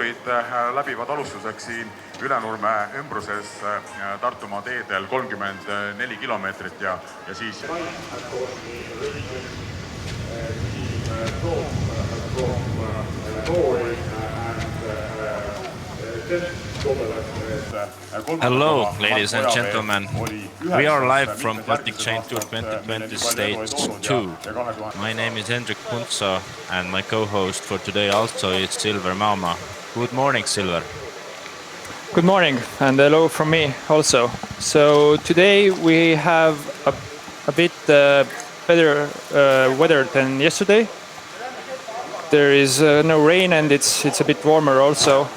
sõdurid läbivad alustuseks siin Ülenurme ümbruses Tartumaa teedel 34 kilomeetrit ja siis Hello, ladies and gentlemen. We are live from Baltic Chain Tour 2020 Stage 2. My name is Hendrik Puntso and my co-host for today also is Silver Mauma. Good morning, Silver. Good morning and hello from me also. So today we have a bit better weather than yesterday. There is no rain and it's a bit warmer also.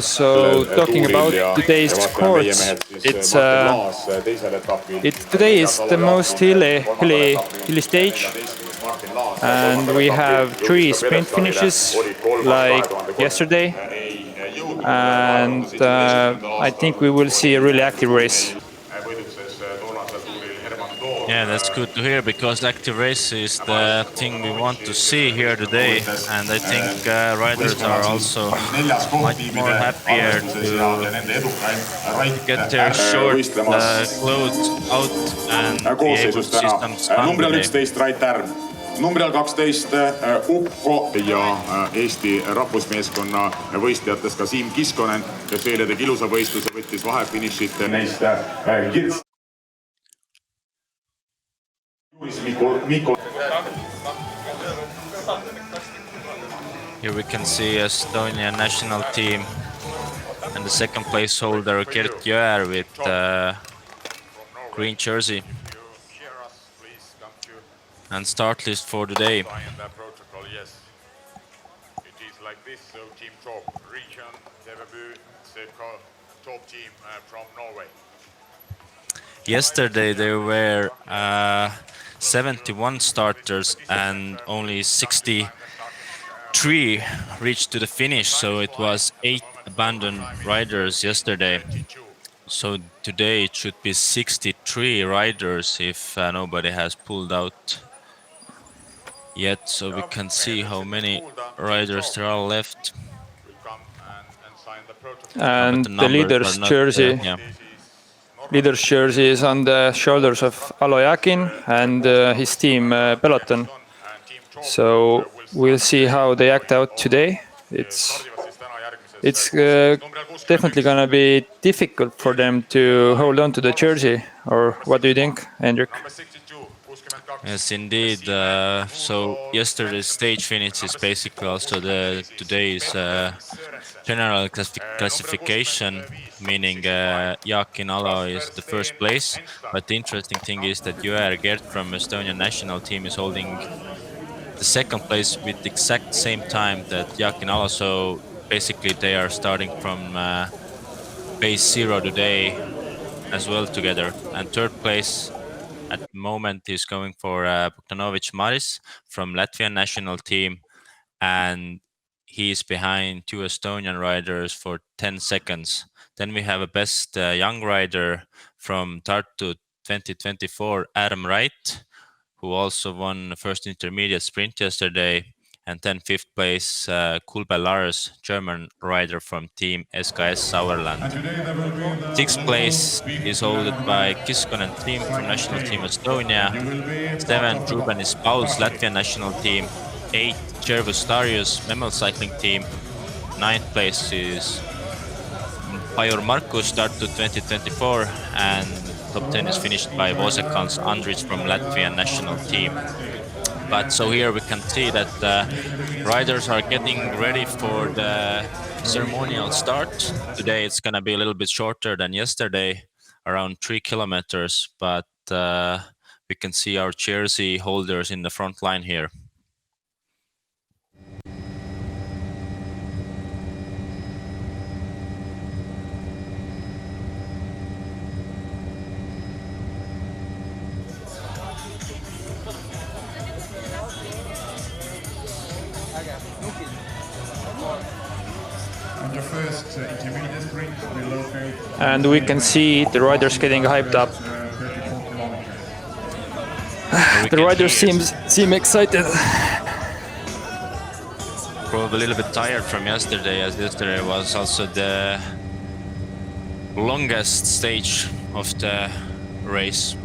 So talking about today's course, today is the most hilly stage, and we have 3 sprint finishes like yesterday, and I think we will see a really active race. Yeah, that's good to hear, because active race is the thing we want to see here today, and I think riders are also much more happier to get their short clothes out and be able to see some sun today. Numbril 12 Ukko ja Eesti rahvusmeeskonna võistlejatest ka Siim Kiskonen, kes eile tegi ilusa võistluse, võttis vahefinišit neist Kirts. Here we can see Estonian national team and the second place holder Gert Jõer with green jersey. And start list for today. It is like this, so team top region, Tevebu, top team from Norway. Yesterday there were 71 starters and only 63 reached to the finish, so it was 8 abandoned riders yesterday. So today it should be 63 riders if nobody has pulled out yet, so we can see how many riders there are left. And the leader's jersey. Leader's jersey is on the shoulders of Alo Jakin and his team Peloton. So we'll see how they act out today. It's definitely gonna be difficult for them to hold on to the jersey. Or what do you think, Hendrik? Yes, indeed. So yesterday's stage finish is basically also today's general classification, meaning Jakin Alo is the first place. But the interesting thing is that Jõer Gert from Estonian national team is holding the second place with the exact same time that Jakin Alo. So basically they are starting from base 0 today as well together. And third place at the moment is going for Bogdanovic Maris from Latvian national team, and he is behind 2 Estonian riders for 10 seconds. Then we have a best young rider from Tartu 2024, Adam Wright, who also won the first intermediate sprint yesterday. And then 5th place, Kulbe Lars, German rider from team SKS Sauerland. 6th place is held by Kiskonen team from national team Estonia. 7th, Rubenis Pauls, Latvian national team. 8th, Gervus Darius, Memel cycling team. 9th place is Pajor Markus, Tartu 2024. And top 10 is finished by Vosekans Andrich from Latvian national team. But so here we can see that riders are getting ready for the ceremonial start. Today it's going to be a little bit shorter than yesterday, around 3 kilometers. But we can see our jersey holders in the front line here. And we can see the riders getting hyped up. The riders seem excited. probably a little bit tired from yesterday, as yesterday was also the longest stage of the race.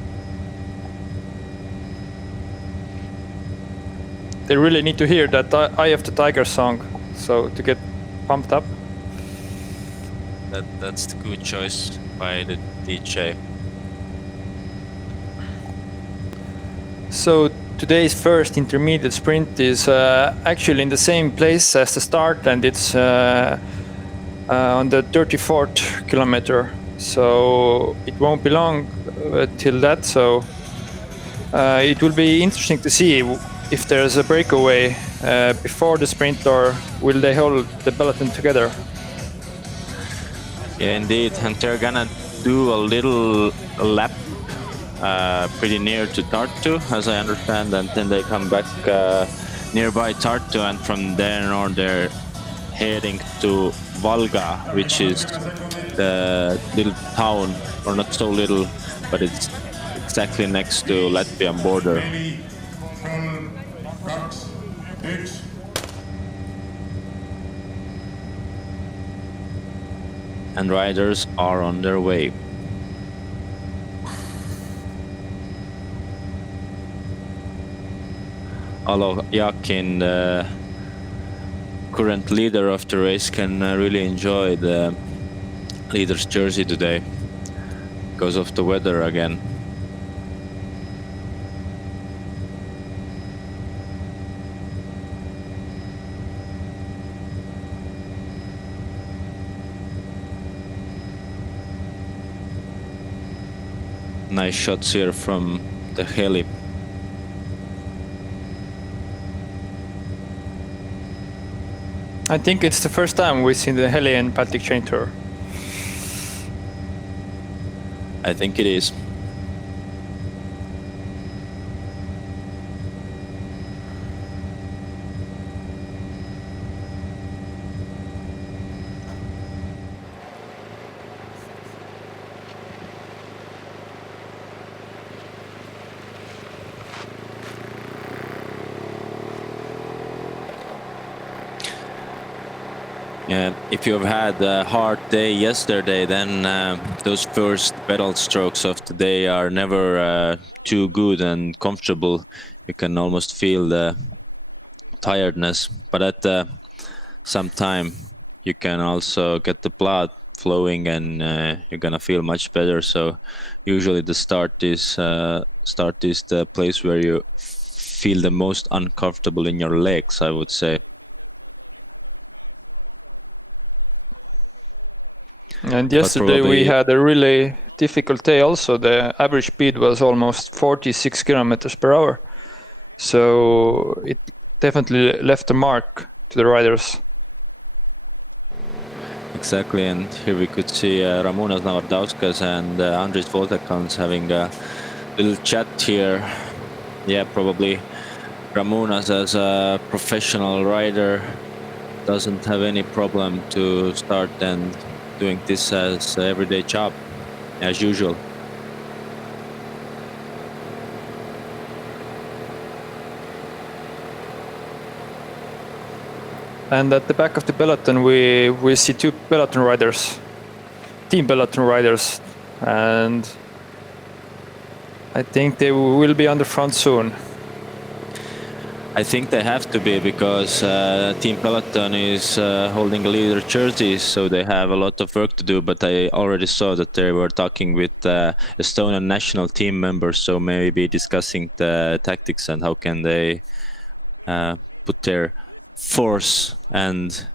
They really need to hear that Eye of the Tiger song, so to get pumped up. That's the good choice by the DJ. So today's first intermediate sprint is actually in the same place as the start, and it's on the 34th kilometer. So it won't be long till that. So it will be interesting to see if there's a breakaway before the sprint, or will they hold the peloton together? Yeah, indeed, and they're gonna do a little lap pretty near to Tartu, as I understand, and then they come back nearby Tartu, and from there on they're heading to Valga, which is the little town, or not so little, but it's exactly next to Latvian border. And riders are on their way. Alo Yakin, the current leader of the race, can really enjoy the leader's jersey today because of the weather again. Nice shots here from the heli. I think it's the first time we've seen the heli in Baltic Chain Tour. I think it is. Yeah, if you've had a hard day yesterday, then those first pedal strokes of the day are never too good and comfortable. You can almost feel the tiredness, but at some time you can also get the blood flowing, and you're gonna feel much better. So usually the start is the place where you feel the most uncomfortable in your legs, I would say. And yesterday we had a really difficult day also. The average speed was almost 46 kilometers per hour. So it definitely left a mark to the riders. Exactly, and here we could see Ramunas Navardauskas and Andris Voltekans having a little chat here. Yeah, probably Ramunas, as a professional rider, doesn't have any problem to start and doing this as an everyday job, as usual. And at the back of the peloton, we see two peloton riders, team peloton riders, and I think they will be on the front soon. I think they have to be, because Team Peloton is holding a leader jersey, so they have a lot of work to do. But I already saw that they were talking with Estonian national team members, so maybe discussing the tactics and how can they put their force and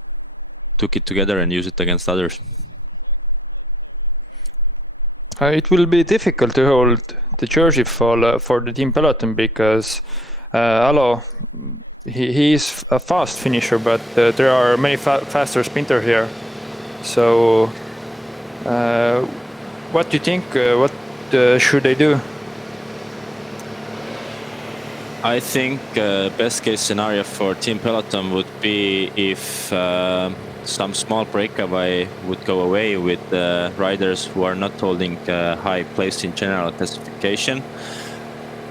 took it together and use it against others. It will be difficult to hold the jersey for the Team Peloton, because Alo, he is a fast finisher, but there are many faster sprinters here. So what do you think? What should they do? I think best case scenario for Team Peloton would be if some small breakaway would go away with riders who are not holding a high place in general classification.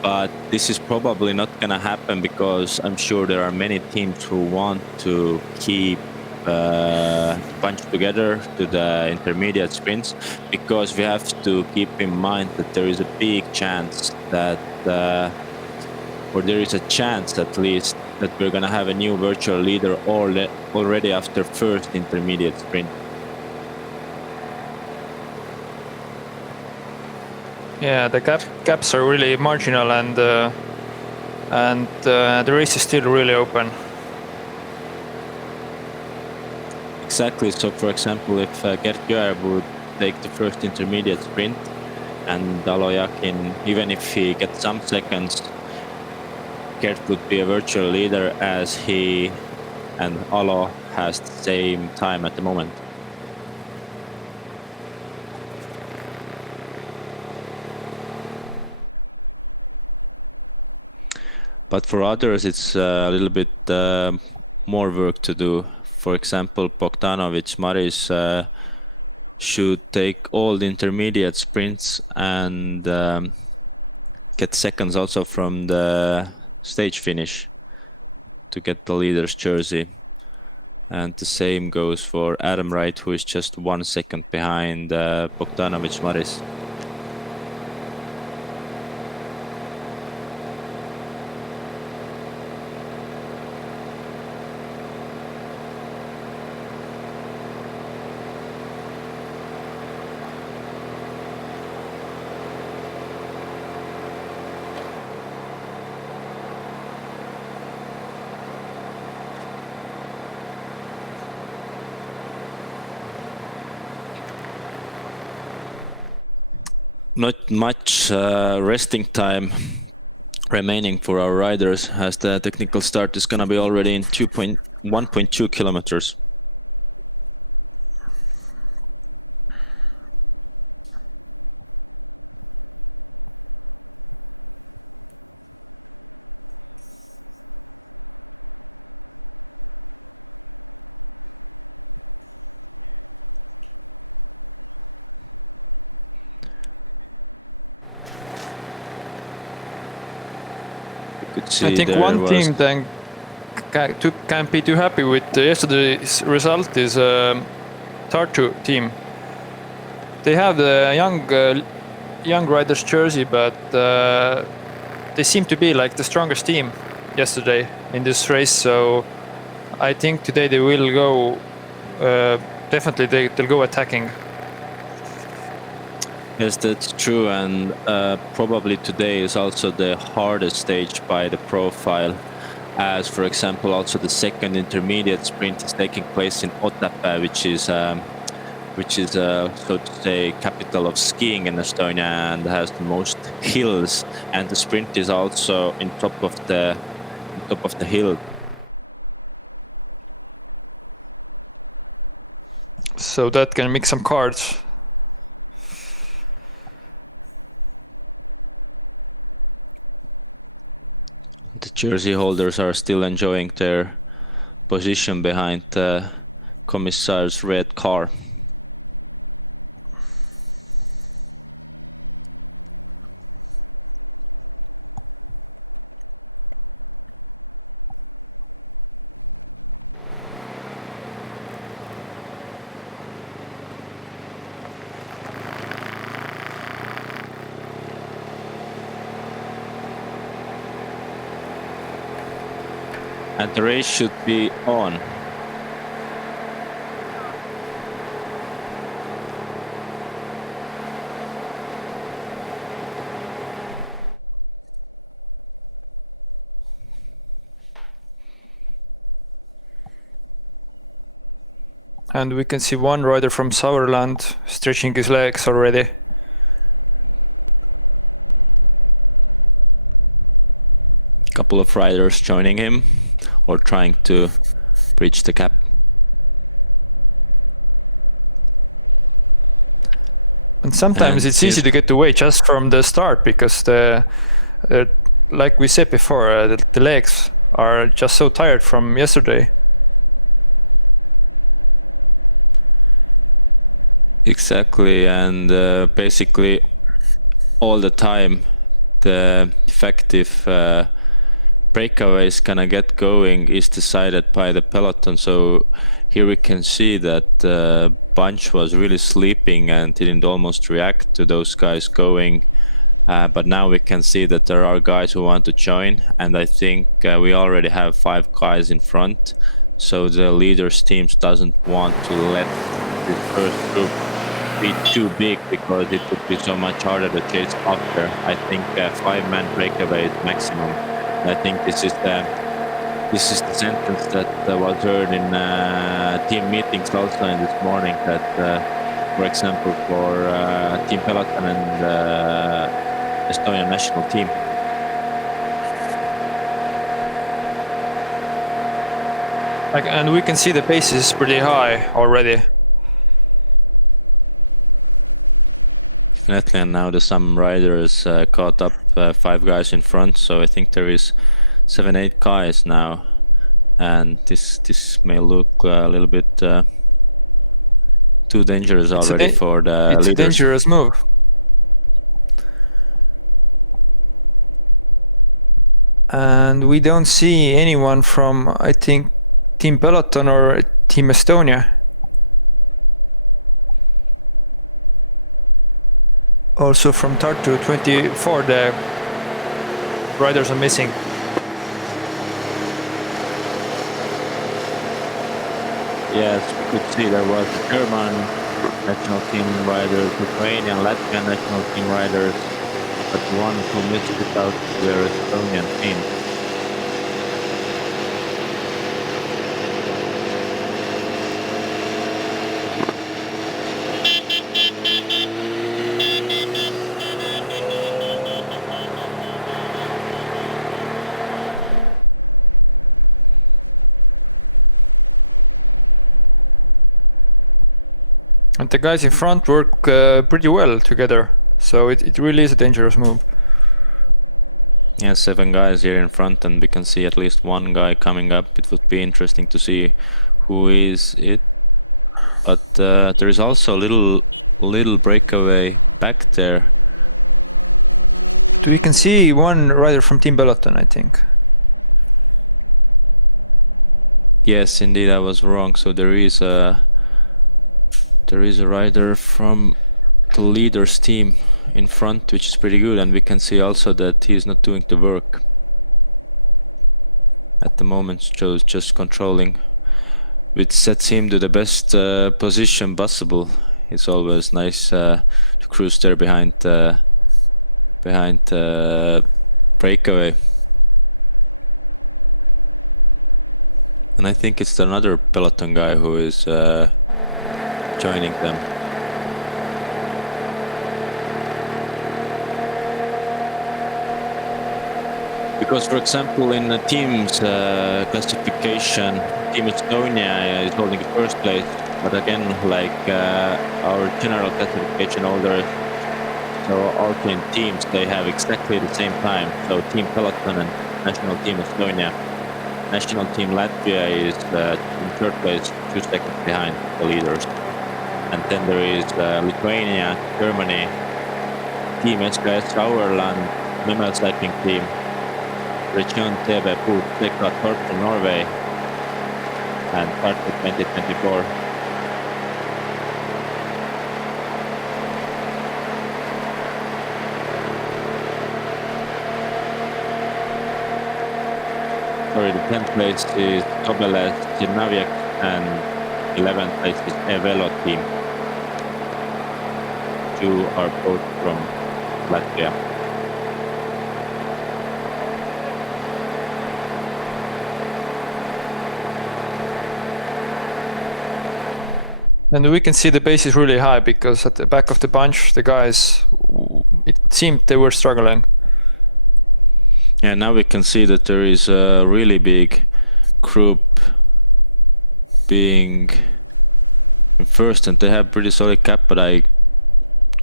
but this is probably not gonna happen because I'm sure there are many teams who want to keep bunch together to the intermediate sprints, because we have to keep in mind that there is a big chance that or there is a chance at least that we're gonna have a new virtual leader already after first intermediate sprint. Yeah, the gaps are really marginal, and the race is still really open. Exactly. So, for example, if Gert Joer would take the first intermediate sprint, and Alo Yakin, even if he gets some seconds, Gert would be a virtual leader as he and Alo has the same time at the moment. But for others, it's a little bit more work to do. For example, Bogdanovic, Maris should take all the intermediate sprints and get seconds also from the stage finish to get the leader's jersey. And the same goes for Adam Wright, who is just 1 second behind Bogdanovic, Maris. Not much resting time remaining for our riders, as the technical start is gonna be already in 1.2 kilometers. I think one team then can't be too happy with yesterday's result is Tartu team. They have the young riders jersey, but they seem to be like the strongest team yesterday in this race. So I think today they will go. Definitely, they'll go attacking. Yes, that's true, and probably today is also the hardest stage by the profile, as for example also the second intermediate sprint is taking place in Otepää, which is so to say capital of skiing in Estonia and has the most hills, and the sprint is also in top of the hill. So that can make some cards. Jersey holders are still enjoying their position behind the Commissar's red car. And the race should be on. And we can see one rider from Sauerland stretching his legs already. Couple of riders joining him or trying to bridge the gap. And sometimes it's easy to get away just from the start, because like we said before, the legs are just so tired from yesterday. Exactly, and basically all the time the effective breakaway is gonna get going is decided by the peloton. So here we can see that the bunch was really sleeping and didn't almost react to those guys going. But now we can see that there are guys who want to join, and I think we already have 5 guys in front. So the leaders teams doesn't want to let this first group be too big, because it would be so much harder to chase after. I think 5-man breakaway is maximum. I think this is the sentence that was heard in team meetings also in this morning, that for example for Team Peloton and Estonian national team. And we can see the pace is pretty high already. Definitely, and now some riders caught up 5 guys in front, so I think there is 7-8 guys now, and this may look a little bit too dangerous already for the leaders. It's a dangerous move. And we don't see anyone from, I think, Team Peloton or Team Estonia. Also from Tartu 24, the riders are missing. Yes, we could see there was German national team riders, Ukrainian, Latvian national team riders, but one who missed it out to their Estonian team. And the guys in front work pretty well together, so it really is a dangerous move. Yeah, 7 guys here in front, and we can see at least 1 guy coming up. It would be interesting to see who is it. But there is also a little breakaway back there. We can see 1 rider from Team Peloton, I think. Yes, indeed, I was wrong. So there is a rider from the leaders team in front, which is pretty good, and we can see also that he is not doing the work at the moment. Joe's just controlling, which sets him to the best position possible. It's always nice to cruise there behind breakaway. And I think it's another peloton guy who is joining them. Because, for example, in the team's classification, Team Estonia is holding the first place, but again, like our general classification order, so all 10 teams, they have exactly the same time. So Team Peloton and National Team Estonia. National Team Latvia is in third place, 2 seconds behind the leaders. And then there is Lithuania, Germany, Team SKS Sauerland, Memel cycling team, Region TV Put Tekla Torp from Norway, and Tartu 2024. Sorry, the 10th place is Tobeles Zirnaviak, and 11th place is Evelo team. 2 are both from Latvia. And we can see the pace is really high, because at the back of the bunch, the guys, it seemed they were struggling. Yeah, now we can see that there is a really big group being first, and they have pretty solid cap, but I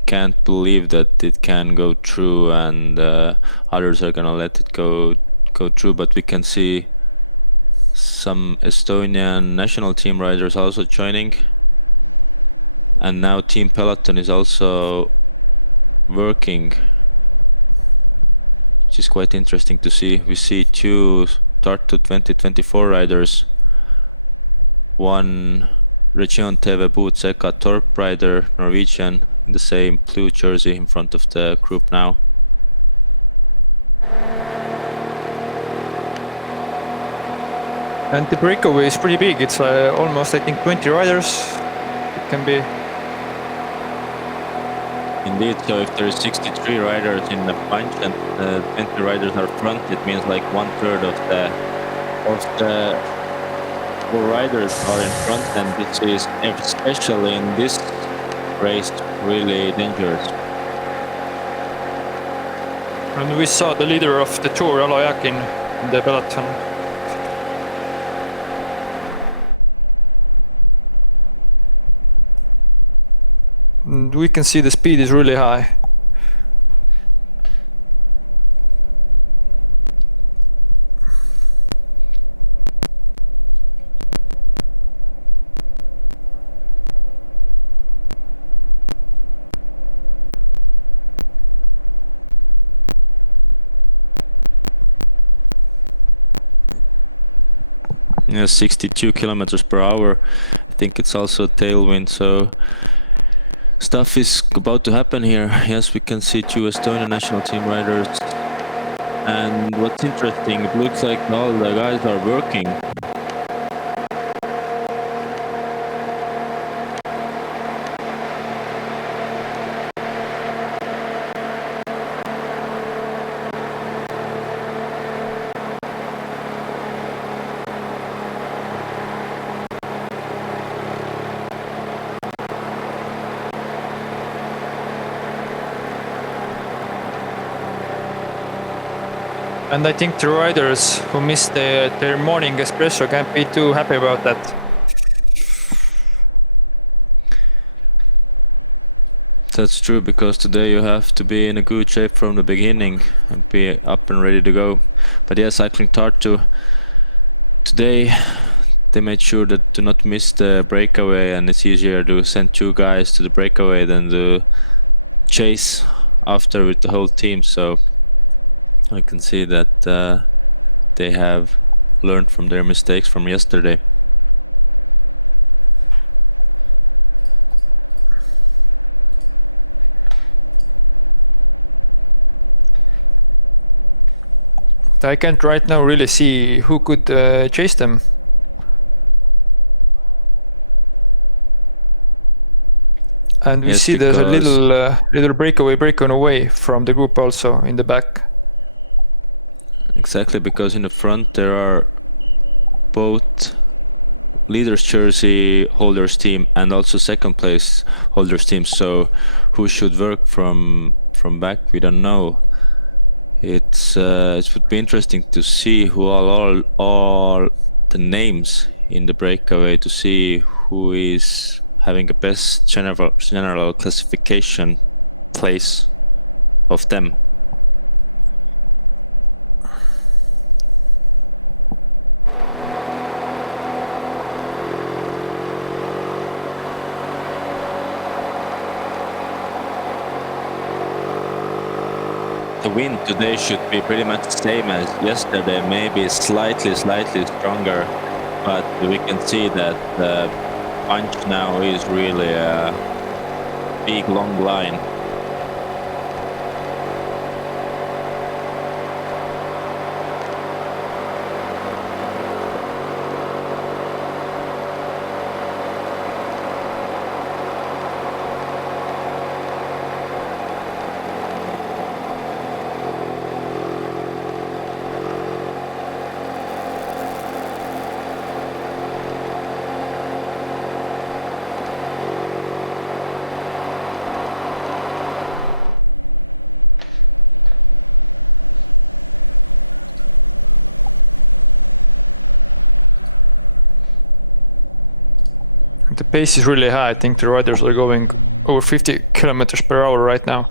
can't believe that it can go through, and others are gonna let it go through. But we can see some Estonian national team riders also joining, and now Team Peloton is also working, which is quite interesting to see. We see two Tartu 2024 riders. One Region TV Puutseka Torp rider, Norwegian, in the same blue jersey in front of the group now. And the breakaway is pretty big. It's almost, I think, 20 riders. It can be. Indeed, so if there is 63 riders in the bunch and 20 riders are front, it means like 1/3 of the four riders are in front, and this is, especially in this race, really dangerous. And we saw the leader of the tour, Alo Yakin, in the peloton. And we can see the speed is really high. Yeah, 62 kilometers per hour. I think it's also a tailwind, so stuff is about to happen here. Yes, we can see two Estonian national team riders. And what's interesting, it looks like all the guys are working. And I think the riders who missed their morning espresso can't be too happy about that. That's true, because today you have to be in a good shape from the beginning and be up and ready to go. But yeah, Cycling Tartu, today they made sure that to not miss the breakaway, and it's easier to send two guys to the breakaway than to chase after with the whole team. So I can see that they have learned from their mistakes from yesterday. I can't right now really see who could chase them. And we Yes, see there's a because- little breakaway breaking away from the group also in the back. Exactly, because in the front there are both leaders jersey holders team and also second place holders team. So who should work from back, we don't know. It would be interesting to see who all the names in the breakaway, to see who is having the best general classification place of them. The wind today should be pretty much the same as yesterday, maybe slightly stronger, but we can see that the punch now is really a big long line. The pace is really high. I think the riders are going over 50 kilometers per hour right now.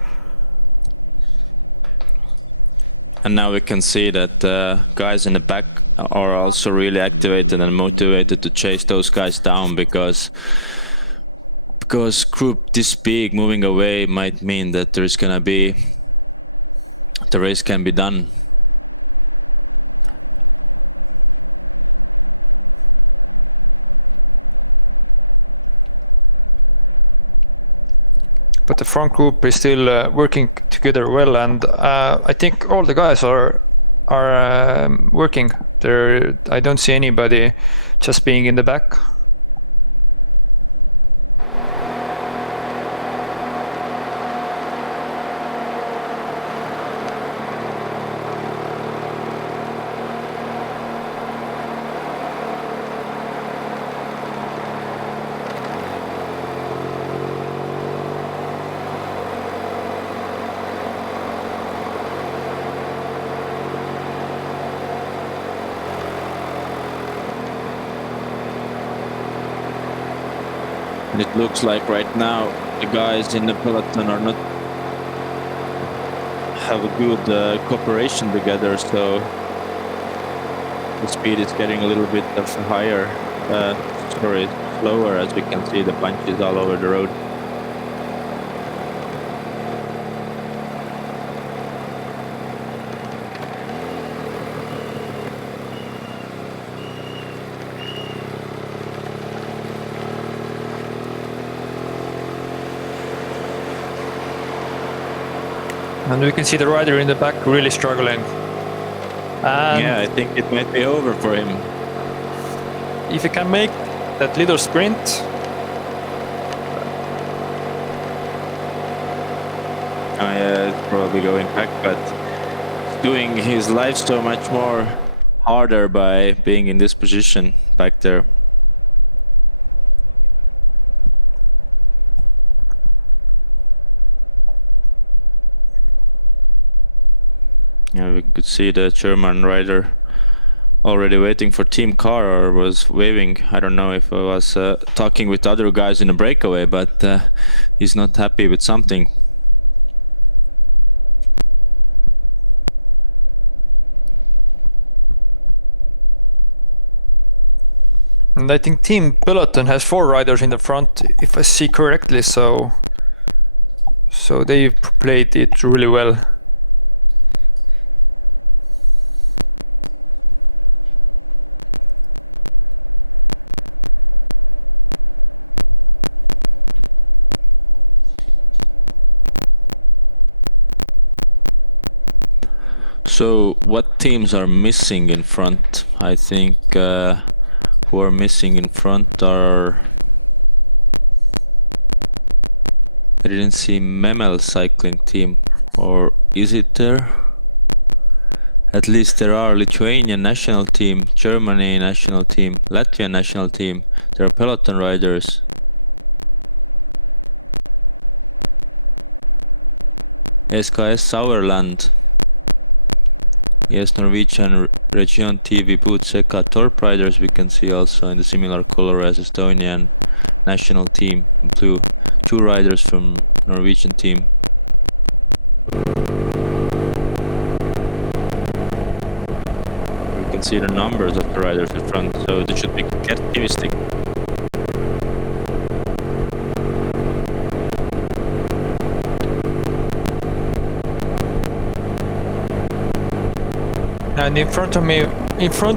And now we can see that the guys in the back are also really activated and motivated to chase those guys down, because group this big moving away might mean that there's gonna be, the race can be done the front group is still working together well, and I think all the guys are working. I don't see anybody just being in the back. And it looks like right now the guys in the peloton are not have a good cooperation together, so the speed is getting a little bit of higher, slower, as we can see the bunches all over the road. And we can see the rider in the back really struggling. And yeah, I think it might be over for him. if he can make that little sprint, It's probably going back, but doing his life so much more harder by being in this position back there. Yeah, we could see the German rider already waiting for team car, or was waving. I don't know if I was talking with other guys in a breakaway, but he's not happy with something. and I think Team Peloton has 4 riders in the front, if I see correctly, so they played it really well. So what teams are missing in front? I think who are missing in front are... I didn't see Memel cycling team, or is it there? At least there are Lithuanian national team, Germany national team, Latvian national team. There are peloton riders. SKS Sauerland. Yes, Norwegian Region TV Boot Seka Torp riders we can see also in the similar color as Estonian national team. Two riders from Norwegian team. We can see the numbers of the riders in front, so they should be optimistic. And in front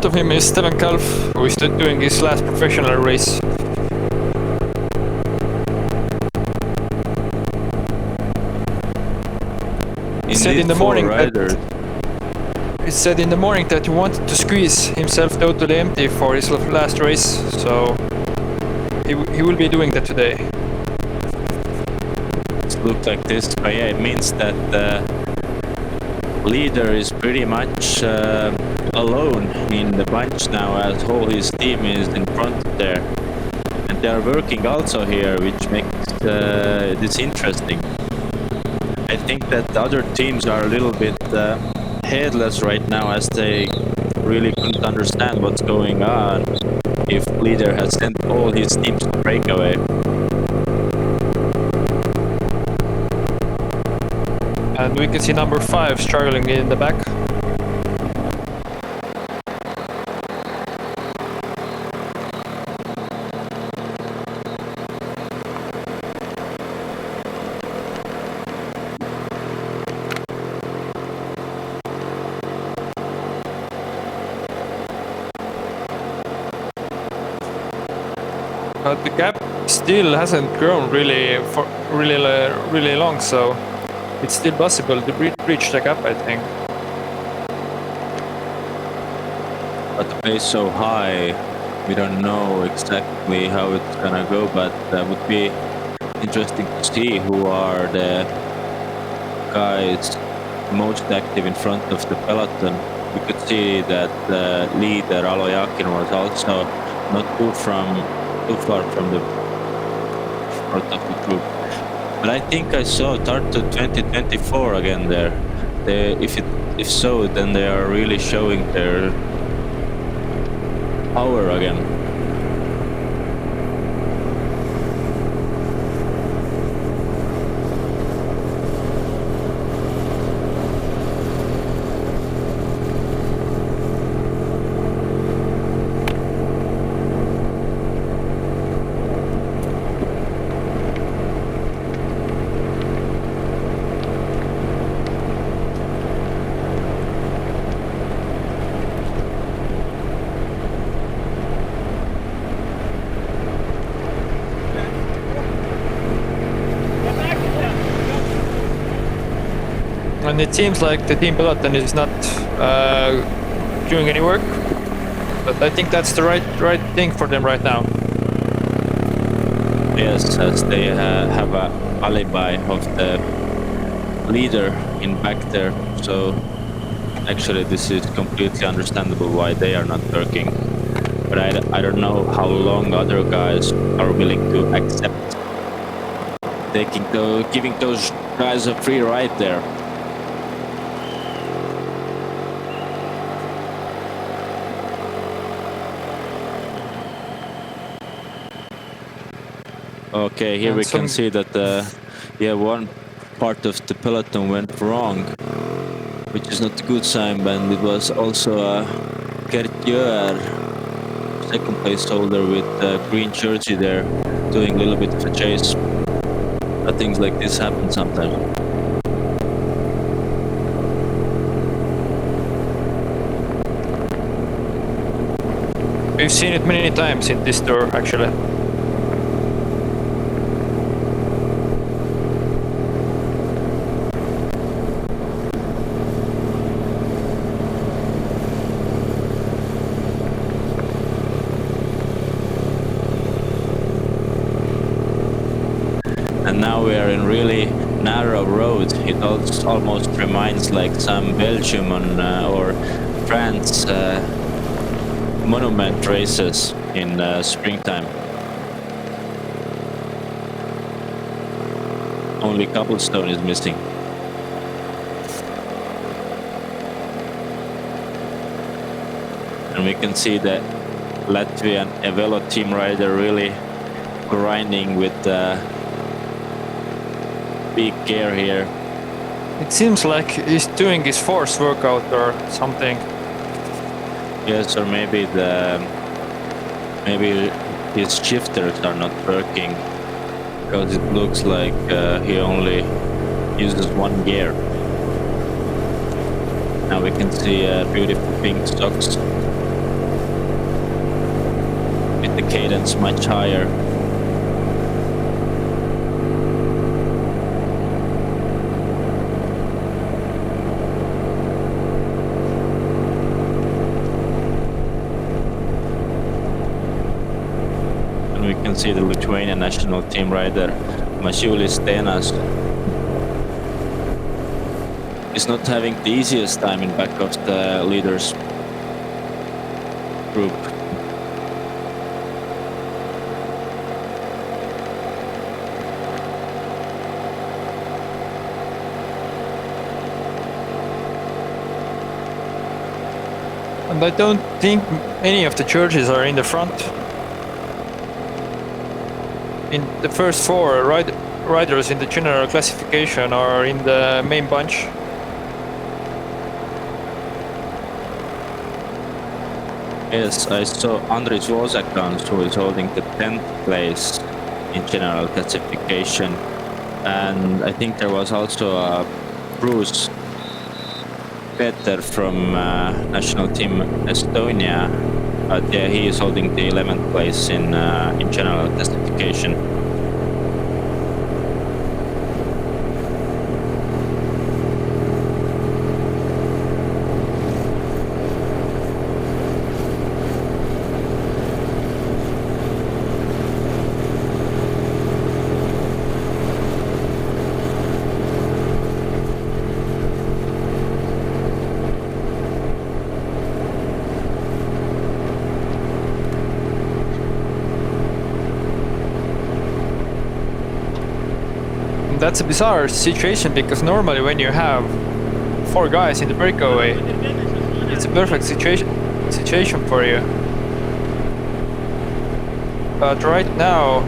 of him is Steven Kalf, who is doing his last professional race. He said in the morning that he wanted to squeeze himself totally empty for his last race, so he will be doing that today. It looks like this, but yeah, it means that leader is pretty much alone in the bunch now, as all his team is in front there, and they are working also here, which makes this interesting. I think that the other teams are a little bit headless right now, as they really couldn't understand what's going on if leader has sent all his teams to breakaway. And we can see number 5 struggling in the back. But the gap still hasn't grown really for really long, so it's still possible to reach the gap, I think. But the pace so high, we don't know exactly how it's gonna go, but that would be interesting to see who are the guys most active in front of the peloton. We could see that the leader Alo Yakin was also not too far from the front of the group. But I think I saw Tartu 2024 again there. If so, then they are really showing their power again. And it seems like the team peloton is not doing any work, but I think that's the right thing for them right now. Yes, as they have a alibi of the leader in back there, so actually this is completely understandable why they are not working. But I don't know how long other guys are willing to accept giving those guys a free ride there. Okay, here we can see that one part of the peloton went wrong, which is not a good sign, and it was also Gert Jöer, second place holder with a green jersey there, doing a little bit of a chase. But things like this happen sometimes. We've seen it many times in this tour, actually. And now we are in really narrow road. It almost reminds like some Belgium or France monument races in springtime. Only cobblestone is missing. And we can see the Latvian Evelo team rider really grinding with big gear here. It seems like he's doing his force workout or something. Yes, or maybe his shifters are not working, because it looks like he only uses one gear. Now we can see beautiful pink socks with the cadence much higher. We can see the Lithuanian national team rider Masiulis Stenas is not having the easiest time in back of the leaders group. And I don't think any of the churches are in the front. In the first four riders in the general classification are in the main bunch. Yes, I saw Andris Vosakans, who is holding the 10th place in general classification, and I think there was also Bruce Peter from national team Estonia, but yeah, he is holding the 11th place in general classification. classification. That's a bizarre situation because normally when you have 4 guys in the breakaway, it's a perfect situation for you. But right now,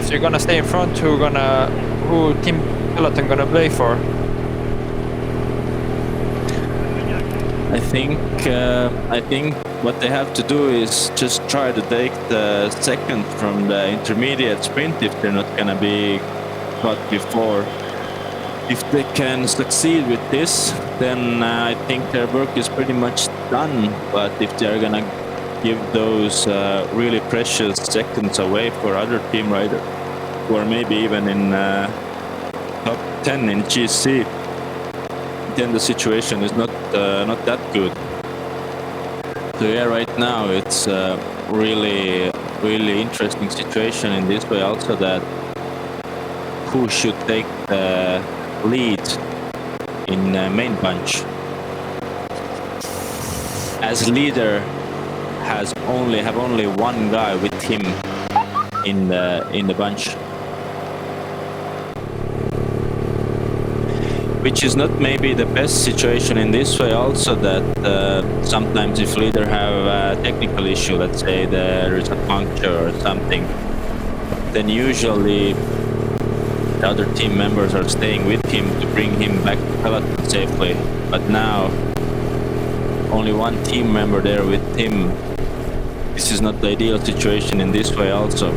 if you're gonna stay in front, who Team Peloton gonna play for? I think what they have to do is just try to take the second from the intermediate sprint if they're not gonna be caught before. If they can succeed with this, then I think their work is pretty much done. But if they're gonna give those really precious seconds away for other team riders, or maybe even in top 10 in GC, then the situation is not that good. So yeah, right now it's really interesting situation in this way also, that who should take the lead in main bunch. As leader have only one guy with him in the bunch, which is not maybe the best situation in this way also, that sometimes if leader have a technical issue, let's say there is a puncture or something, then usually the other team members are staying with him to bring him back to Peloton safely. But now only one team member there with him. This is not the ideal situation in this way also.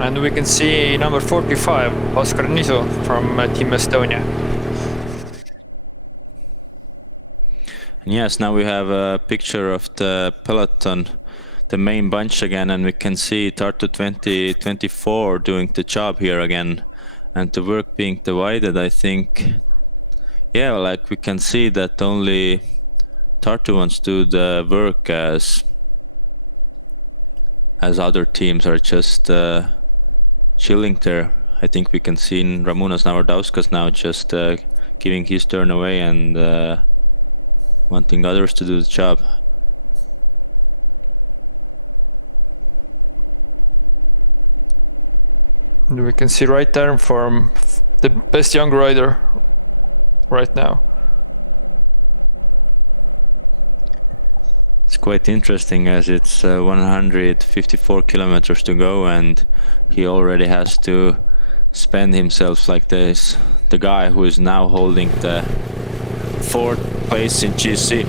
And we can see number 45, Oskar Nisu from Team Estonia. Yes, now we have a picture of the peloton, the main bunch again, and we can see Tartu 2024 doing the job here again, and the work being divided, I think. Yeah, like we can see that only Tartu wants to do the work as other teams are just chilling there. I think we can see in Ramunas Navardauskas now just giving his turn away and wanting others to do the job. And we can see right there from the best young rider right now. It's quite interesting as it's 154 kilometers to go, and he already has to spend himself like this. The guy who is now holding the 4th place in GC.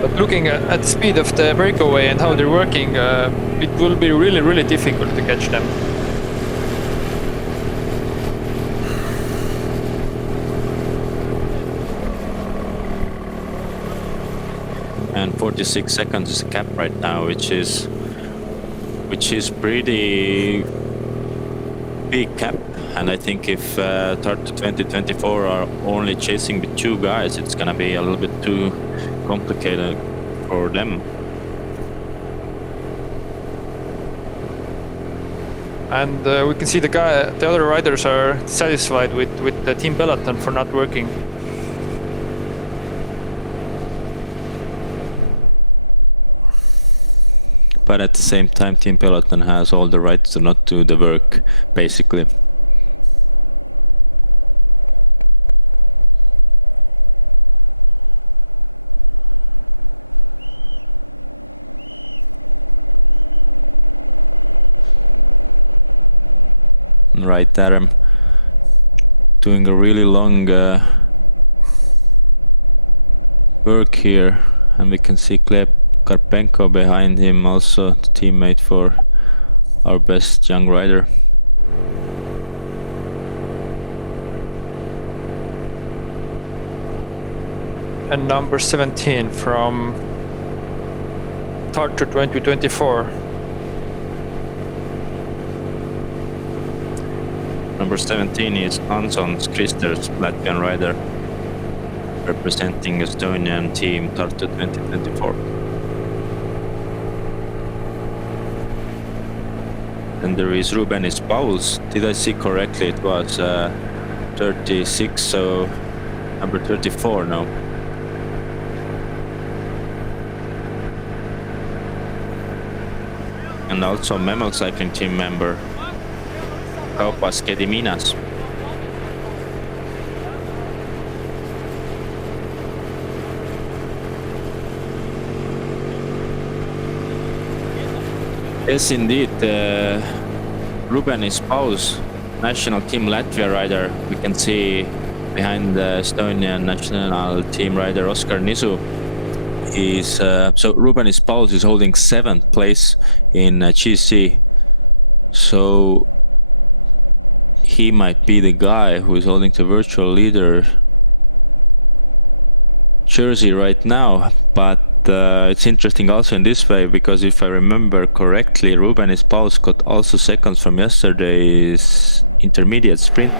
But looking at the speed of the breakaway and how they're working, it will be really difficult to catch them. And 46 seconds is a cap right now, which is pretty big cap. And I think if Tartu 2024 are only chasing with 2 guys, it's gonna be a little bit too complicated for them. And we can see the other riders are satisfied with the Team Peloton for not working. But at the same time, Team Peloton has all the rights to not do the work, basically. Right there, I'm doing a really long work here, and we can see Gleb Karpenko behind him, also the teammate for our best young rider. And number 17 from Tartu 2024. Number 17 is Ansons Kristers, Latvian rider, representing Estonian team Tartu 2024. And there is Rubenis Pauls. Did I see correctly? It was 36, so number 34 now. And also Memel cycling team member Kaupas Gediminas. Yes, indeed. Rubenis Paus, national team Latvia rider. We can see behind the Estonian national team rider Oskar Nisu. So Rubenis Paus is holding 7th place in GC. So he might be the guy who is holding the virtual leader jersey right now, but it's interesting also in this way, because if I remember correctly, Rubenis Paus got also seconds from yesterday's intermediate sprint.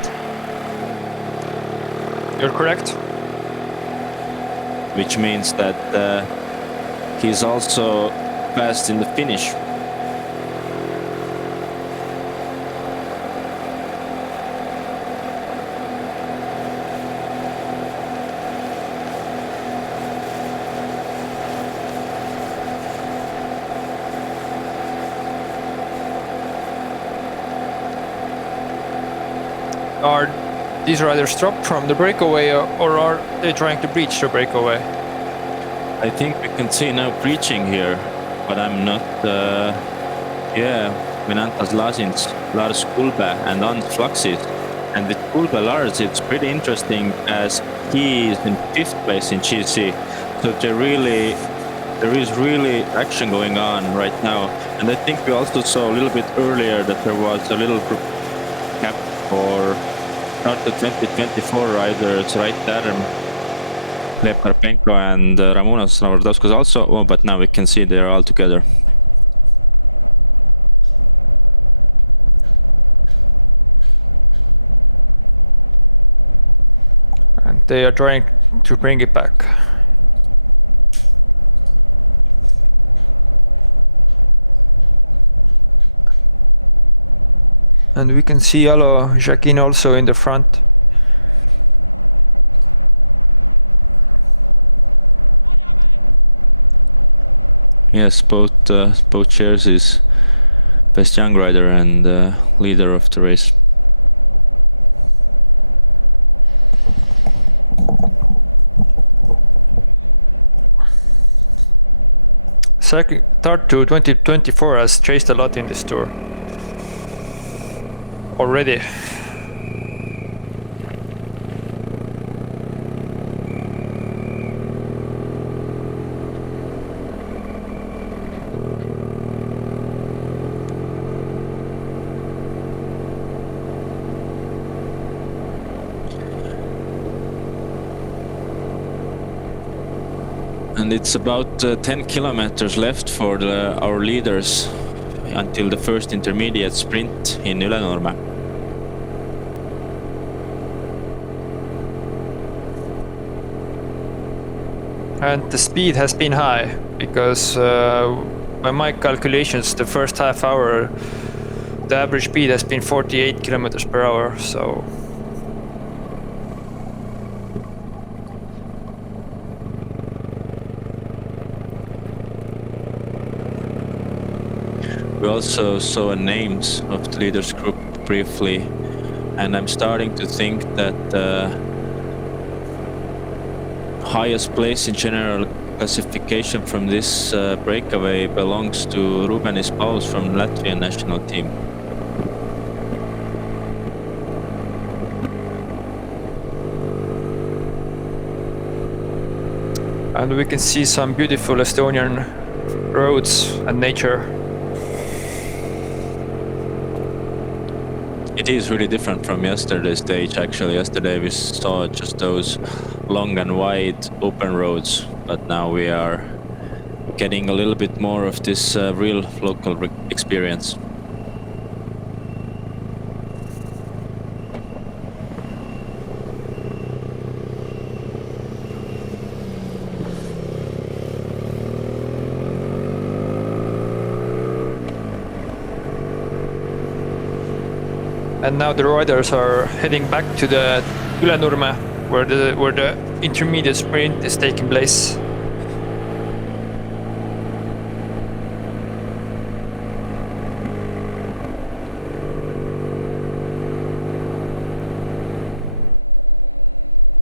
You're correct. Which means that he's also fast in the finish. Are these riders dropped from the breakaway, or are they trying to breach the breakaway? I think we can see now breaching here, but I'm not. Venantas Lasins, Lars Kulbe, and Ants Flaxis. And with Kulbe Lars, it's pretty interesting as he is in 5th place in GC. So there is really action going on right now. And I think we also saw a little bit earlier that there was a little gap for Tartu 2024 riders right there. Gleb Karpenko and Ramonas Navardovskis also, but now we can see they're all together. They are trying to bring it back. And we can see Alo Jakin also in the front. Yes, both chairs is best young rider and leader of the race. Tartu 2024 has chased a lot in this tour already. And it's about 10 kilometers left for our leaders until the first intermediate sprint in Ülenurme. And the speed has been high because by my calculations the first half hour the average speed has been 48 kilometers per hour, so we also saw names of the leaders group briefly, and I'm starting to think that highest place in general classification from this breakaway belongs to Rubenis Paus from Latvian national team. And we can see some beautiful Estonian roads and nature. It is really different from yesterday's stage. Actually, yesterday we saw just those long and wide open roads, but now we are getting a little bit more of this real local experience. And now the riders are heading back to the Ülenurme, where the intermediate sprint is taking place.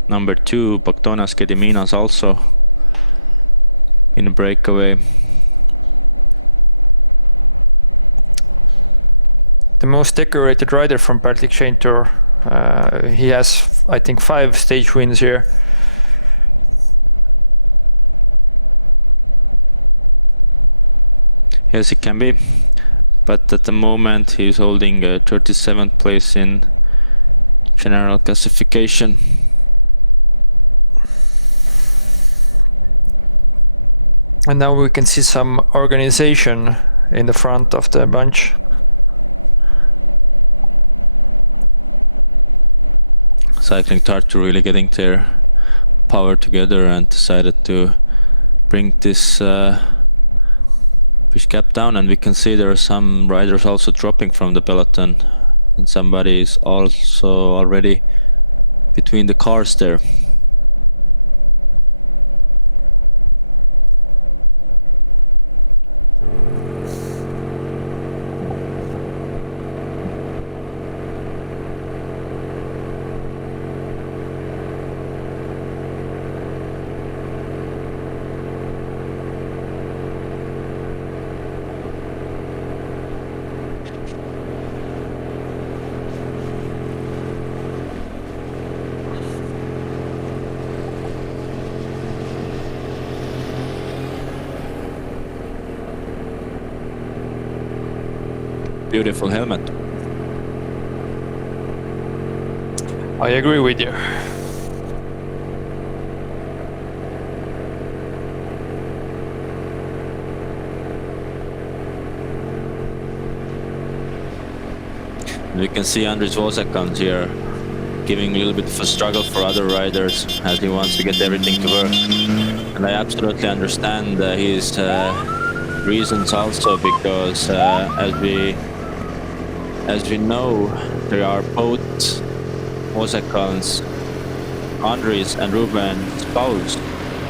Number 2, Bogdanas Gediminas also in a breakaway. The most decorated rider from Baltic Chain Tour. He has, I think, 5 stage wins here. Yes, it can be, but at the moment he's holding a 37th place in general classification. And now we can see some organization in the front of the bunch. Cycling Tartu really getting their power together and decided to bring this fish cap down, and we can see there are some riders also dropping from the peloton, and somebody is also already between the cars there. Beautiful helmet. I agree with you. We can see Andris Vosakans here giving a little bit of a struggle for other riders as he wants to get everything to work. And I absolutely understand his reasons also, because as we know, there are both Vosakans, Andris and Ruben Spaus,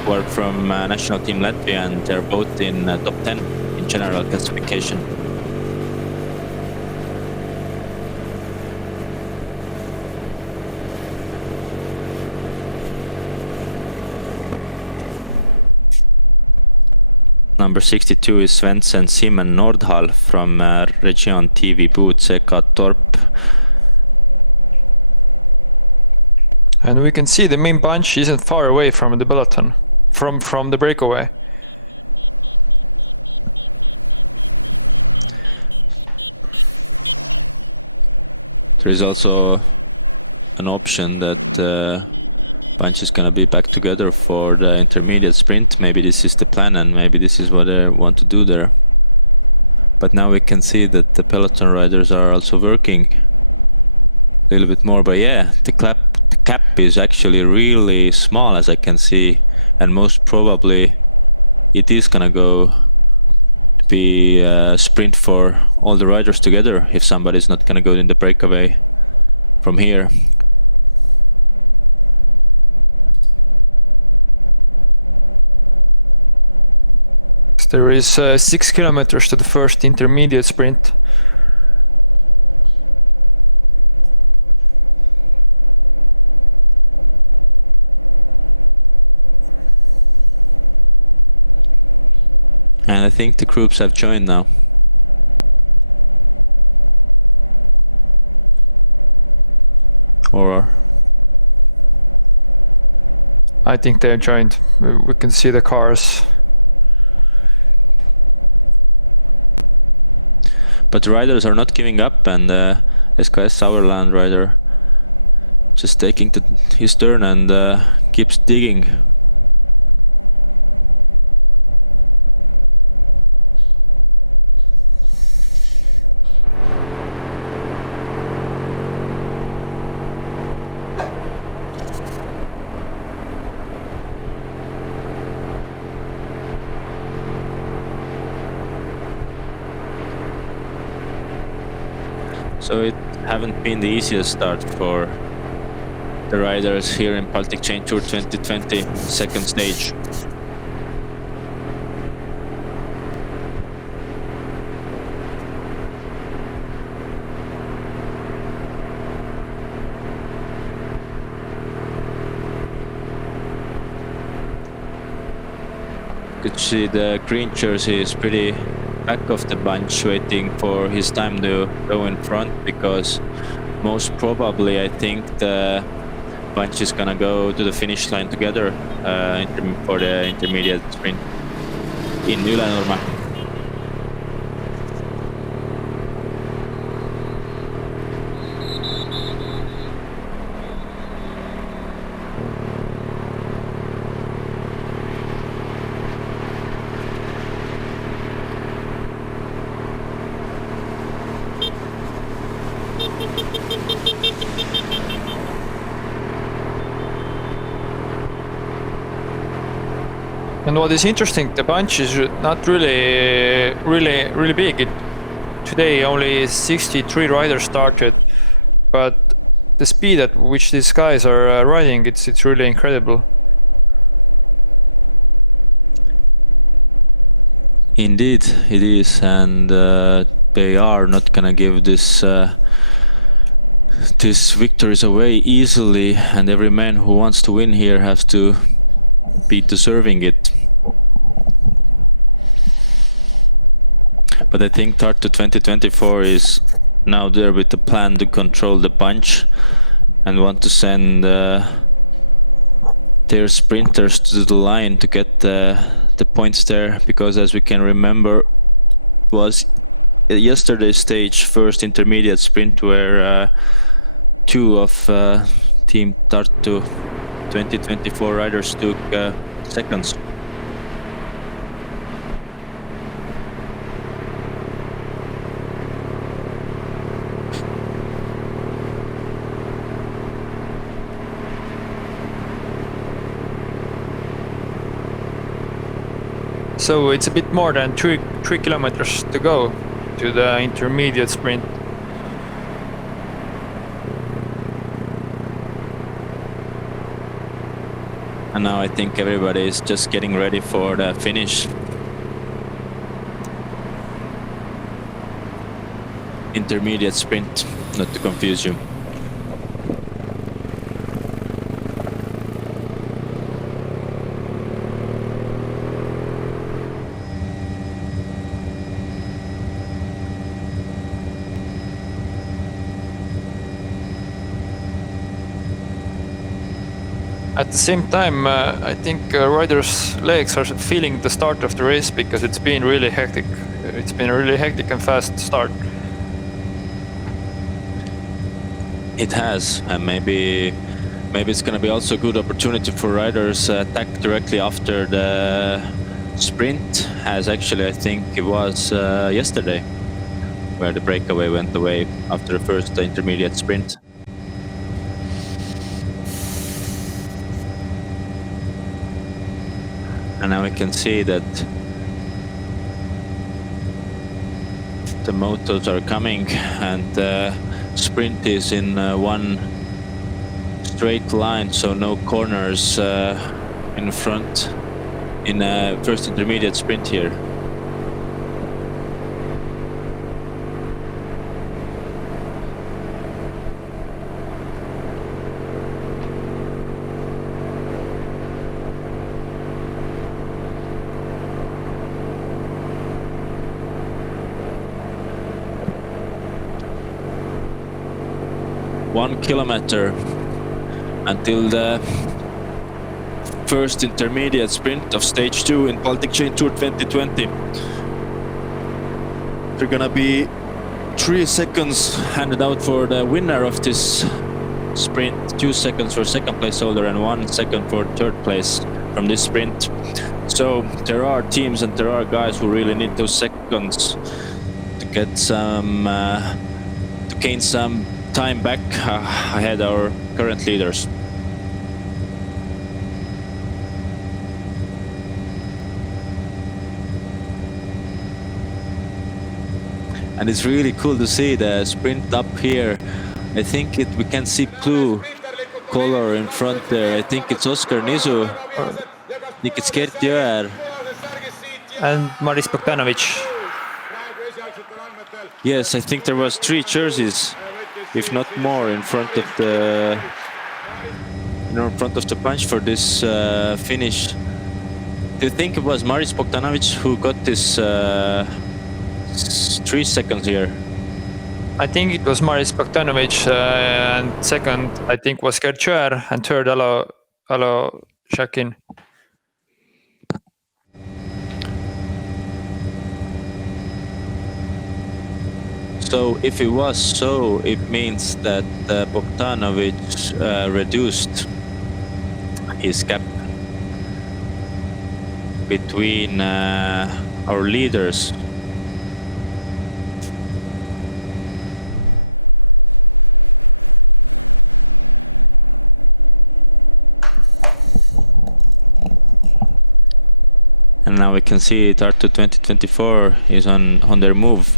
who are from national team Latvia, and they're both in top 10 in general classification. Number 62 is Svensson Simon Nordhall from Region TV Boots Torp. And we can see the main bunch isn't far away from the peloton, from the breakaway. There is also an option that bunch is gonna be back together for the intermediate sprint. Maybe this is the plan, and maybe this is what they want to do there. But now we can see that the peloton riders are also working a little bit more. But yeah, the cap is actually really small, as I can see, and most probably it is gonna go to be a sprint for all the riders together if somebody's not gonna go in the breakaway from here. There is 6 kilometers to the first intermediate sprint. And I think the groups have joined now. Or I think think they're joined. We can see the cars. But the riders are not giving up, and SKS Sauerland rider just taking his turn and keeps digging. So it haven't been the easiest start for the riders here in Baltic Chain Tour 2020 second stage. Could see the green jersey is pretty back of the bunch, waiting for his time to go in front, because most probably I think the bunch is gonna go to the finish line together for the intermediate sprint in Ülenurme. And what is interesting, the bunch is not really big. Today only 63 riders started, but the speed at which these guys are riding, it's really incredible. Indeed, it is, and they are not gonna give this victories away easily, and every man who wants to win here has to be deserving it. But I think Tartu 2024 is now there with the plan to control the bunch and want to send their sprinters to the line to get the points there, because as we can remember, was yesterday's stage first intermediate sprint where two of Team Tartu 2024 riders took seconds. So it's a bit more than 3 kilometers to go to the intermediate sprint. And now I think everybody is just getting ready for the finish. Intermediate sprint, not to confuse you. At the same time, I think riders' legs are feeling the start of the race, because it's been really hectic. It's been a really hectic and fast start. It has, and maybe it's gonna be also a good opportunity for riders attack directly after the sprint, as actually I think it was yesterday, where the breakaway went away after the first intermediate sprint. And now we can see that the motos are coming, and the sprint is in one straight line, so no corners in front in first intermediate sprint here. .1 kilometer until the first intermediate sprint of stage 2 in Baltic Chain Tour 2020. There are gonna be 3 seconds handed out for the winner of this sprint, 2 seconds for second place holder and 1 second for third place from this sprint. So there are teams and there are guys who really need those seconds to get some, to gain some time back ahead our current leaders. And it's really cool to see the sprint up here. I think we can see blue color in front there. I think it's Oscar Nisu. I think it's Gert Jõer. And Maris Bogdanovic. Yes, I think there was 3 jerseys, if not more, in front of the bunch for this finish. Do you think it was Maris Bogdanovic who got this 3 seconds here? I think it was Maris Bogdanovic, and second I think was Gert Jõer, and third Alo Shakin. So if it was so, it means that Bogdanovic reduced his gap between our leaders. And now we can see Tartu 2024 is on their move,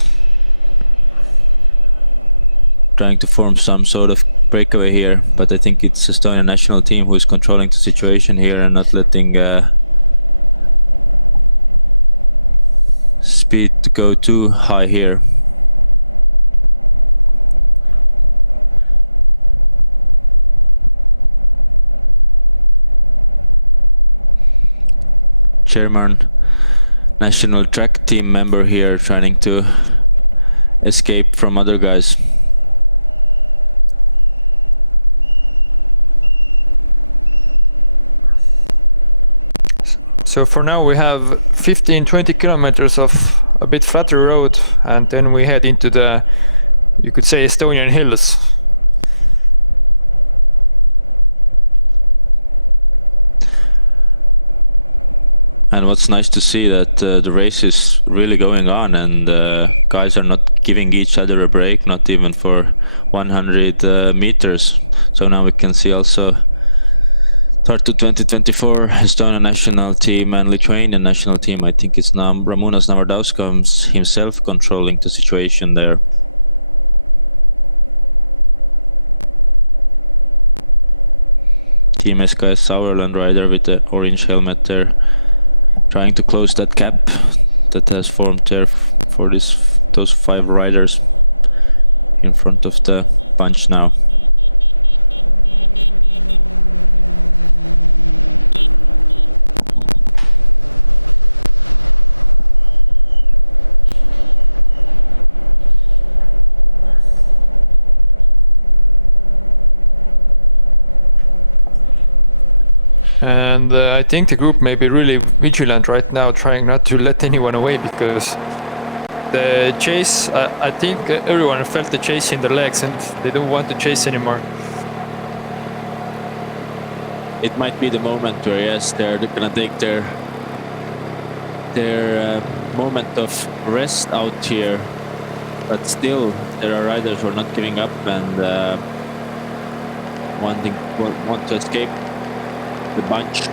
trying to form some sort of breakaway here, but I think it's Estonian national team who is controlling the situation here and not letting speed go too high here. German national track team member here trying to escape from other guys. So for now we have 15-20 kilometers of a bit flatter road, and then we head into the, you could say, Estonian hills. And what's nice to see that the race is really going on, and guys are not giving each other a break, not even for 100 meters. So now we can see also Tartu 2024 Estonian national team and Lithuanian national team. I think it's now Ramūnas Navardauskas himself controlling the situation there. Team SKS Sauerland rider with the orange helmet there, trying to close that gap that has formed there for those 5 riders in front of the bunch now. And I think the group may be really vigilant right now, trying not to let anyone away, because the chase, I think everyone felt the chase in their legs and they don't want to chase anymore. It might be the moment where, yes, they're gonna take their moment of rest out here, but still there are riders who are not giving up and want to escape the bunch.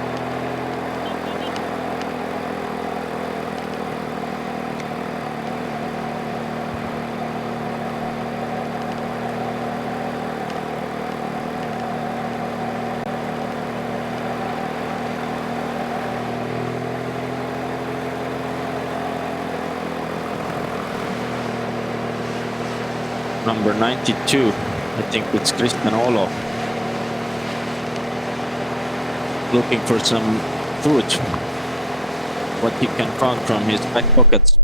Number 92, I think it's Kristjan Olo, looking for some food, what he can find from his back pockets.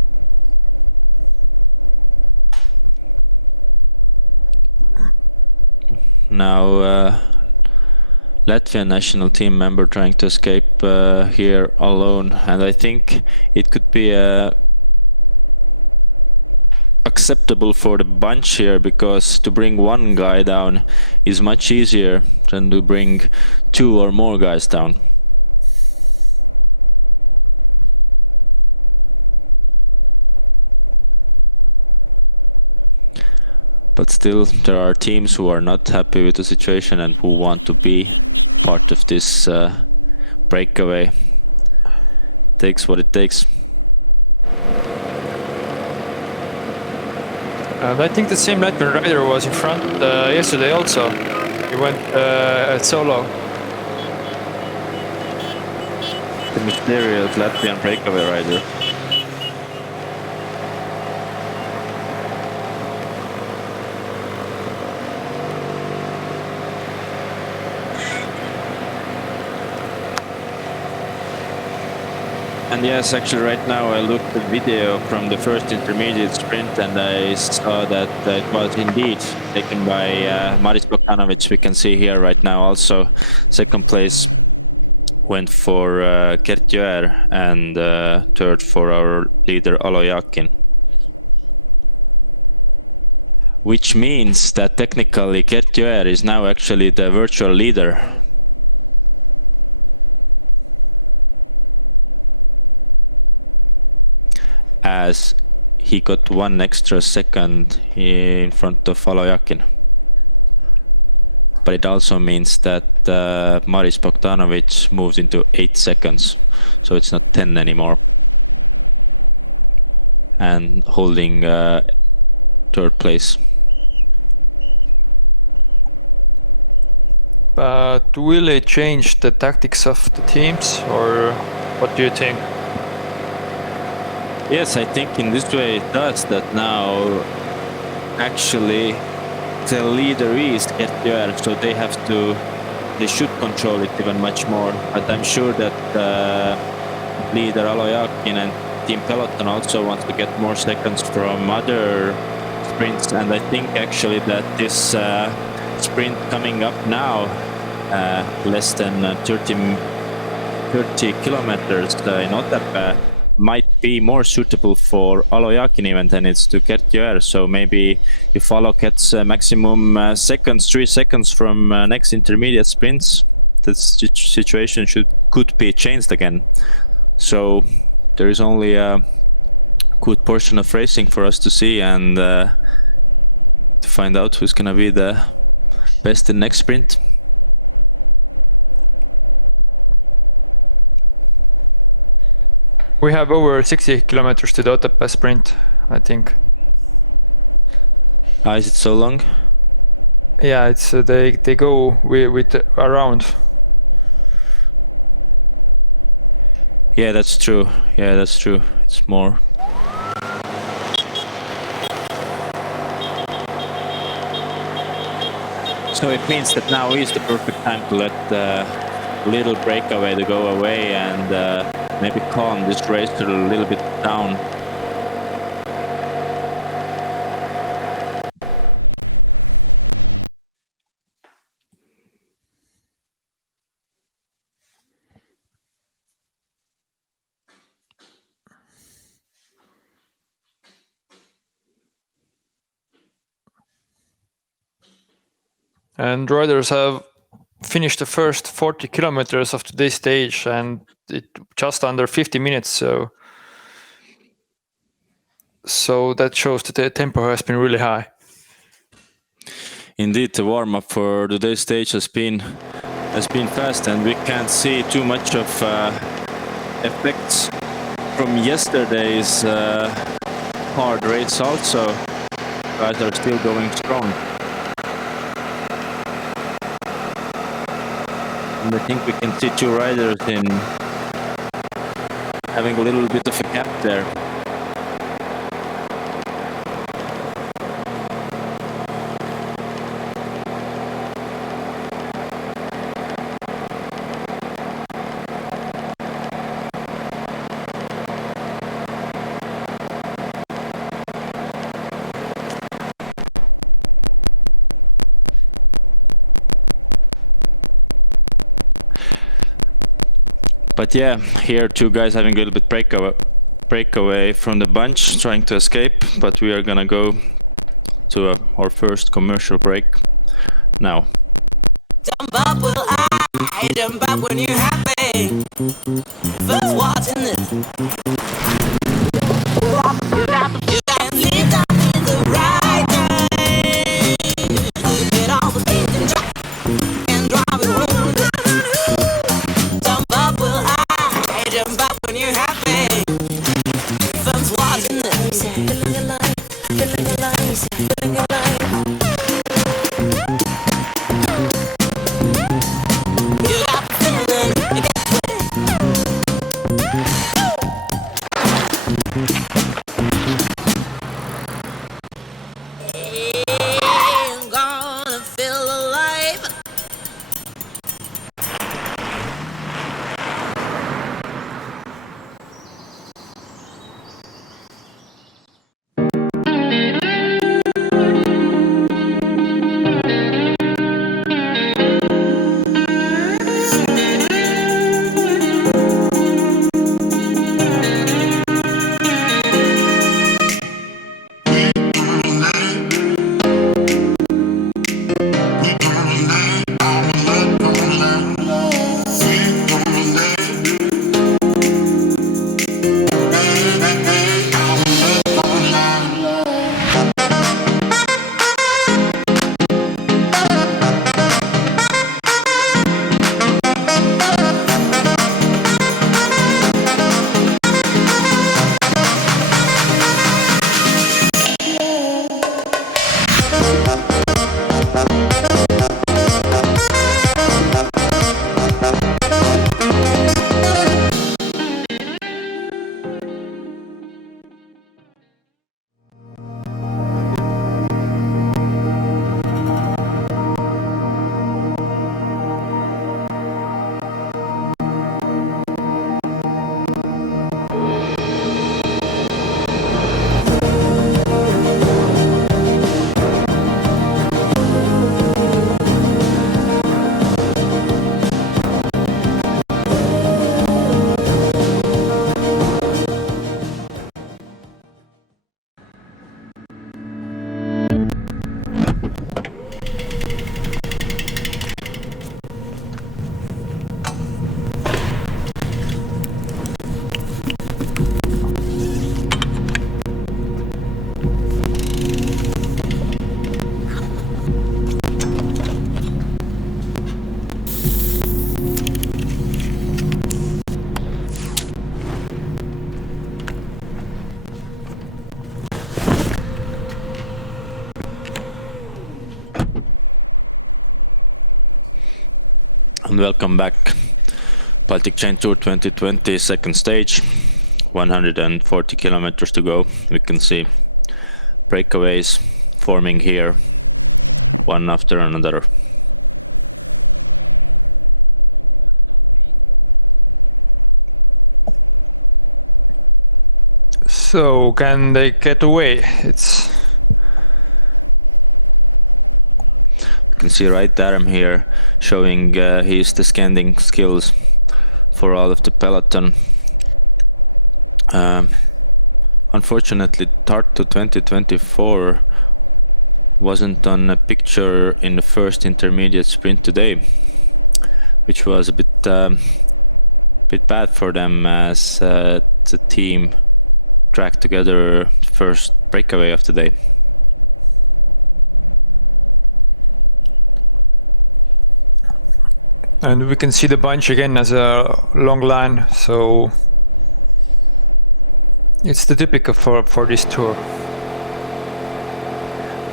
Now Latvian national team member trying to escape here alone, and I think it could be acceptable for the bunch here, because to bring one guy down is much easier than to bring 2 or more guys down. But still, there are teams who are not happy with the situation and who want to be part of this breakaway. Takes what it takes. And I think the same Latvian rider was in front yesterday also. He went solo. The mysterious Latvian breakaway rider. And yes, actually right now I looked at the video from the first intermediate sprint and I saw that it was indeed taken by Maris Bogdanovic. We can see here right now also second place went for Gert Joer and third for our leader Alo Jakin. Which means that technically Gert Joer is now actually the virtual leader. As he got 1 extra second in front of Alo Jakin. But it also means that Maris Bogdanovic moved into 8 seconds, so it's not 10 anymore. And holding third place. But will it change the tactics of the teams, or what do you think? Yes, I think in this way it does, that now actually the leader is Gert Joer, so they should control it even much more. But I'm sure that leader Alo Jakin and Team Peloton also wants to get more seconds from other sprints, and I think actually that this sprint coming up now, less than 30 kilometers in Otepää, might be more suitable for Alo Jakin even than it's to Gert Joer. So maybe if Alo gets maximum 3 seconds from next intermediate sprints, the situation could be changed again. So there is only a good portion of racing for us to see and to find out who's gonna be the best in next sprint. We have over 60 kilometers to the Otepää sprint, I think. Is it so long? Yeah, it's they go with around. Yeah, that's true. Yeah, that's true. It's more. So it means that now is the perfect time to let the little breakaway to go away and maybe calm this race a little bit down. And riders have finished the first 40 kilometers of today's stage, and it just under 50 minutes. So that shows that the tempo has been really high. Indeed, the warm-up for today's stage has been fast, and we can't see too much of effects from yesterday's hard race. Also, guys are still going strong. And I think we can see 2 riders in having a little bit of a gap there. Yeah, here two guys having a little bit breakaway from the bunch, trying to escape, but we are gonna go to our first commercial break now. Jump up, will I jump up when you're happy? First watching this. You can leave that in the right time. Get all the things and drive it home. Jump up, will I jump up when you're happy? First watching this. Feeling alive, feeling alive, feeling alive. You got the feeling, you got I'm gonna feel alive. And welcome back. Baltic Chain Tour 2020 second stage. 140 kilometers to go. We can see breakaways forming here, one after another. So can they get away? You can see right arm here showing his the scanning skills for all of the peloton. Unfortunately, Tartu 2024 wasn't on a picture in the first intermediate sprint today, which was a bit bad for them as the team tracked together first breakaway of the day. And we can see the bunch again as a long line, so it's the typical for this tour.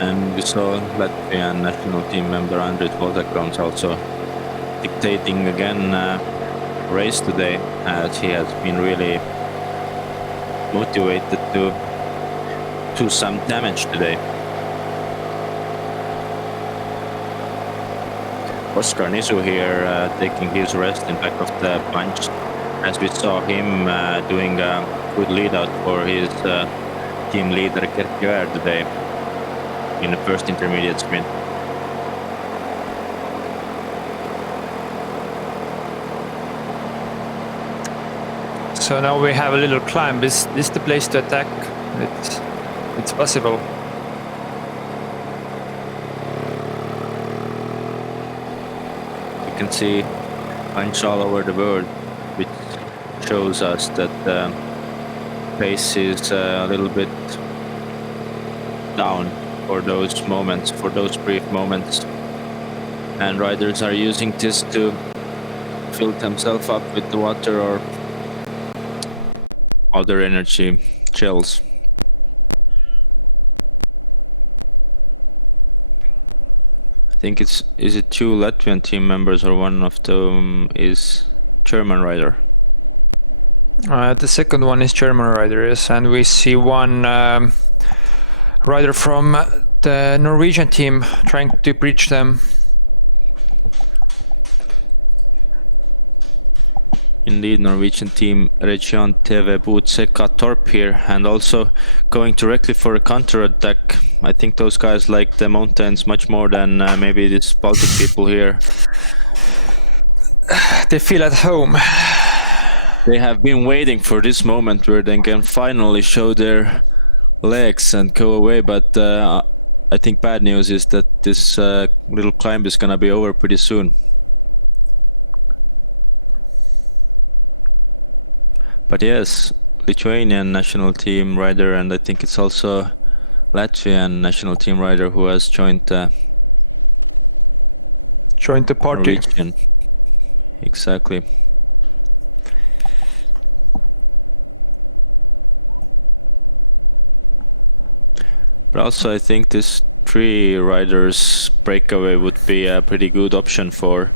And we saw Latvian national team member Andris Voltakrons also dictating again race today, as he has been really motivated to do some damage today. Oscar Nisu here taking his rest in back of the bunch, as we saw him doing a good lead out for his team leader Kerkkiöär today in the first intermediate sprint. So now we have a little climb. Is this the place to attack? It's possible. You can see bunch all over the world, which shows us that the pace is a little bit down for those moments, for those brief moments. And riders are using this to fill themselves up with the water or other energy gels. I think is it 2 Latvian team members or one of them is German rider? The second one is German rider, yes, and we see one rider from the Norwegian team trying to breach them. Indeed, Norwegian team Region TV Butseka Torp here, and also going directly for a counter-attack. I think those guys like the mountains much more than maybe these Baltic people here. They feel at home. They have been waiting for this moment where they can finally show their legs and go away, but I think bad news is that this little climb is gonna be over pretty soon. But yes, Lithuanian national team rider, and I think it's also Latvian national team rider who has joined the party. Norwegian. Exactly. But also I think this 3 riders breakaway would be a pretty good option for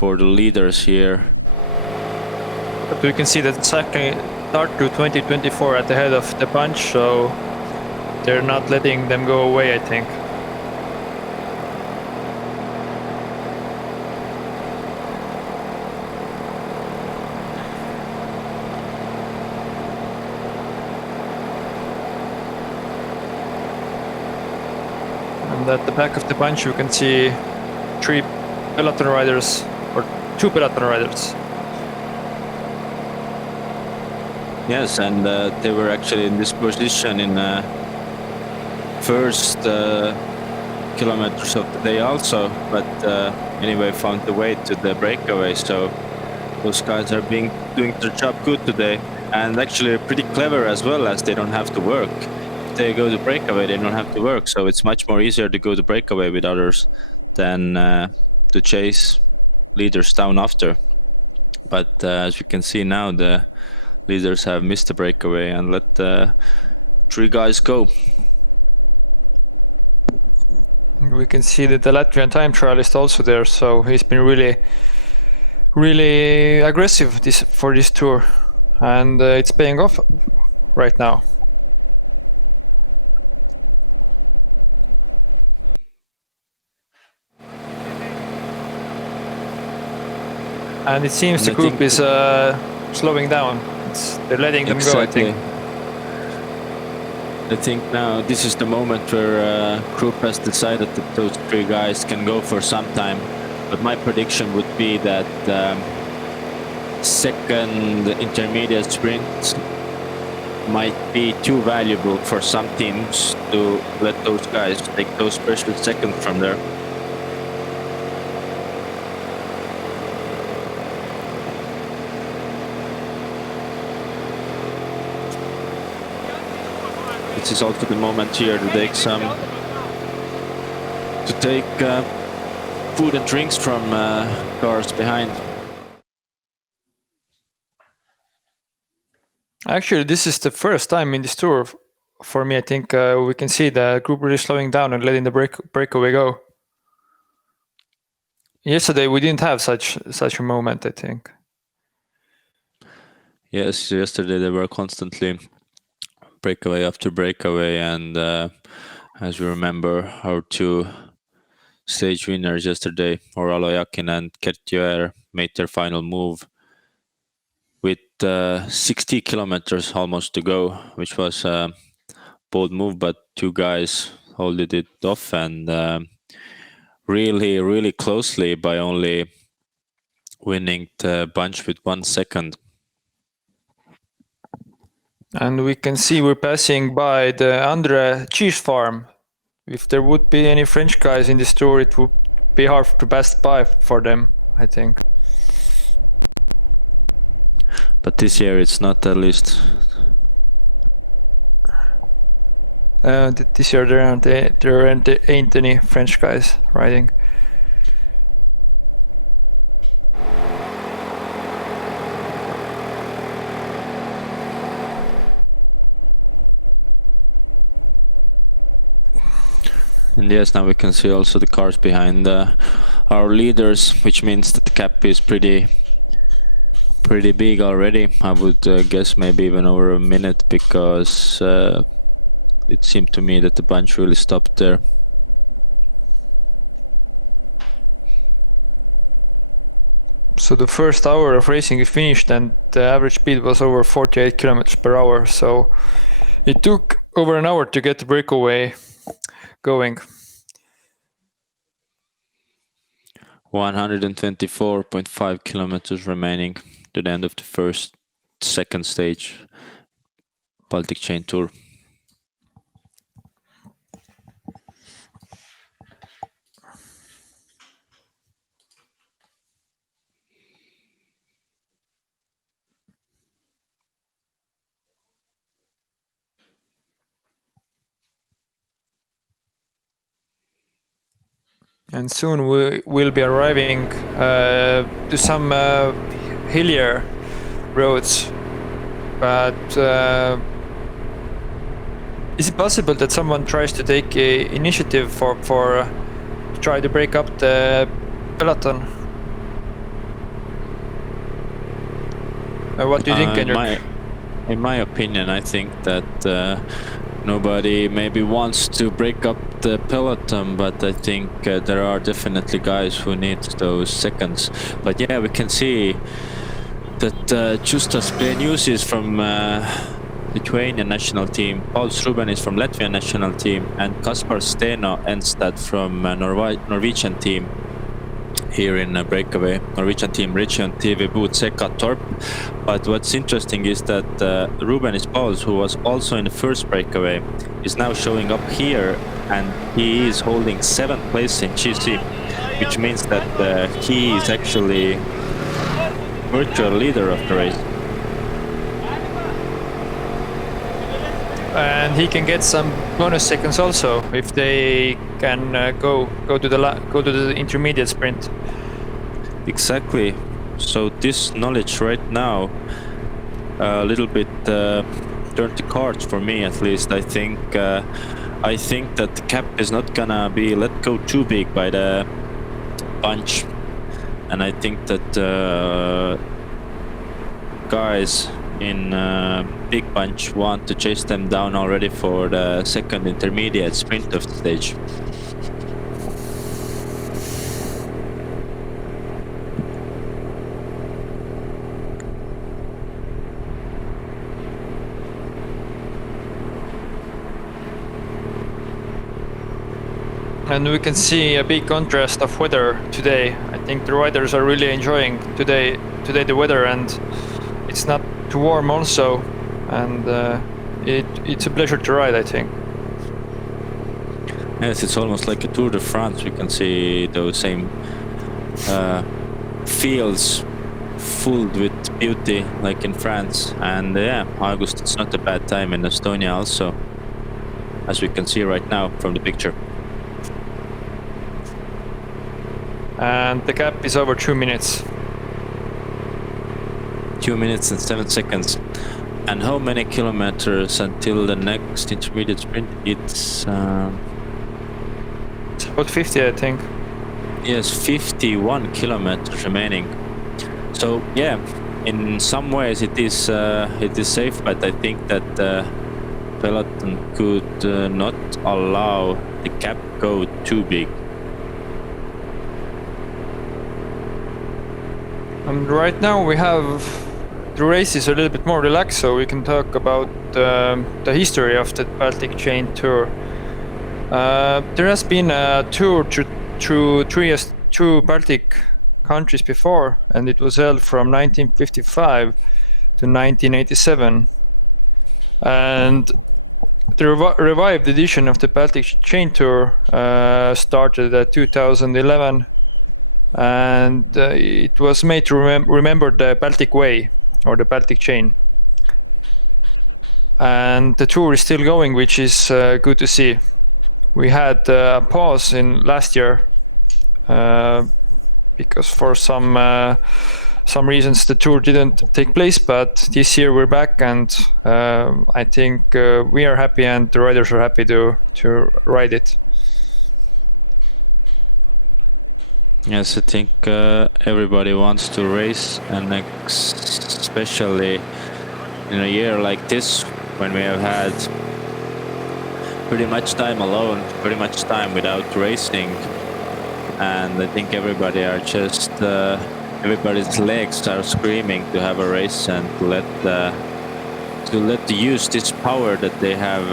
the leaders here. But we can see that Saki start to 2024 at the head of the bunch, so they're not letting them go away, I think. And at the back of the bunch, you can see 3 peloton riders, or 2 peloton riders. Yes, and they were actually in this position in first kilometers of the day also, but anyway found the way to the breakaway. So those guys are doing their job good today, and actually pretty clever as well, as they don't have to work. If they go to breakaway, they don't have to work, so it's much more easier to go to breakaway with others than to chase leaders down after. But as you can see now, the leaders have missed the breakaway and let the 3 guys go. We can see that the Latvian time trialist also there, so he's been really aggressive for this tour, and it's paying off right now. And it seems the group is slowing down. They're letting them go, I think. I think now this is the moment where group has decided that those 3 guys can go for some time. But my prediction would be that second intermediate sprint might be too valuable for some teams to let those guys take those precious seconds from there. This is also the moment here to take food and drinks from cars behind. Actually, this is the first time in this tour for me. I think we can see the group really slowing down and letting the breakaway go. Yesterday we didn't have such a moment, I think. Yes, yesterday they were constantly breakaway after breakaway, and as you remember, our 2 stage winners yesterday, Oralo Yakin and Kertjoer, made their final move with 60 kilometers almost to go, which was a bold move, but 2 guys holded it off, and really closely by only winning the bunch with 1 second. And we can see we're passing by the Andre cheese farm. If there would be any French guys in this tour, it would be hard to pass by for them, I think. But this year it's not, at least. This year there ain't any French guys riding. And yes, now we can see also the cars behind our leaders, which means that the gap is pretty big already. I would guess maybe even over a minute, because it seemed to me that the bunch really stopped there. So the first hour of racing is finished and the average speed was over 48 kilometers per hour. So it took over an hour to get the breakaway going. 124.5 kilometers remaining to the end of the second stage Baltic Chain Tour. And soon we will be arriving to some hillier roads. But is it possible that someone tries to take initiative for try to break up the peloton? What do you think, Henrik? In my opinion, I think that nobody maybe wants to break up the peloton, but I think there are definitely guys who need those seconds. But yeah, we can see that Justas Plenius is from Lithuanian national team, Pauls Ruben is from Latvian national team, and Kaspar Steno Enstad from Norwegian team here in breakaway. Norwegian team Region TV Boot Seka Torp. But what's interesting is that Ruben Pauls, who was also in the first breakaway, is now showing up here, and he is holding 7th place in GC, which means that he is actually virtual leader of the race. And he can get some bonus seconds also if they can go to the intermediate sprint. Exactly. So this knowledge right now a little bit turned the cards for me, at least. I think that the cap is not gonna be let go too big by the bunch, and I think that guys in big bunch want to chase them down already for the second intermediate sprint of the stage. And we can see a big contrast of weather today. I think the riders are really enjoying today the weather, and it's not too warm also, and it's a pleasure to ride, I think. Yes, it's almost like a Tour de France. We can see those same fields full with beauty like in France, and yeah, August, it's not a bad time in Estonia also, as we can see right now from the picture. And the gap is over 2 minutes. 2 minutes and 7 seconds. And how many kilometers until the next intermediate sprint? It's about 50, I think. Yes, 51 kilometers remaining. So yeah, in some ways it is safe, but I think that peloton could not allow the gap go too big. And right now we have the race is a little bit more relaxed, so we can talk about the history of the Baltic Chain Tour. There has been a tour through two Baltic countries before, and it was held from 1955 to 1987. And the revived edition of the Baltic Chain Tour started at 2011, and it was made to remember the Baltic Way, or the Baltic Chain. And the tour is still going, which is good to see. We had a pause in last year because for some reasons the tour didn't take place, but this year we're back, and I think we are happy and the riders are happy to ride it. Yes, I think everybody wants to race, and especially in a year like this, when we have had pretty much time alone, pretty much time without racing, and I think everybody are just everybody's legs are screaming to have a race and to let use this power that they have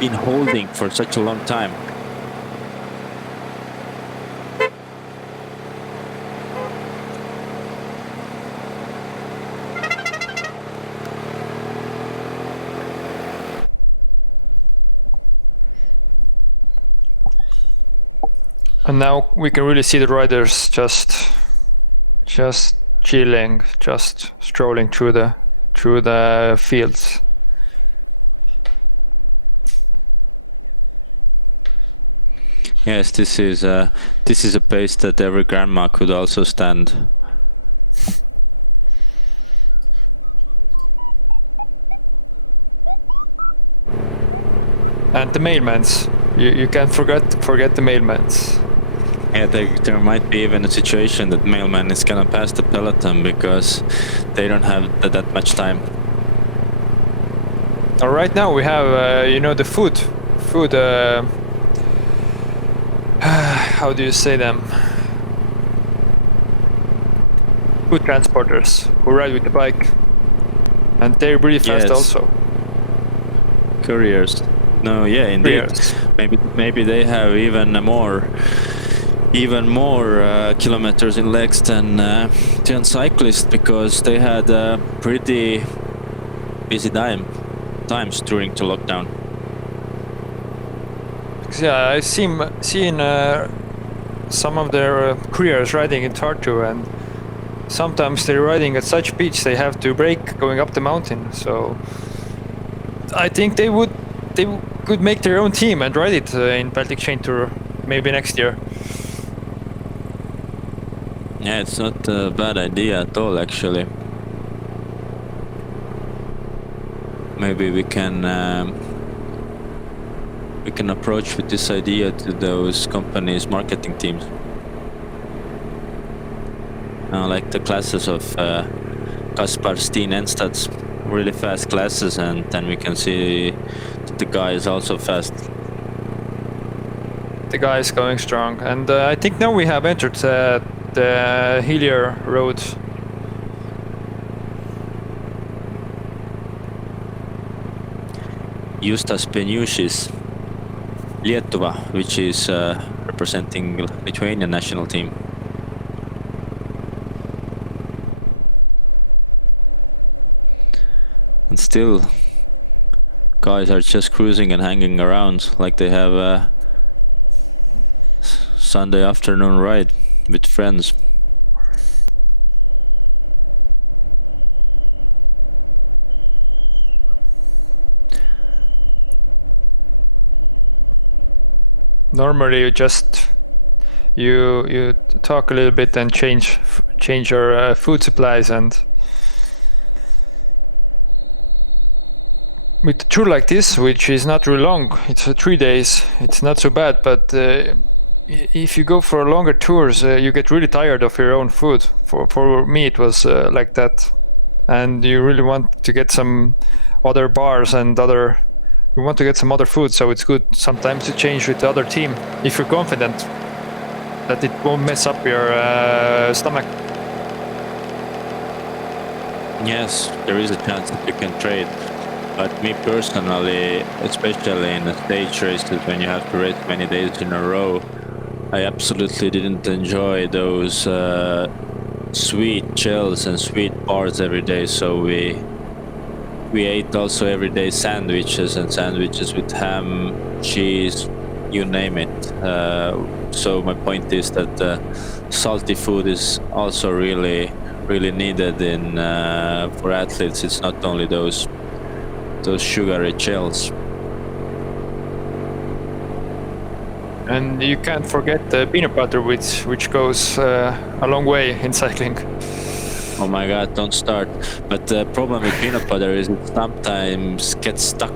been holding for such a long time. And now we can really see the riders just chilling, just strolling through the fields. Yes, this is a pace that every grandma could also stand. And the mailmans, you can't forget the mailmans. Yeah, there might be even a situation that mailman is gonna pass the peloton because they don't have that much time. Right now we have the food how do you say them, food transporters who ride with the bike, and they're really fast. Yes. Also Couriers. No, yeah, indeed. Couriers. Maybe they have even more kilometers in legs than cyclists, because they had pretty busy times during the lockdown. Yeah, I've seen some of their couriers riding in Tartu, and sometimes they're riding at such speeds they have to brake going up the mountain. So I think they could make their own team and ride it in Baltic Chain Tour maybe next year. Yeah, it's not a bad idea at all, actually. Maybe we can approach with this idea to those companies' marketing teams. Like the classes of Kaspar, Steen, Enstad's really fast classes, and then we can see that the guy is also fast. The guy is going strong, and I think now we have entered the Hillier Road. Justas Beniušis, Lietuva, which is representing Lithuanian national team. And still, guys are just cruising and hanging around like they have a Sunday afternoon ride with friends. Normally you talk a little bit and change your food supplies, and with a tour like this, which is not really long, it's 3 days, it's not so bad, but if you go for longer tours, you get really tired of your own food. For me it was like that, and you really want to get some other bars and you want to get some other food, so it's good sometimes to change with the other team if you're confident that it won't mess up your stomach. Yes, there is a chance that you can trade, but me personally, especially in the stage races when you have to race many days in a row, I absolutely didn't enjoy those sweet gels and sweet bars every day. So we ate also every day sandwiches and sandwiches with ham, cheese, you name it. So my point is that salty food is also really needed in for athletes. It's not only those sugary gels. And you can't forget the peanut butter, which goes a long way in cycling. Oh my god, don't start. But the problem with peanut butter is it sometimes gets stuck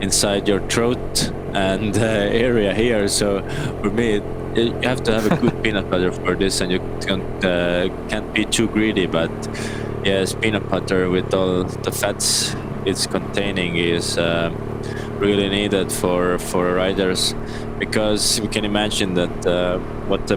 inside your throat and area here. So for me, you have to have a good peanut butter for this, and you can't be too greedy. But yes, peanut butter with all the fats it's containing is really needed for riders, because we can imagine that what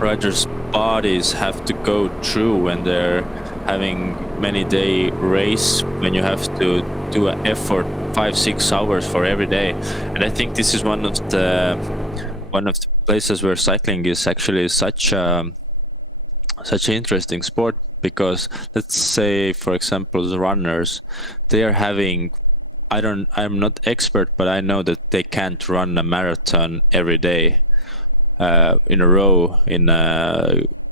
riders' bodies have to go through when they're having many day race, when you have to do an effort 5-6 hours for every day. And I think this is one of the places where cycling is actually such an interesting sport, because let's say, for example, the runners, they are having, I'm not expert, but I know that they can't run a marathon every day in a row in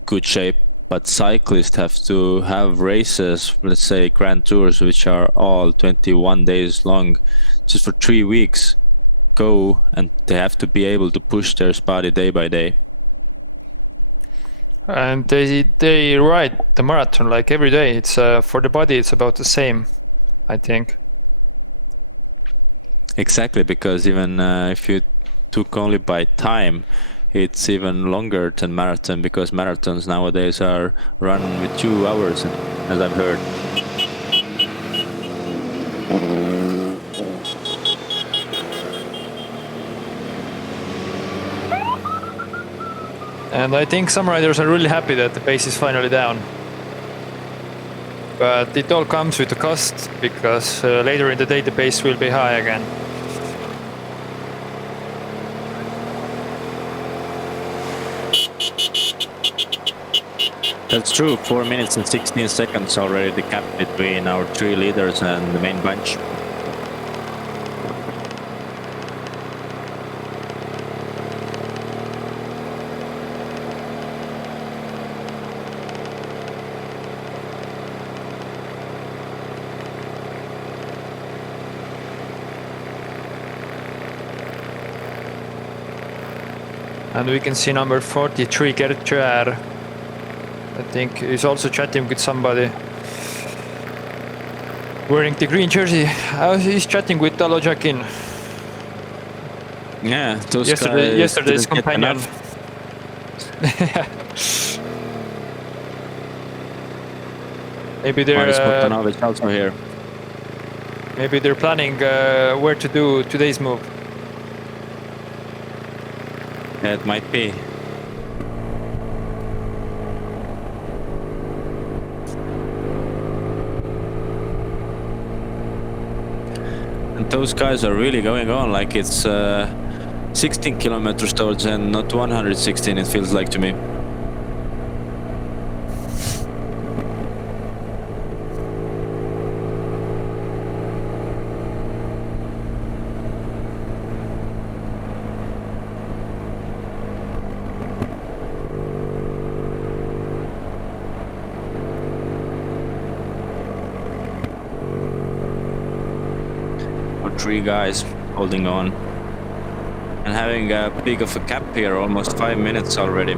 good shape. But cyclists have to have races, let's say Grand Tours, which are all 21 days long, just for 3 weeks go, and they have to be able to push their body day by day. And they ride the marathon like every day. It's for the body, it's about the same, I think. Exactly, because even if you took only by time, it's even longer than marathon, because marathons nowadays are run with 2 hours, as I've heard. And I think some riders are really happy that the pace is finally down. But it all comes with a cost, because later in the day the pace will be high again. That's true, 4 minutes and 16 seconds already the gap between our 3 leaders and the main bunch. And we can see number 43, Gert Joer. I think he's also chatting with somebody wearing the green jersey. He's chatting with Talo Jakin, Yeah, those yesterday's guys didn't get companion. enough. Maybe Maris they're Bogdanovic also here. maybe they're planning where to do today's move. Yeah, it might be. And those guys are really going on like it's 16 kilometers towards and not 116, it feels like to me. Three guys holding on and having a big of a gap here, almost 5 minutes already.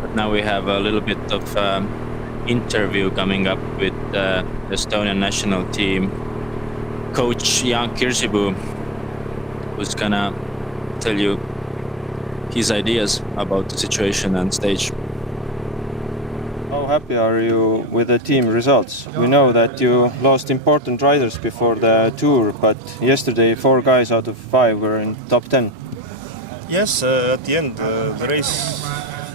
But now we have a little bit of interview coming up with the Estonian national team coach Jan Kirsipuu, who's gonna tell you his ideas about the situation and stage. How happy are you with the team results? We know that you lost important riders before the tour, but yesterday 4 guys out of 5 were in top 10. Yes, at the end, the race,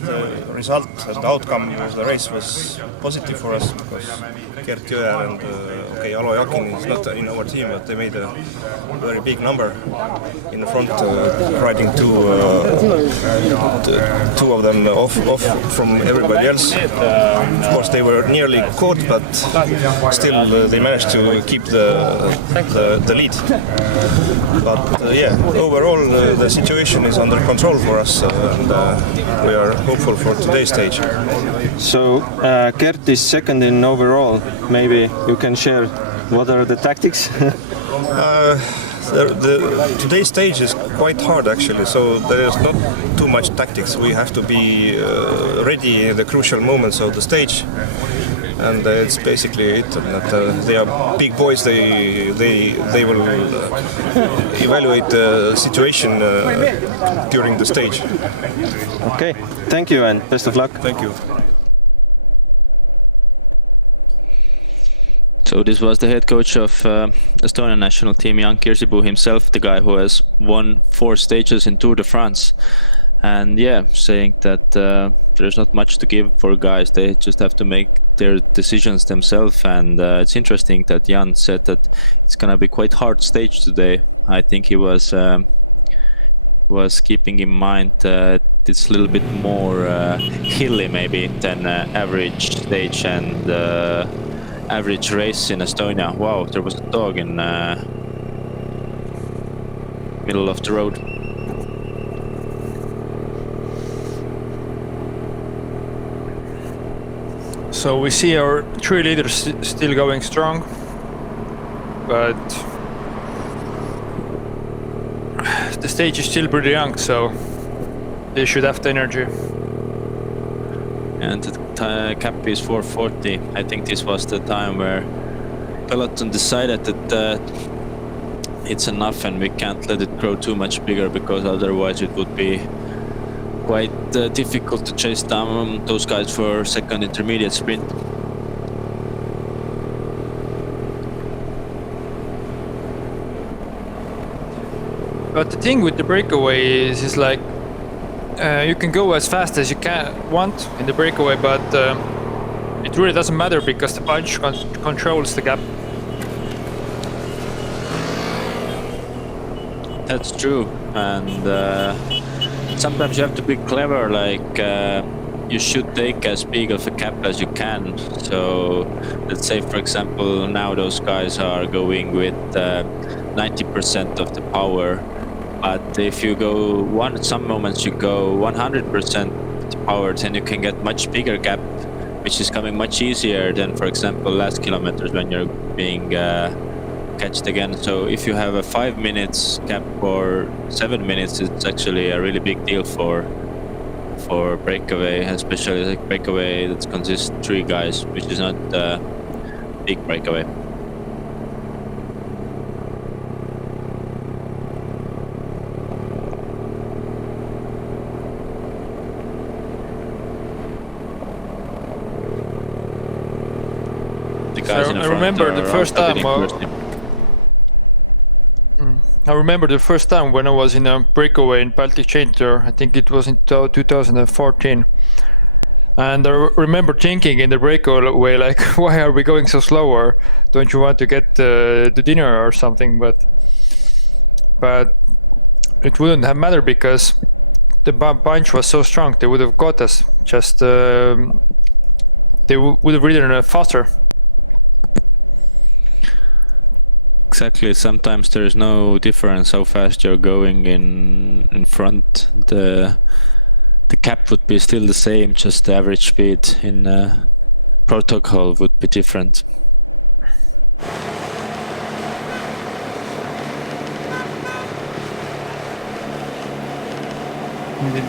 the result and the outcome of the race was positive for us because Gert Jõer and Alo Jakin is not in our team, but they made a very big number in the front, riding two of them off from everybody else. Of course, they were nearly caught, but still they managed to keep the lead. But overall the situation is under control for us, and we are hopeful for today's stage. So Gert is second in overall. Maybe you can share what are the tactics? Today's stage is quite hard actually, so there is not too much tactics. We have to be ready in the crucial moments of the stage, and it's basically it. And that they are big boys. They will evaluate the situation during the stage. Thank you and best of luck. Thank you. So this was the head coach of Estonian national team, Jan Kirsipuu himself, the guy who has won 4 stages in Tour de France. And saying that there's not much to give for guys, they just have to make their decisions themselves. And it's interesting that Jan said that it's gonna be quite hard stage today. I think he was keeping in mind it's a little bit more hilly maybe than average stage and average race in Estonia. Wow, there was a dog in middle of the road. So we see our 3 leaders still going strong, but the stage is still pretty young, so they should have the energy. And the cap is 440. I think this was the time where Peloton decided that it's enough and we can't let it grow too much bigger, because otherwise it would be quite difficult to chase down those guys for second intermediate sprint. But the thing with the breakaway is like you can go as fast as you want in the breakaway, but it really doesn't matter because the bunch controls the gap. That's true, and sometimes you have to be clever, like you should take as big of a cap as you can. So let's say, for example, now those guys are going with 90% of the power, but if you go some moments you go 100% the power, then you can get much bigger gap, which is coming much easier than, for example, last kilometers when you're being catched again. So if you have a 5 minutes gap or 7 minutes, it's actually a really big deal for breakaway, especially like breakaway that consists 3 guys, which is not a big breakaway. So I remember the first time. I remember the first time when I was in a breakaway in Baltic Chain Tour. I think it was in 2014. And I remember thinking in the breakaway, like, why are we going so slow? Or don't you want to get the dinner or something? But it wouldn't have mattered because the bunch was so strong. They would have got us. Just they would have ridden faster. Exactly. Sometimes there is no difference how fast you're going in front. The cap would be still the same, just the average speed in protocol would be different.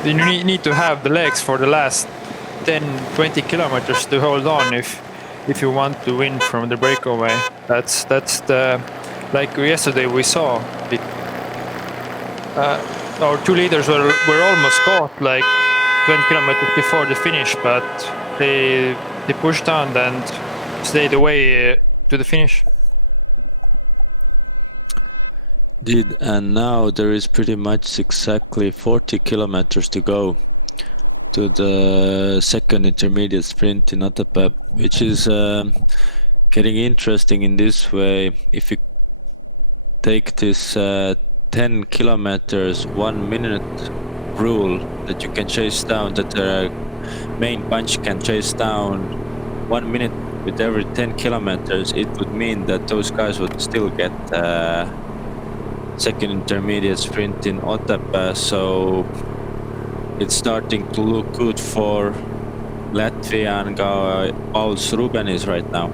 You need to have the legs for the last 10-20 kilometers to hold on if you want to win from the breakaway. That's the, like yesterday we saw it, our 2 leaders were almost caught like 20 kilometers before the finish, but they pushed on and stayed away to the finish. And now there is pretty much exactly 40 kilometers to go to the second intermediate sprint in Otepää, which is getting interesting in this way. If you take this 10 kilometers 1 minute rule that you can chase down, that the main bunch can chase down 1 minute with every 10 kilometers, it would mean that those guys would still get second intermediate sprint in Otepää. So it's starting to look good for Latvian guy Pauls Rubenis right now.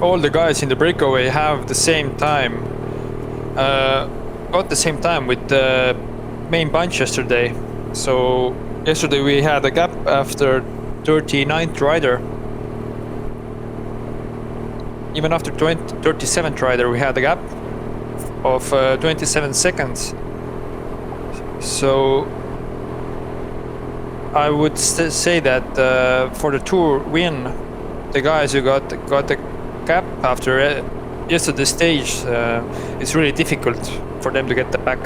All the guys in the breakaway have the same time, got the same time with the main bunch yesterday. So yesterday we had a gap after 39th rider. Even after 37th rider we had a gap of 27 seconds. So I would say that for the Tour win, the guys who got the gap after yesterday's stage, it's really difficult for them to get the back.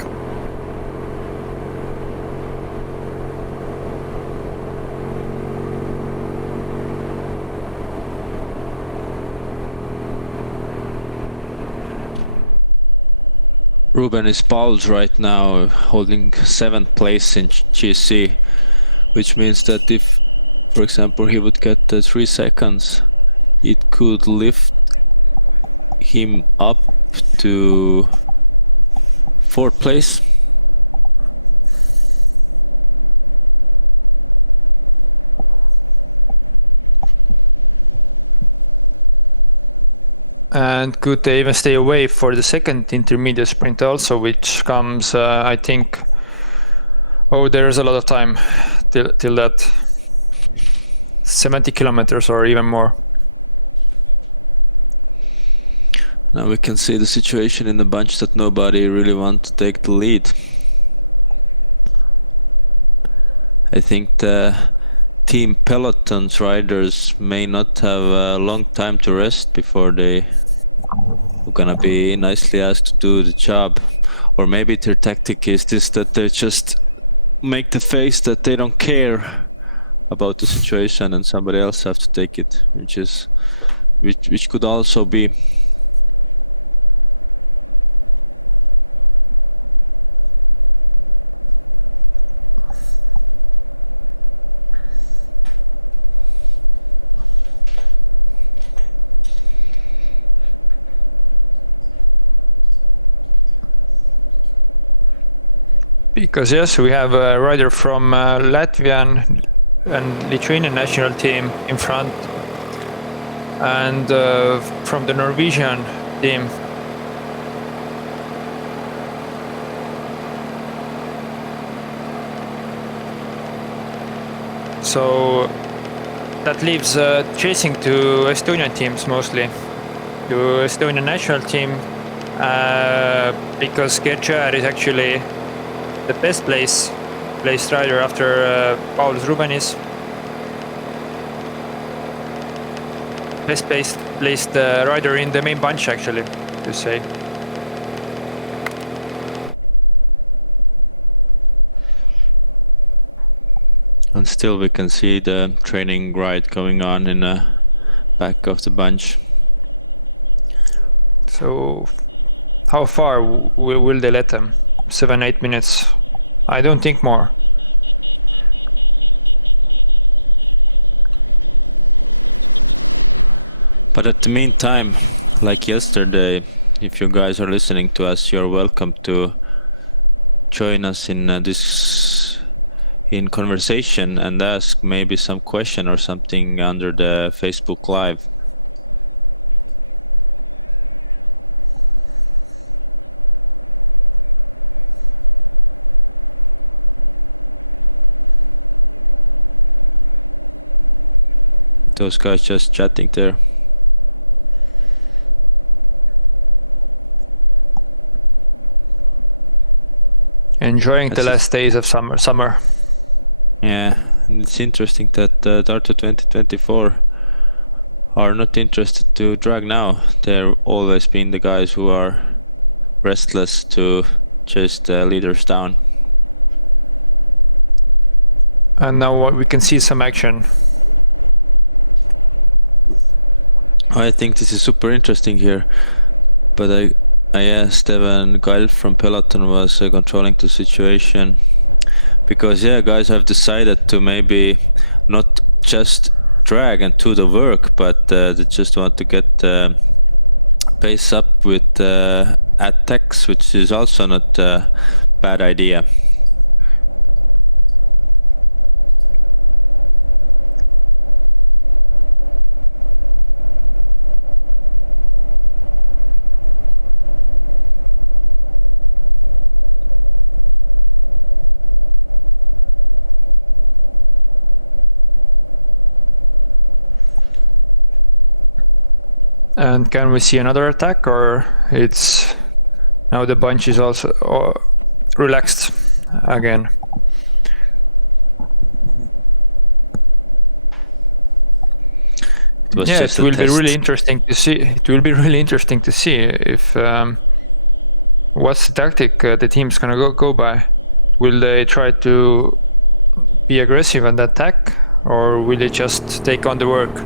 Ruben is Pauls right now, holding 7th place in GC, which means that if, for example, he would get 3 seconds, it could lift him up to 4th place. And could they even stay away for the second intermediate sprint also, which comes, I think, oh, there's a lot of time till that. 70 kilometers or even more. Now we can see the situation in the bunch that nobody really wants to take the lead. I think the Team Peloton's riders may not have a long time to rest before they are gonna be nicely asked to do the job. Or maybe their tactic is this, that they just make the face that they don't care about the situation and somebody else have to take it, which could also be. Because yes, we have a rider from Latvian and Lithuanian national team in front, and from the Norwegian team. So that leaves chasing to Estonian teams mostly, to Estonian national team, because Gertjaer is actually the best placed rider after Pauls Rubenis. Best placed rider in the main bunch, actually, to say. And still we can see the training ride going on in the back of the bunch. So how far will they let them? 7-8 minutes? I don't think more. But at the meantime, like yesterday, if you guys are listening to us, you're welcome to join us in in conversation and ask maybe some question or something under the Facebook Live. Those guys just chatting there. Enjoying the last days of summer. Yeah, it's interesting that Tartu 2024 are not interested to drag now. They're always been the guys who are restless to chase the leaders down. And now we can see some action. I think this is super interesting here, but Steven Gall from Peloton was controlling the situation, because guys have decided to maybe not just drag and do the work, but they just want to get the pace up with attacks, which is also not a bad idea. And can we see another attack, or it's now the bunch is also relaxed again? It will be really interesting to see. It will be really interesting to see if what's the tactic the team's gonna go by. Will they try to be aggressive and attack, or will they just take on the work?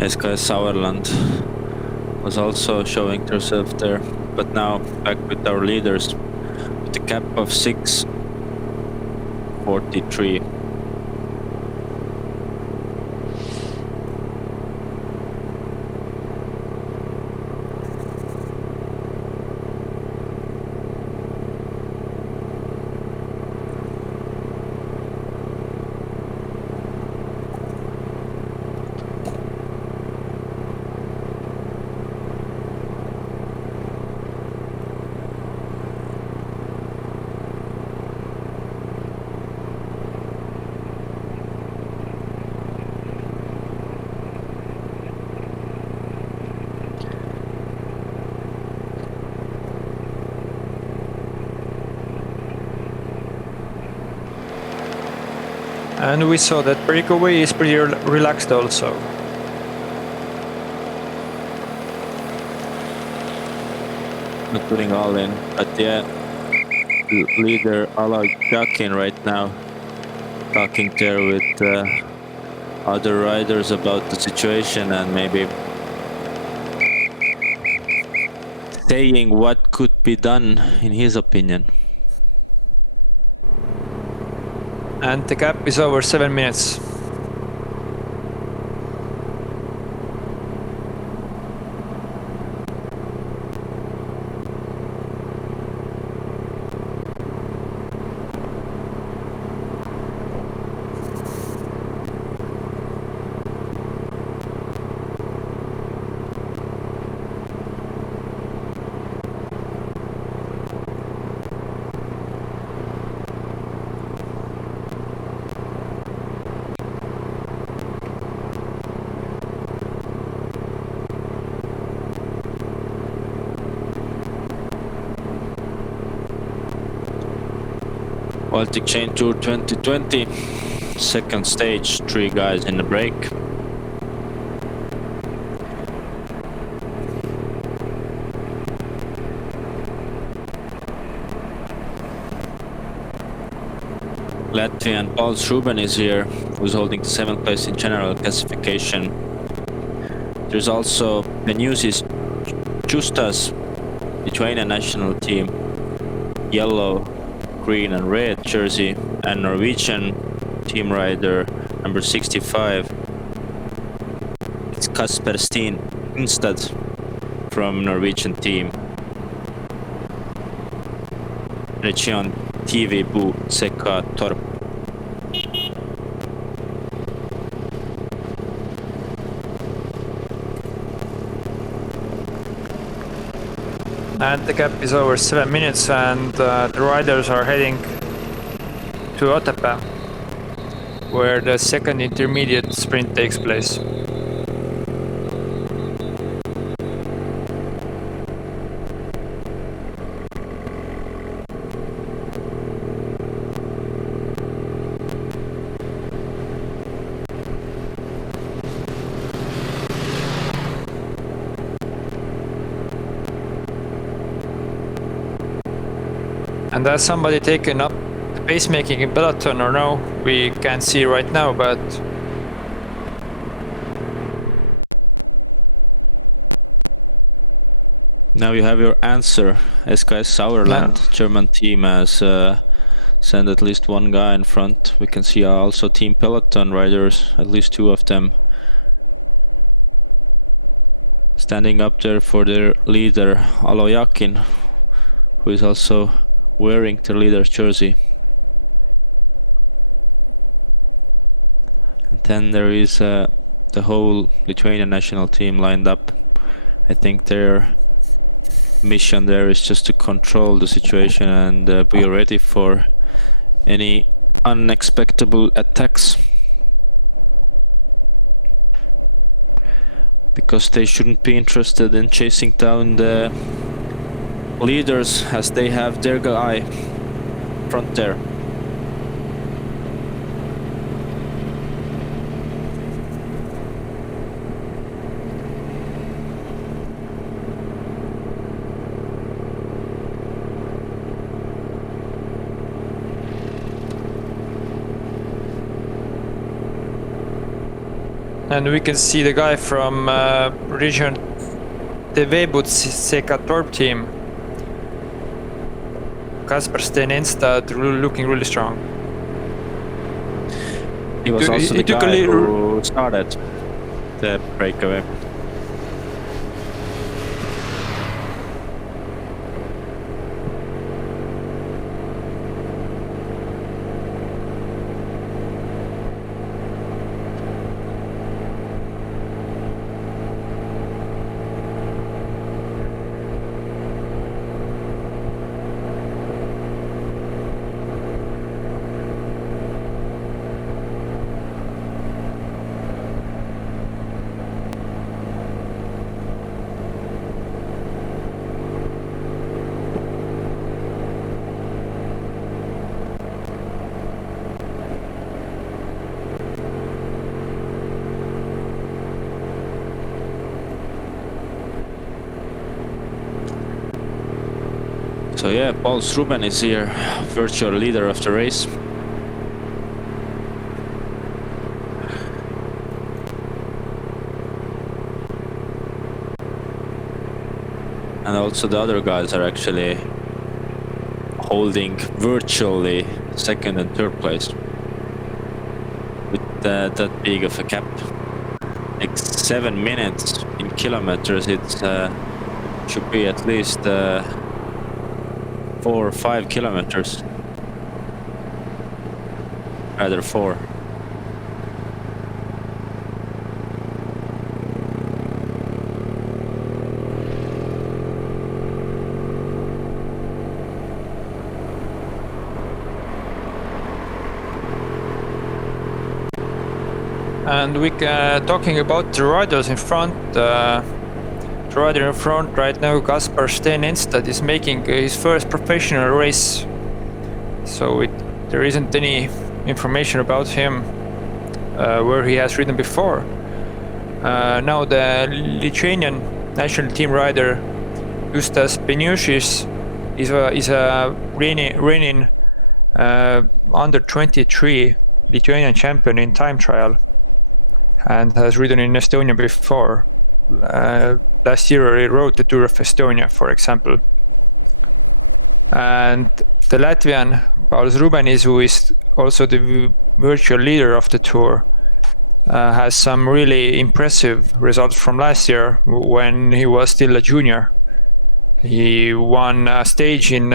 SKS Sauerland was also showing herself there, but now back with our leaders with a gap of 6:43. And we saw that breakaway is pretty relaxed also. Not putting all in, but leader Ala Jakin right now talking there with other riders about the situation and maybe saying what could be done in his opinion. And the gap is over 7 minutes. Baltic Chain Tour 2020, second stage, 3 guys in the break. Latvian Paul Schuben is here, who's holding the 7th place in general classification. There's also the news is Justas, Lithuanian national team, yellow, green and red jersey, and Norwegian team rider number 65. It's Kasper Steen Instad from Norwegian team. Region TV Bu Seka Torp. And the gap is over 7 minutes, and the riders are heading to Otepää, where the second intermediate sprint takes place. And has somebody taken up the pacemaking in peloton or no? We can't see right now, but Now you have your answer. SKS Sauerland, German team has sent at least one guy in front. We can see also Team Peloton riders, at least 2 of them, standing up there for their leader, Alo Yakin, who is also wearing the leader's jersey. Then there is the whole Lithuanian national team lined up. I think their mission there is just to control the situation and be ready for any unexpected attacks, because they shouldn't be interested in chasing down the leaders, as they have their guy front there. and we can see the guy from region the Vebutseka team, Kasper Stenenstad, looking really strong. He was also the guy who started the breakaway. So yeah, Paul Struben is here, virtual leader of the race. And also the other guys are actually holding virtually second and third place. With that big of a gap. Like 7 minutes in kilometers, it should be at least 4 or 5 kilometers. Rather 4. And we talking about the riders in front. The rider in front right now, Kasper Stenenstad, is making his first professional race. So there isn't any information about him where he has ridden before. Now the Lithuanian national team rider Justas Beniušis is a reigning under 23 Lithuanian champion in time trial, and has ridden in Estonia before. Last year he rode the Tour of Estonia, for example. And the Latvian Pauls Rubenis, who is also the virtual leader of the tour, has some really impressive results from last year when he was still a junior. He won a stage in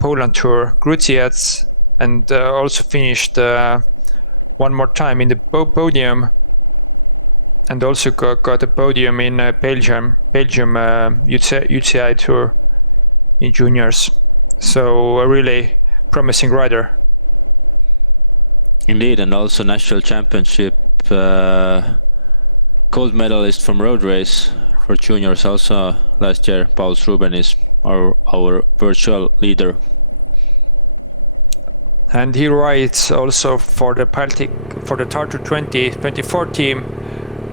Poland Tour, Grudziac, and also finished one more time in the podium, and also got a podium in Belgium UCI Tour in juniors. So a really promising rider. Indeed, and also national championship gold medalist from road race for juniors also last year. Paul Struben is our virtual leader. And he rides also for the Baltic, for the Tartu 2024 team,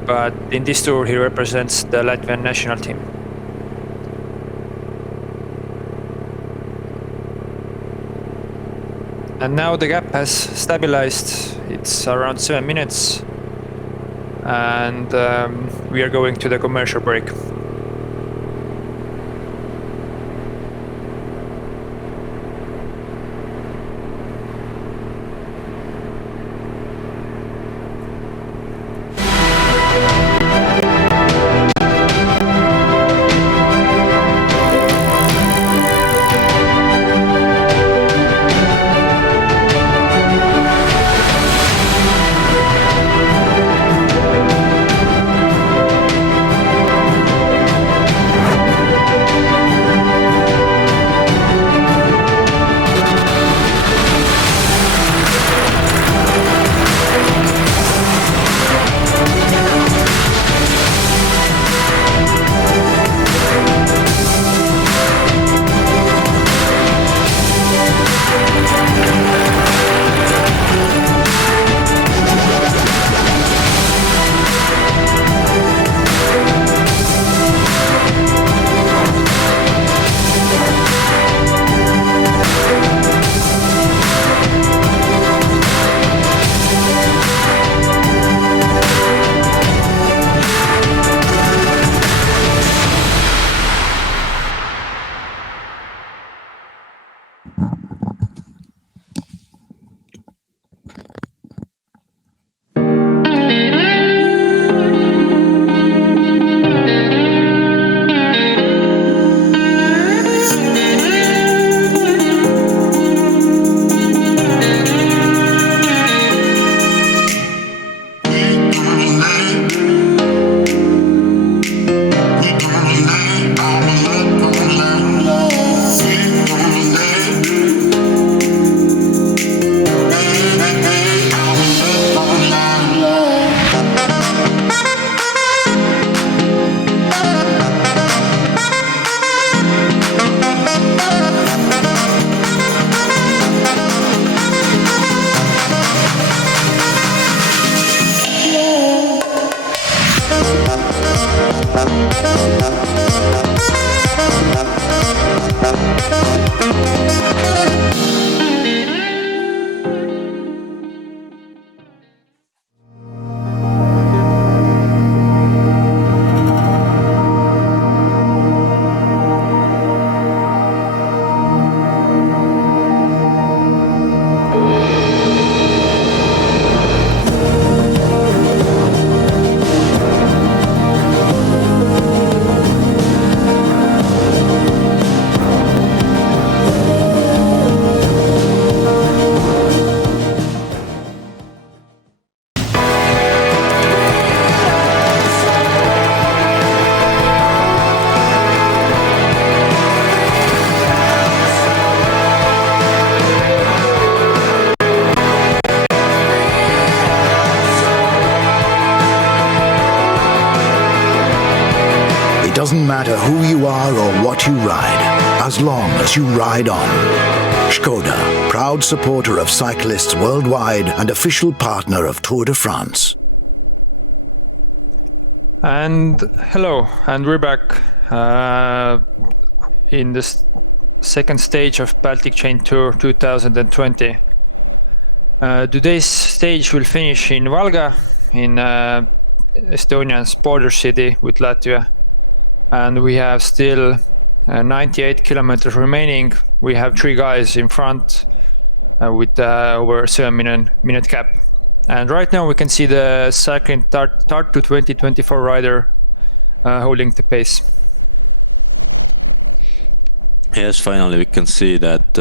but in this tour he represents the Latvian national team. And now the gap has stabilized. It's around 7 minutes. And we are going to the commercial break. Doesn't matter who you are or what you ride, as long as you ride on. Škoda, proud supporter of cyclists worldwide and official partner of Tour de France. And hello, and we're back in this second stage of Baltic Chain Tour 2020. Today's stage will finish in Valga, in Estonia's border city with Latvia. And we have still 98 kilometers remaining. We have 3 guys in front with over 7 minute gap. And right now we can see the second Tartu 2024 rider holding the pace. Yes, finally we can see that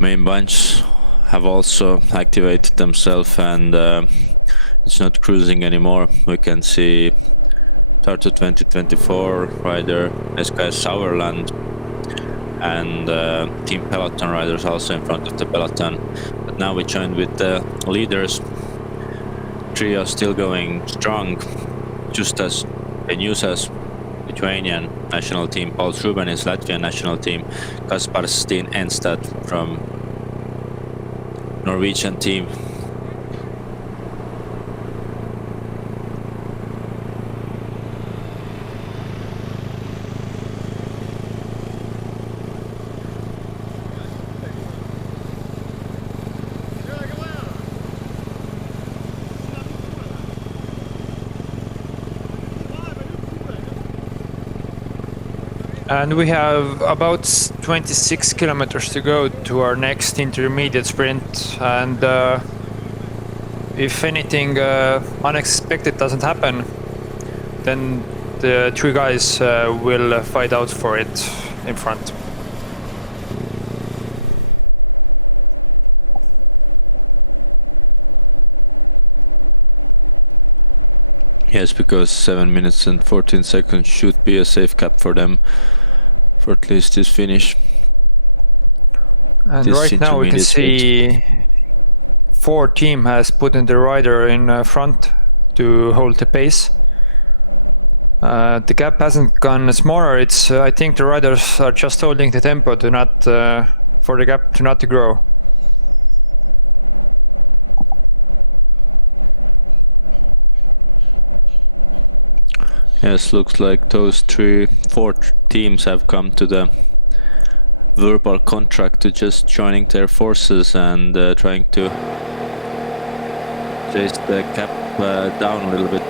main bunch have also activated themselves and it's not cruising anymore. We can see Tartu 2024 rider SKS Sauerland and Team Peloton riders also in front of the peloton. But now we joined with the leaders. Trio still going strong. Justas Benusas, Lithuanian national team, Paul Rubenis, Latvian national team, Kaspar Steen Enstad from Norwegian team. And we have about 26 kilometers to go to our next intermediate sprint. And if anything unexpected doesn't happen, then the three guys will fight out for it in front. Yes, because 7 minutes and 14 seconds should be a safe cap for them for at least this finish. And This right now we can intermediate see 4 team has put in the rider in front to hold the pace. The gap hasn't gone smaller. It's I think the riders are just holding the tempo to not for the gap to not to grow. Yes, looks like those 4 teams have come to the verbal contract to just joining their forces and trying to chase the cap down a little bit.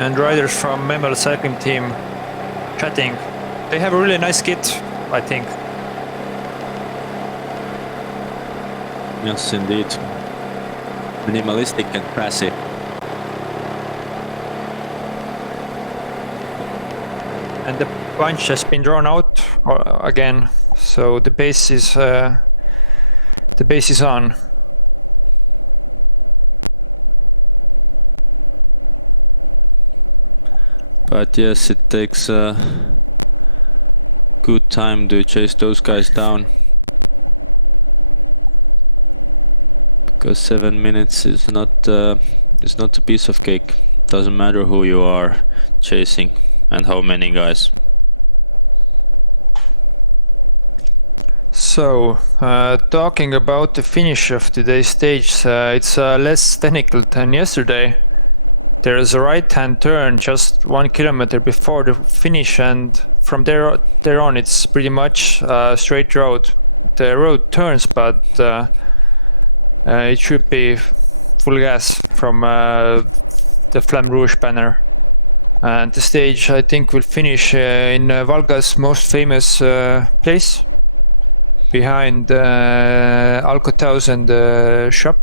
And riders from Memel cycling team chatting. They have a really nice kit, I think. Yes, indeed. Minimalistic and classy. And the bunch has been drawn out again, so the base is on. But yes, it takes a good time to chase those guys down. Because 7 minutes is not a piece of cake. Doesn't matter who you are chasing and how many guys. So, talking about the finish of today's stage, it's less technical than yesterday. There is a right-hand turn just 1 kilometer before the finish, and from there on it's pretty much a straight road. The road turns, but it should be full gas from the Flamme Rouge banner. And the stage, I think, will finish in Valga's most famous place, behind Alko 1000 shop.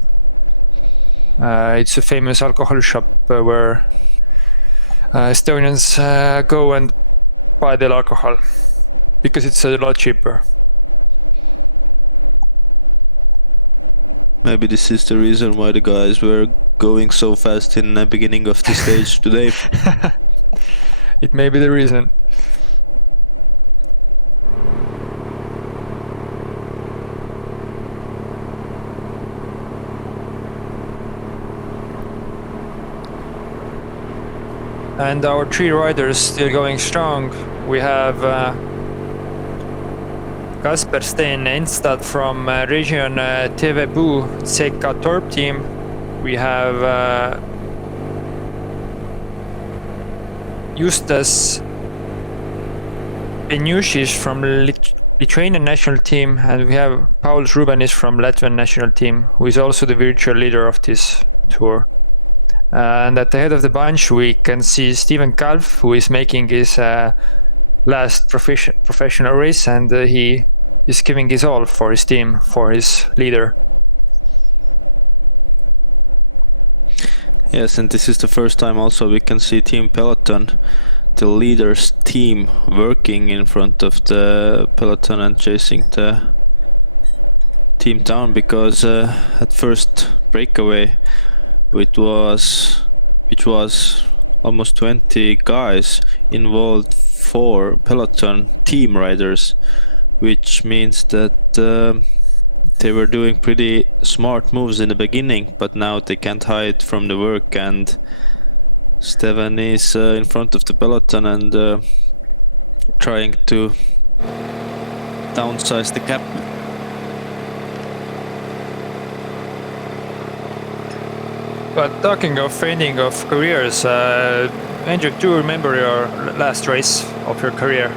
It's a famous alcohol shop where Estonians go and buy their alcohol because it's a lot cheaper. Maybe this is the reason why the guys were going so fast in the beginning of the stage today. It may be the reason. And our 3 riders still going strong. We have Kasper Steen Enstad from region TVBU CK Torp team. We have Justas Benušis from Lithuanian national team, and we have Pauls Rubenis from Latvian national team, who is also the virtual leader of this tour. And at the head of the bunch we can see Steven Kalf, who is making his last professional race, and he is giving his all for his team, for his leader. Yes, and this is the first time also we can see Team Peloton, the leader's team, working in front of the peloton and chasing the team down, because at first breakaway which was almost 20 guys involved, 4 peloton team riders, which means that they were doing pretty smart moves in the beginning, but now they can't hide from the work, and Steven is in front of the peloton and trying to downsize the gap. But talking of ending of careers, Andrew, do you remember your last race of your career?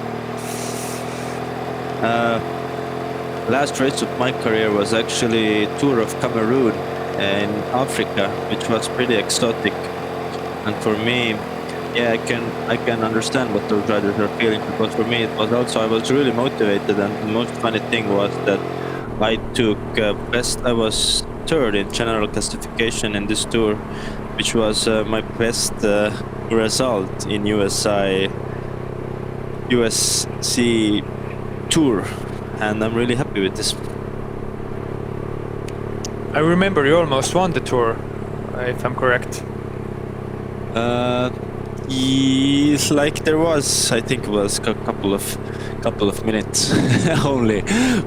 Last race of my career was actually Tour of Cameroon in Africa, which was pretty exotic. And for me, yeah, I can understand what those riders are feeling, because for me it was also, I was really motivated, and the most funny thing was that I took I was third in general classification in this tour, which was my best result in USC tour, and I'm really happy with this. I remember you almost won the tour, if I'm correct. Yes, like there was, I think it was a couple of minutes only,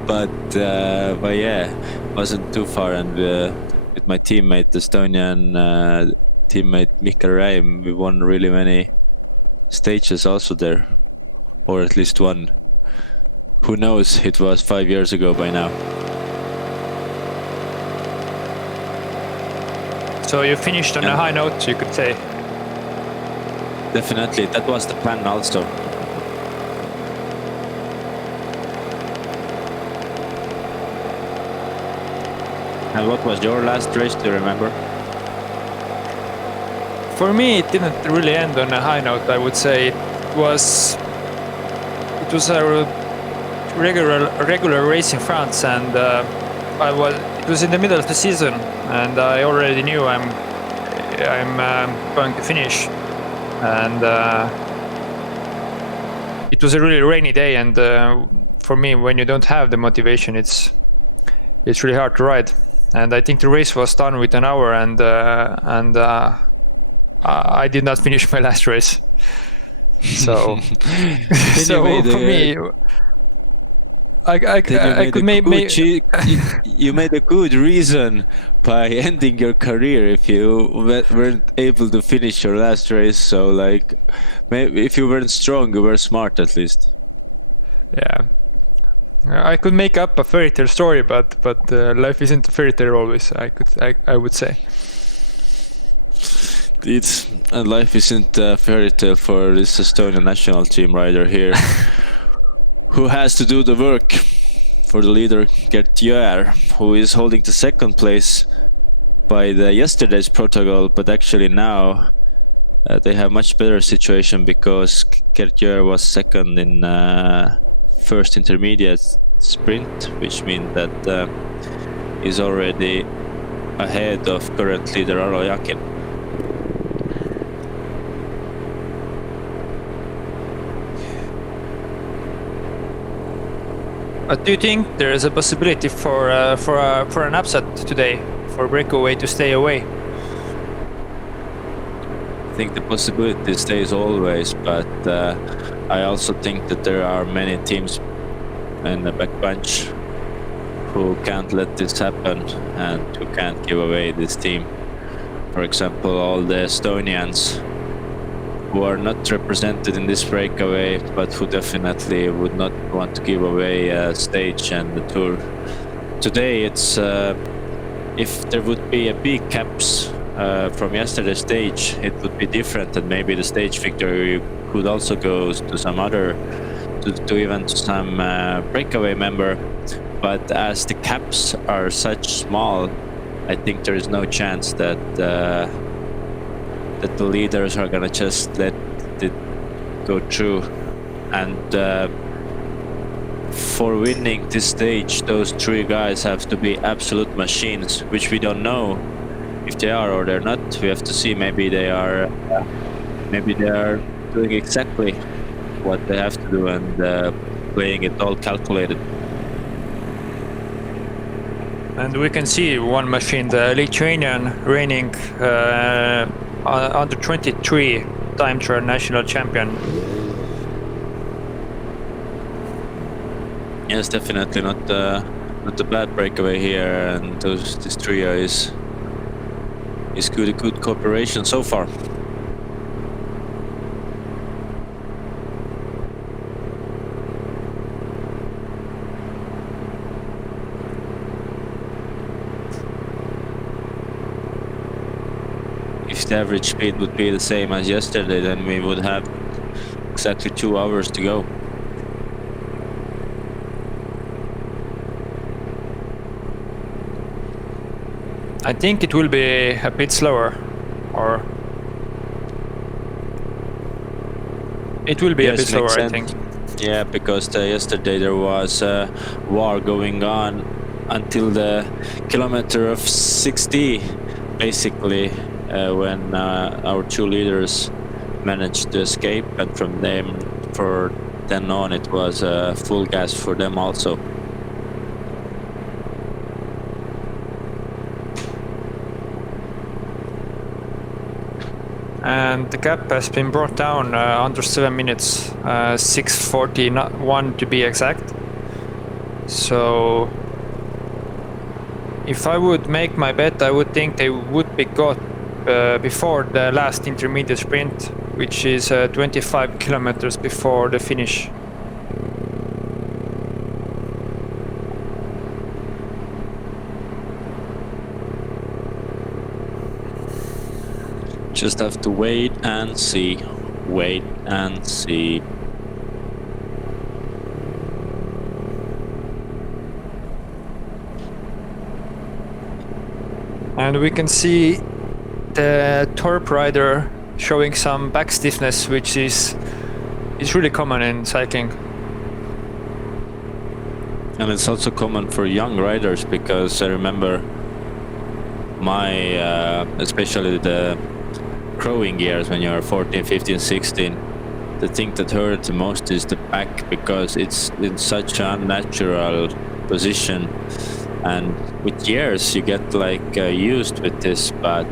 but yeah, wasn't too far. And with my teammate, the Estonian teammate Mikael Räim, we won really many stages also there, or at least one. Who knows? It was 5 years ago by now. So you finished on a high note, you could say. Definitely, that was the plan also. And what was your last race, do you remember? For me, it didn't really end on a high note. I would say it was a regular race in France, and it was in the middle of the season, and I already knew I'm going to finish. And it was a really rainy day, and for me, when you don't have the motivation, it's really hard to ride. And I think the race was done with an hour, and I did not finish my last race. So for me, I could maybe you made a good reason by ending your career if you weren't able to finish your last race. So like, maybe if you weren't strong, you were smart at least. Yeah, I could make up a fairy tale story, but life isn't a fairy tale always. I would say. And life isn't a fairy tale for this Estonian national team rider here, who has to do the work for the leader Gert Jõer, who is holding the second place by the yesterday's protocol, but actually now they have much better situation, because Gert Jõer was second in first intermediate sprint, which means that he's already ahead of current leader Aro Jakin. Do you think there is a possibility for an upset today, for breakaway to stay away? I think the possibility stays always, but I also think that there are many teams in the back bunch who can't let this happen and who can't give away this team. For example, all the Estonians who are not represented in this breakaway, but who definitely would not want to give away a stage and the tour. Today it's if there would be a big caps from yesterday's stage, it would be different, and maybe the stage victory could also go to some other, to even to some breakaway member. But as the caps are such small, I think there is no chance that that the leaders are gonna just let it go through. And for winning this stage, those three guys have to be absolute machines, which we don't know if they are or they're not. We have to see. Maybe they are doing exactly what they have to do and playing it all calculated. And we can see one machine, the Lithuanian reigning under 23 time trial national champion. Yes, definitely not a bad breakaway here, and this trio is good cooperation so far. If the average speed would be the same as yesterday, then we would have exactly 2 hours to go. I think it will be a bit slower, or it will be a Yes, bit slower, makes I sense. think. Yeah, because yesterday there was a war going on until the kilometer of 60, basically, when our two leaders managed to escape, and from them, for then on, it was full gas for them also. And the gap has been brought down under 7 minutes, 6:41 to be exact. So if I would make my bet, I would think they would be got before the last intermediate sprint, which is 25 kilometers before the finish. Just have to wait and see. Wait and see. And we can see the Torp rider showing some back stiffness, which is really common in cycling. And it's also common for young riders, because I remember my, especially the growing years when you're 14, 15, 16, the thing that hurt the most is the back, because it's in such an unnatural position. And with years you get like used with this, but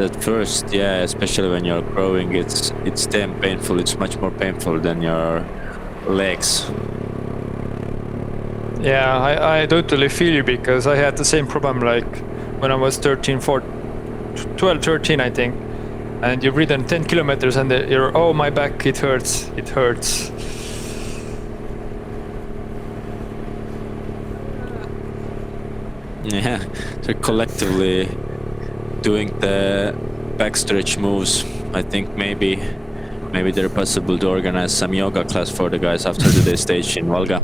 at first, yeah, especially when you're growing, it's damn painful. It's much more painful than your legs. Yeah, I totally feel you, because I had the same problem like when I was 13, 12, 13, I think. And you've ridden 10 kilometers and you're, oh, my back, it hurts, it hurts. Yeah, so collectively doing the backstretch moves. I think maybe they're possible to organize some yoga class for the guys after the stage in Valga.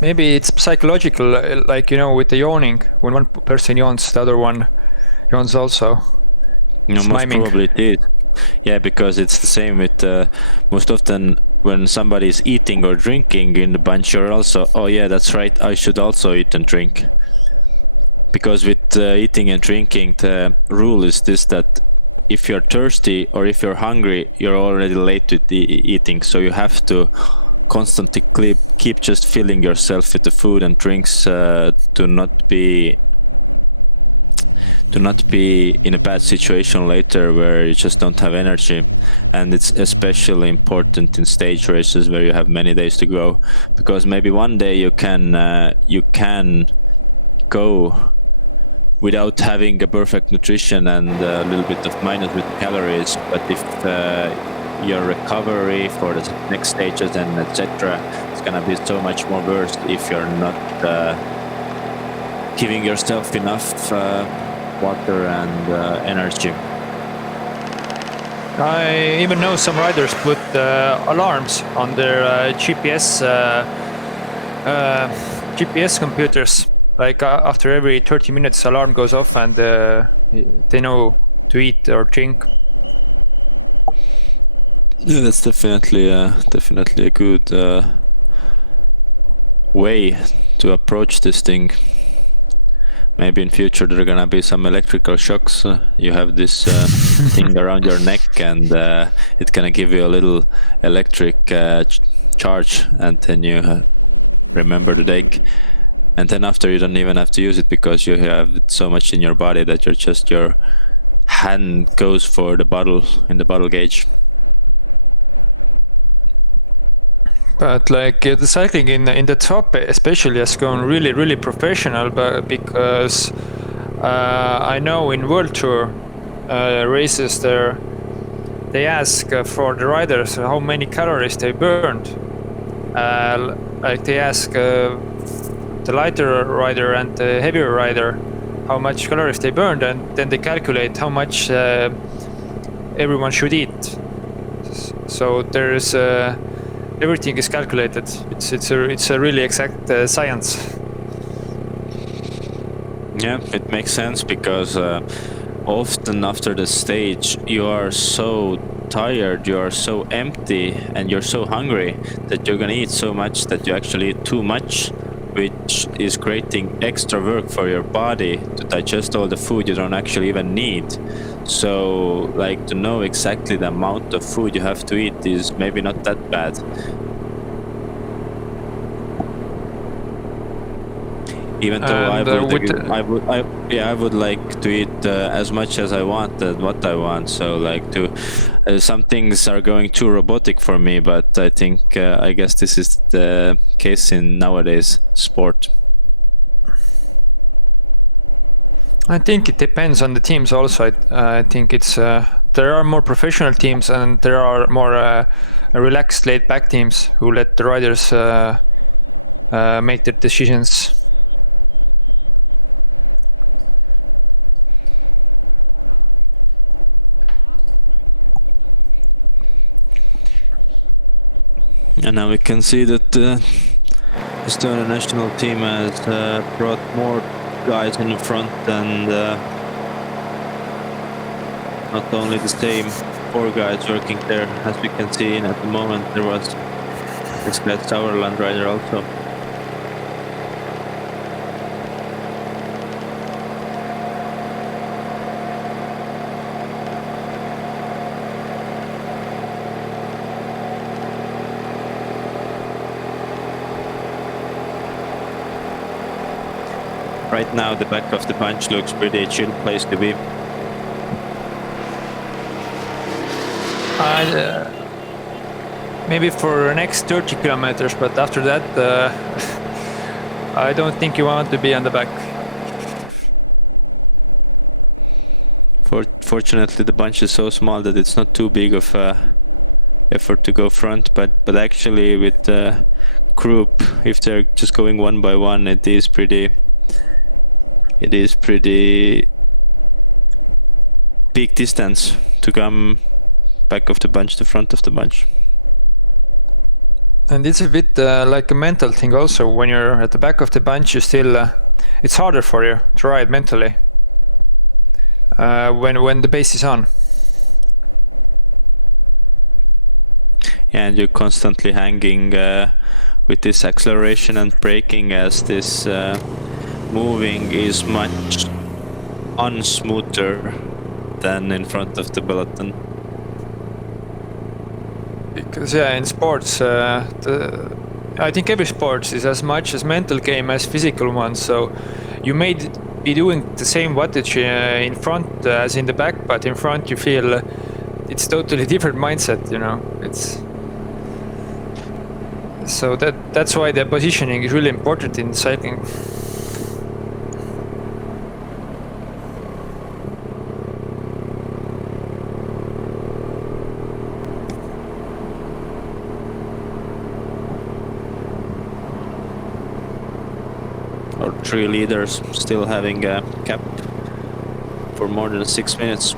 Maybe it's psychological, like, you know, with the yawning. When one person yawns, the other one yawns also. No, most miming. probably it did. Yeah, because it's the same with most often when somebody is eating or drinking in the bunch, you're also, oh yeah, that's right, I should also eat and drink. Because with eating and drinking, the rule is this, that if you're thirsty or if you're hungry, you're already late with the eating. So you have to constantly keep just filling yourself with the food and drinks to not be in a bad situation later where you just don't have energy. And it's especially important in stage races where you have many days to go, because maybe one day you can go without having a perfect nutrition and a little bit of minus with calories, but if your recovery for the next stages and etc., it's gonna be so much more worse if you're not giving yourself enough water and energy. I even know some riders put alarms on their GPS computers. Like after every 30 minutes, alarm goes off, and they know to eat or drink. Yeah, that's definitely a good way to approach this thing. Maybe in future there are gonna be some electrical shocks. You have this thing around your neck, and it's gonna give you a little electric charge, and then you remember the day. And then after, you don't even have to use it, because you have so much in your body that your hand goes for the bottle in the bottle gauge. But like the cycling in the top especially has gone really, really professional, but because I know in World Tour races there, they ask for the riders how many calories they burned. Like they ask the lighter rider and the heavier rider how much calories they burned, and then they calculate how much everyone should eat. So there's everything is calculated. It's a really exact science. Yeah, it makes sense because often after the stage you are so tired, you are so empty, and you're so hungry that you're gonna eat so much that you actually eat too much, which is creating extra work for your body to digest all the food you don't actually even need. So, like, to know exactly the amount of food you have to eat is maybe not that bad. Even though I And would, with I would like to eat as much as I want and what I want. So, like, some things are going too robotic for me, but I think I guess this is the case in nowadays sport. I think it depends on the teams also. I think it's there are more professional teams and there are more relaxed, laid-back teams who let the riders make their decisions. And now we can see that the Estonian national team has brought more guys in the front, and not only the same 4 guys working there. As we can see at the moment, there was this guy Sauerland rider also. Right now, the back of the bunch looks pretty chill place to be. Maybe for the next 30 kilometers, but after that, I don't think you want to be on the back. Fortunately, the bunch is so small that it's not too big of a effort to go front, but actually with the group, if they're just going one by one, it is pretty big distance to come back of the bunch to front of the bunch. And it's a bit like a mental thing also. When you're at the back of the bunch, you still it's harder for you to ride mentally when the pace is on. And you're constantly hanging with this acceleration and braking, as this moving is much unsmoother than in front of the peloton. Because in sports, I think every sport is as much as mental game as physical one. So you may be doing the same wattage in front as in the back, but in front you feel it's totally different mindset. You know, it's so that's why the positioning is really important in cycling. Our 3 leaders still having a cap for more than 6 minutes.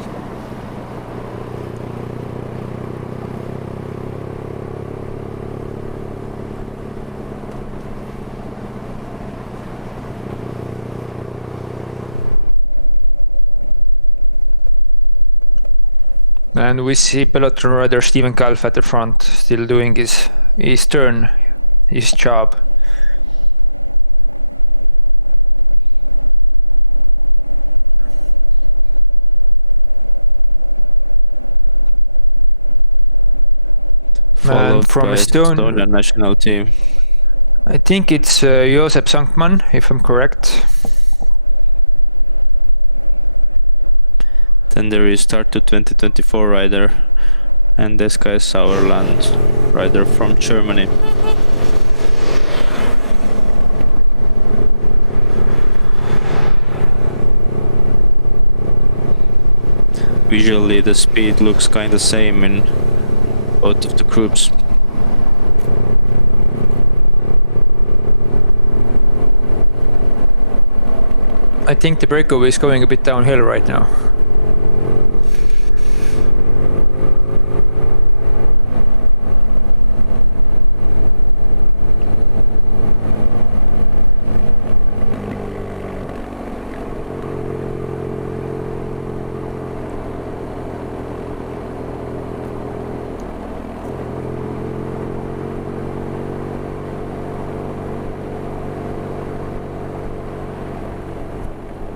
And we see peloton rider Steven Kalf at the front, still doing his turn, his job. Followed from by Estonia national team. I think it's Josep Sankman, if I'm correct. Then there is start to 2024 rider, and this guy is Sauerland rider from Germany. Visually the speed looks kinda same in both of the groups. I think the breakaway is going a bit downhill right now.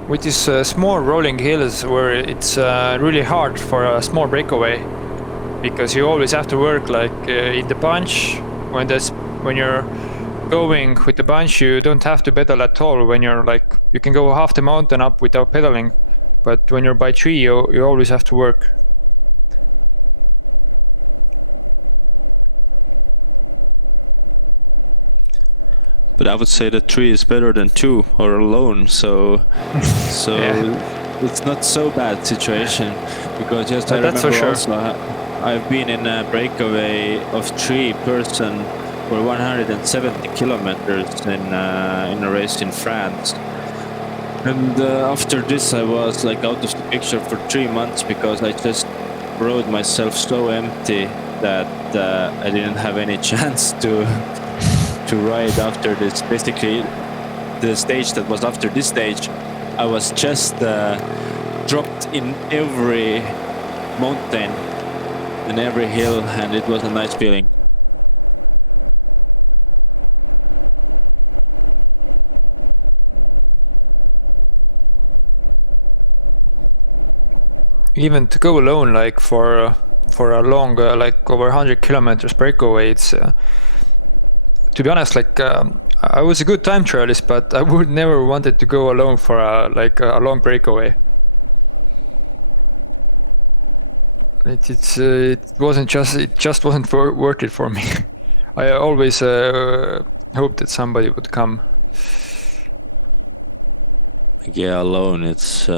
with these small rolling hills where it's really hard for a small breakaway, because you always have to work like in the bunch. When you're going with the bunch, you don't have to pedal at all. When you're like, you can go half the mountain up without pedaling, but when you're by tree, you always have to work. But I would say that 3 is better than 2 or alone, so Yeah. it's not so bad situation, because just I That's for remember sure. also I've been in a breakaway of 3 person for 170 kilometers in a race in France, and after this I was like out of the picture for 3 months, because I just rode myself so empty that I didn't have any chance to ride after this. Basically, the stage that was after this stage, I was just dropped in every mountain and every hill, and it was a nice feeling. Even to go alone, like for a long, like over 100 kilometers breakaway, it's to be honest, like I was a good time trialist, but I would never wanted to go alone for a long breakaway. It just wasn't worth it for me. I always hoped that somebody would come. Yeah, alone it's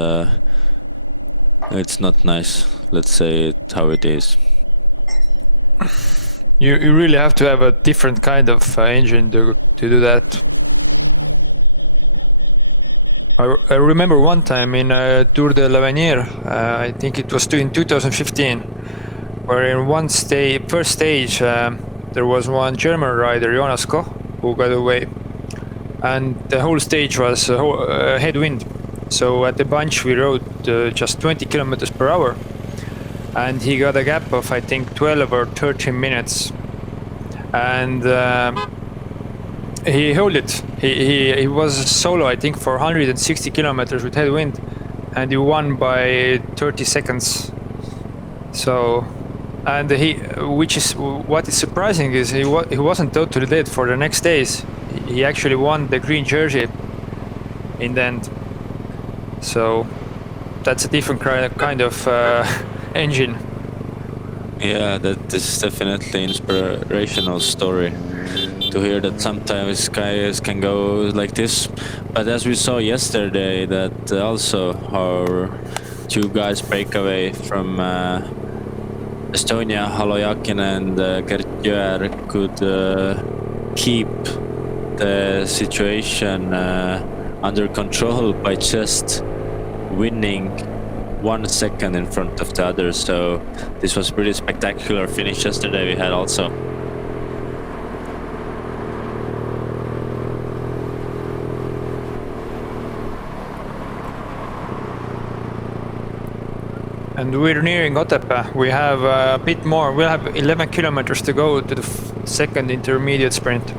not nice. Let's say it how it is. You really have to have a different kind of engine to do that. I remember one time in Tour de l'Avenir, I think it was in 2015, where in first stage there was one German rider, Jonas Koch, who got away, and the whole stage was headwind. So at the bunch we rode just 20 kilometers per hour, and he got a gap of I think 12 or 13 minutes, and he held it. He was solo I think for 160 kilometers with headwind, and he won by 30 seconds. So, and what is surprising is he wasn't totally dead for the next days. He actually won the green jersey in the end. So that's a different kind of engine. Yeah, that is definitely inspirational story to hear that sometimes guys can go like this. But as we saw yesterday, that also our 2 guys break away from Estonia, Halo Jakin and Gert Jõer could keep the situation under control by just winning 1 second in front of the others. So this was pretty spectacular finish yesterday we had also. And we're nearing Otepää. We have a bit more. We'll have 11 kilometers to go to the second intermediate sprint.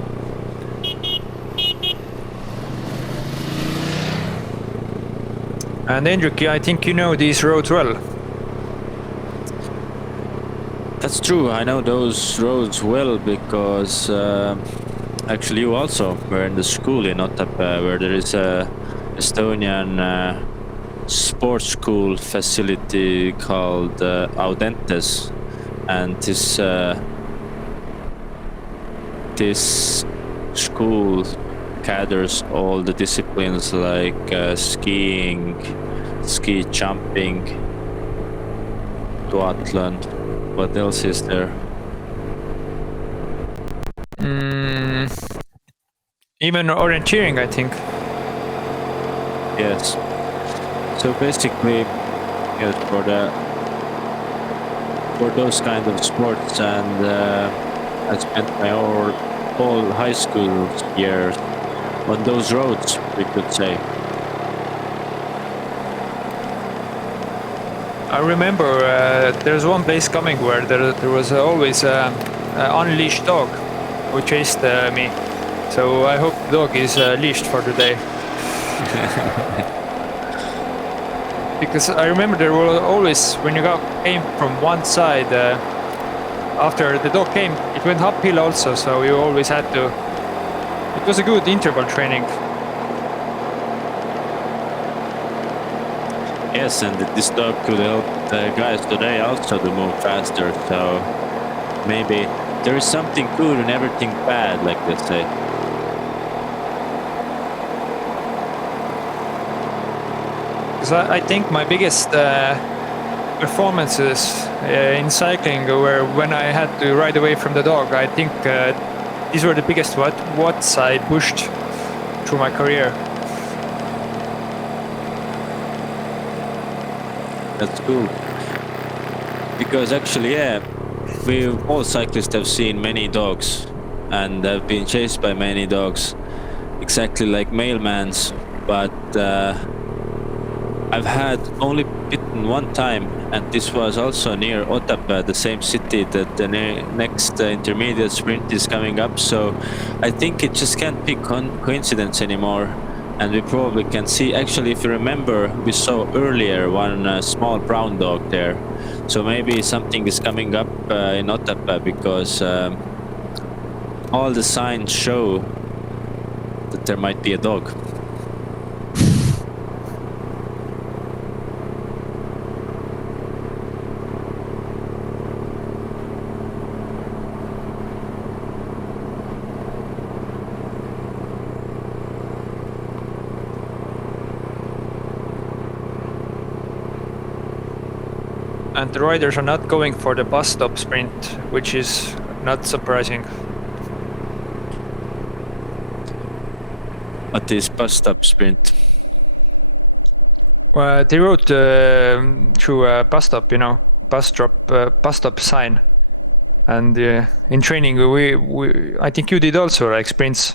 And Hendrik, I think you know these roads well. That's true, I know those roads well, because actually you also were in the school in Otepää, where there is a Estonian sports school facility called Audentes, and this school gathers all the disciplines like skiing, ski jumping, duathlon. What else is there? Even orienteering, I think. Yes. So basically, yes, for those kind of sports, and I spent my whole high school years on those roads, we could say. I remember there's one place coming where there was always an unleashed dog who chased me. So I hope the dog is leashed for today. because I remember there were always, when you came from one side, after the dog came, it went uphill also, so you always had to. It was a good interval training. Yes, and this dog could help the guys today also to move faster. So maybe there is something good and everything bad, like they say. Because I think my biggest performances in cycling were when I had to ride away from the dog. I think these were the biggest watts I pushed through my career. That's cool. Because actually, yeah, we all cyclists have seen many dogs and have been chased by many dogs, exactly like mailmans. But I've had only bitten one time, and this was also near Otepää, the same city that the next intermediate sprint is coming up. So I think it just can't be coincidence anymore. And we probably can see, actually, if you remember, we saw earlier one small brown dog there. So maybe something is coming up in Otepää, because all the signs show that there might be a dog. And the riders are not going for the bus stop sprint, which is not surprising. What is bus stop sprint? Well, they rode through a bus stop, you know, bus stop sign. And in training, I think you did also like sprints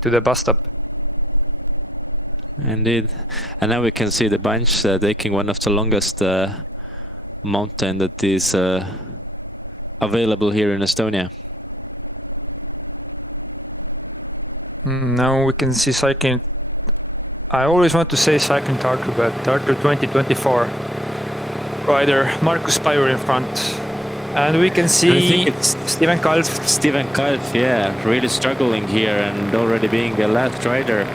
to the bus stop. Indeed. And now we can see the bunch taking one of the longest mountain that is available here in Estonia. Now we can see cycling. I always want to say cycling Tartu, but Tartu 2024 rider Markus Pajur in front. And we can see Steven Kalf. Steven Kalf, yeah, really struggling here and already being the last rider.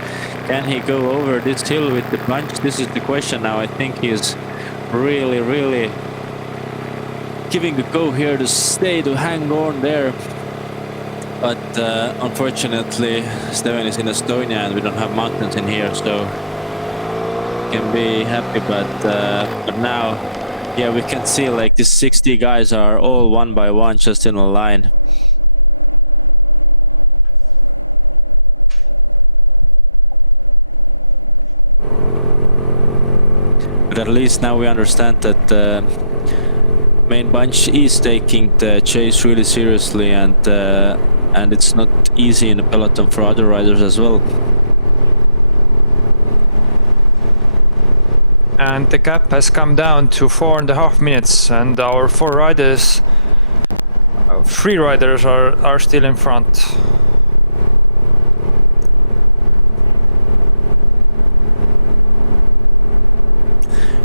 Can he go over this hill with the bunch? This is the question now. I think he's really giving a go here to stay, to hang on there. But unfortunately, Steven is in Estonia and we don't have mountains in here, so can be happy. But now, yeah, we can see like these 60 guys are all one by one just in a line. But at least now we understand that the main bunch is taking the chase really seriously, and it's not easy in the peloton for other riders as well. And the gap has come down to 4.5 minutes, and our three riders are still in front.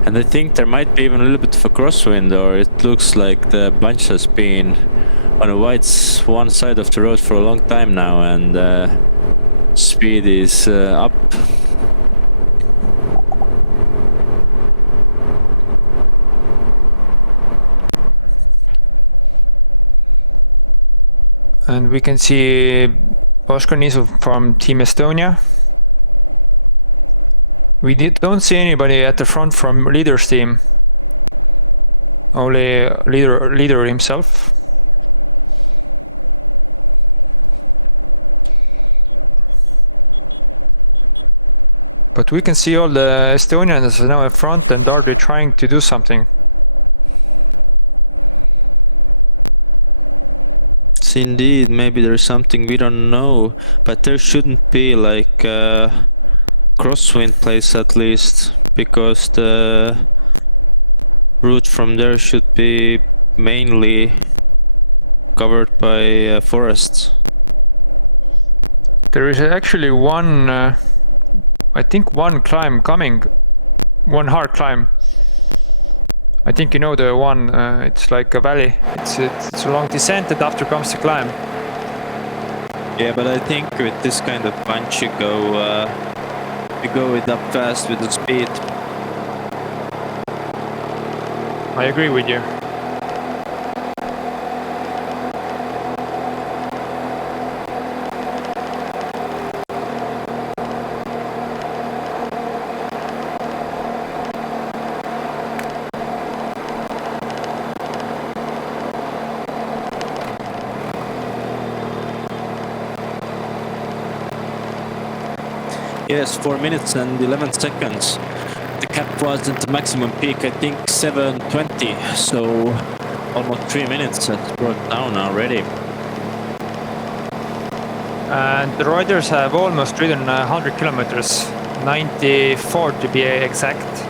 And I think there might be even a little bit of a crosswind, or it looks like the bunch has been on one side of the road for a long time now, and speed is up. And we can see Oskar Nisu from Team Estonia. We don't see anybody at the front from leader's team. Only leader himself. But we can see all the Estonians now at front and already trying to do something. Indeed, maybe there's something we don't know, but there shouldn't be like a crosswind place at least, because the route from there should be mainly covered by forests. There is actually one, I think one climb coming, one hard climb. I think you know the one. It's like a valley. It's a long descent, and after comes the climb. Yeah, but I think with this kind of punch, you go it up fast with the speed. I agree with you. Yes, 4 minutes and 11 seconds. The cap was at the maximum peak, I think 7:20, so almost 3 minutes that's brought down already. And the riders have almost ridden 100 kilometers, 94 to be exact.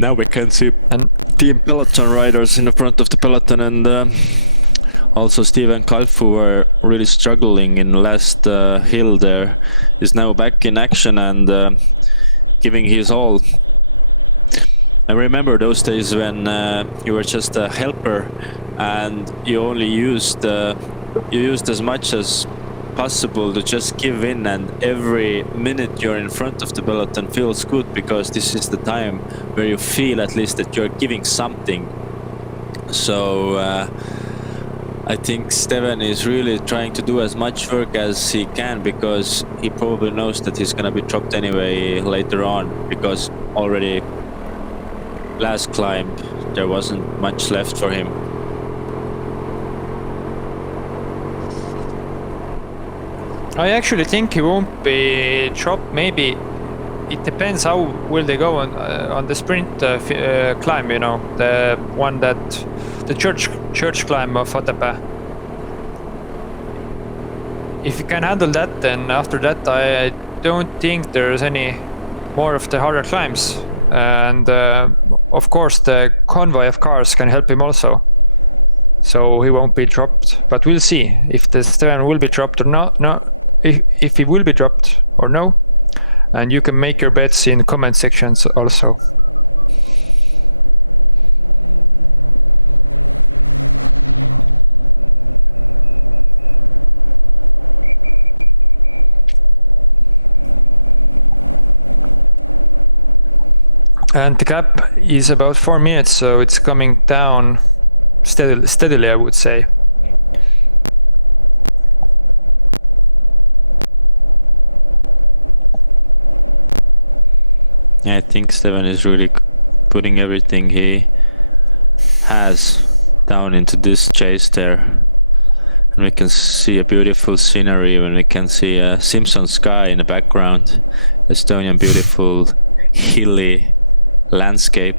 Now we can see Team Peloton riders in the front of the peloton, and also Steven Kalf, who were really struggling in last hill there, is now back in action and giving his all. I remember those days when you were just a helper and you only used as much as possible to just give in, and every minute you're in front of the peloton feels good because this is the time where you feel at least that you're giving something. So I think Steven is really trying to do as much work as he can, because he probably knows that he's gonna be dropped anyway later on, because already last climb there wasn't much left for him. I actually think he won't be dropped. Maybe it depends how will they go on the sprint climb. You know, the one that the church climb of Otepää. If you can handle that, then after that I don't think there's any more of the harder climbs. And of course the convoy of cars can help him also. So he won't be dropped, but we'll see if the Steven will be dropped or not. No, if he will be dropped or no. And you can make your bets in comment sections also. And the gap is about 4 minutes, so it's coming down steadily, I would say. I think Steven is really putting everything he has down into this chase there. And we can see a beautiful scenery when we can see a Simpson sky in the background. Estonian beautiful hilly landscape.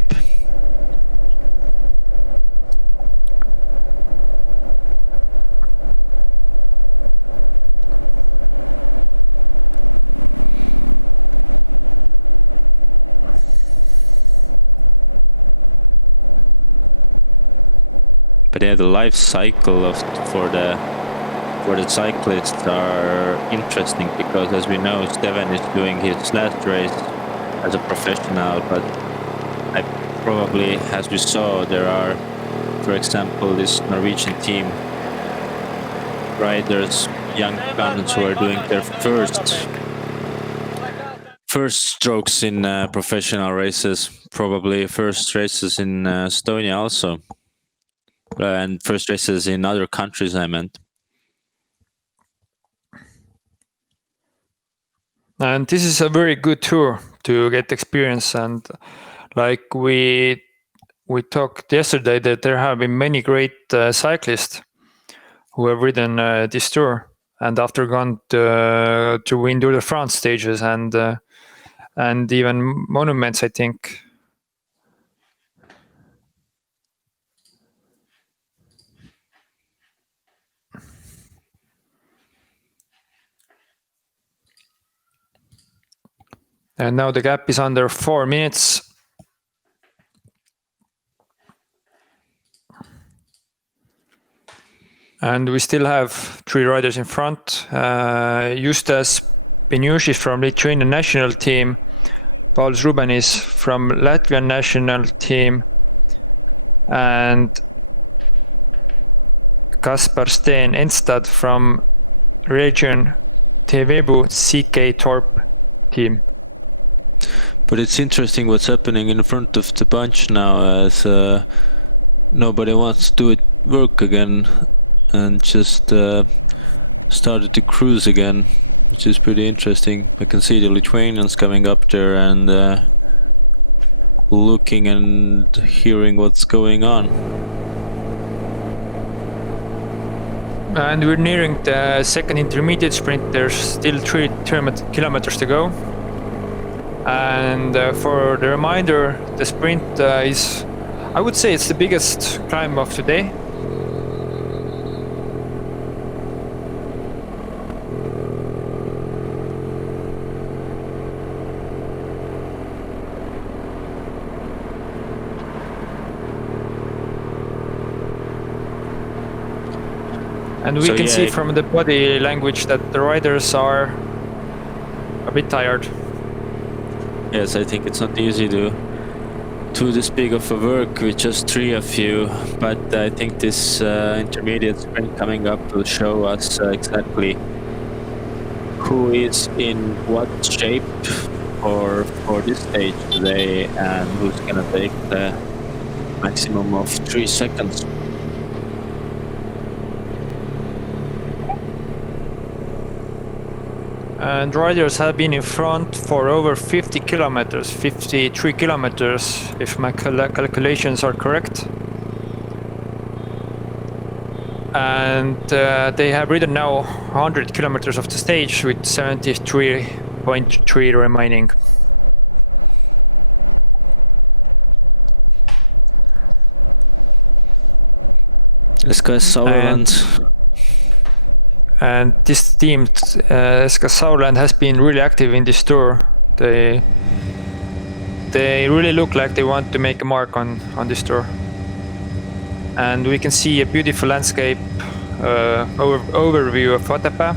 But yeah, the life cycle for the cyclists are interesting, because as we know, Steven is doing his last race as a professional, but I probably, as we saw, there are, for example, this Norwegian team riders, young guns, who are doing their first strokes in professional races, probably first races in Estonia also. And first races in other countries, I meant. And this is a very good tour to get experience. And like we talked yesterday, that there have been many great cyclists who have ridden this tour and after gone to win Tour de France stages and even monuments, I think. And now the gap is under 4 minutes. And we still have 3 riders in front. Justas Beniušis from Lithuanian national team, Paulius Rubenis from Latvian national team, and Kaspar Steen Enstad from region Tevebu CK Torp team. But it's interesting what's happening in front of the bunch now, as nobody wants to do it work again and just started to cruise again, which is pretty interesting. I can see the Lithuanians coming up there and looking and hearing what's going on. And we're nearing the second intermediate sprint. There's still 3 kilometers to go. And for the reminder, the sprint is, I would say it's the biggest climb of today. And we can see from the body language that the riders are a bit tired. Yes, I think it's not easy to do this big of a work with just 3 of you, but I think this intermediate sprint coming up will show us exactly who is in what shape for this stage today and who's gonna take the maximum of 3 seconds. And riders have been in front for over 50 kilometers, 53 kilometers, if my calculations are correct. And they have ridden now 100 kilometers of the stage with 73.3 remaining. SKS Sauerland. And this team, SKS Sauerland, has been really active in this tour. They really look like they want to make a mark on this tour. And we can see a beautiful landscape overview of Otepää.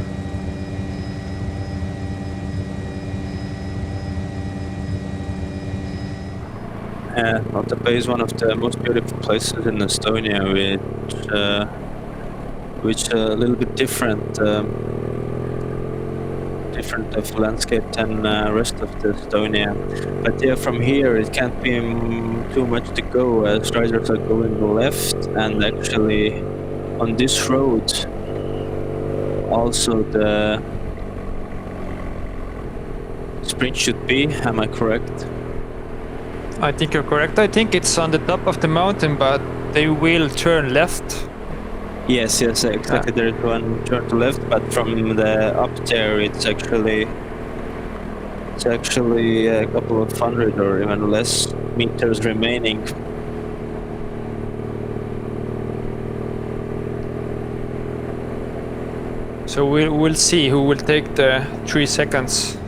Otepää is one of the most beautiful places in Estonia, which a little bit different of landscape than rest of the Estonia. But yeah, from here it can't be too much to go, as riders are going left, and actually on this road also the sprint should be. Am I correct? I think you're correct. I think it's on the top of the mountain, but they will turn left. Yes, exactly. There is one turn to left, but from the up there, it's actually a couple of hundred or even less meters remaining. So we'll see who will take the 3 seconds.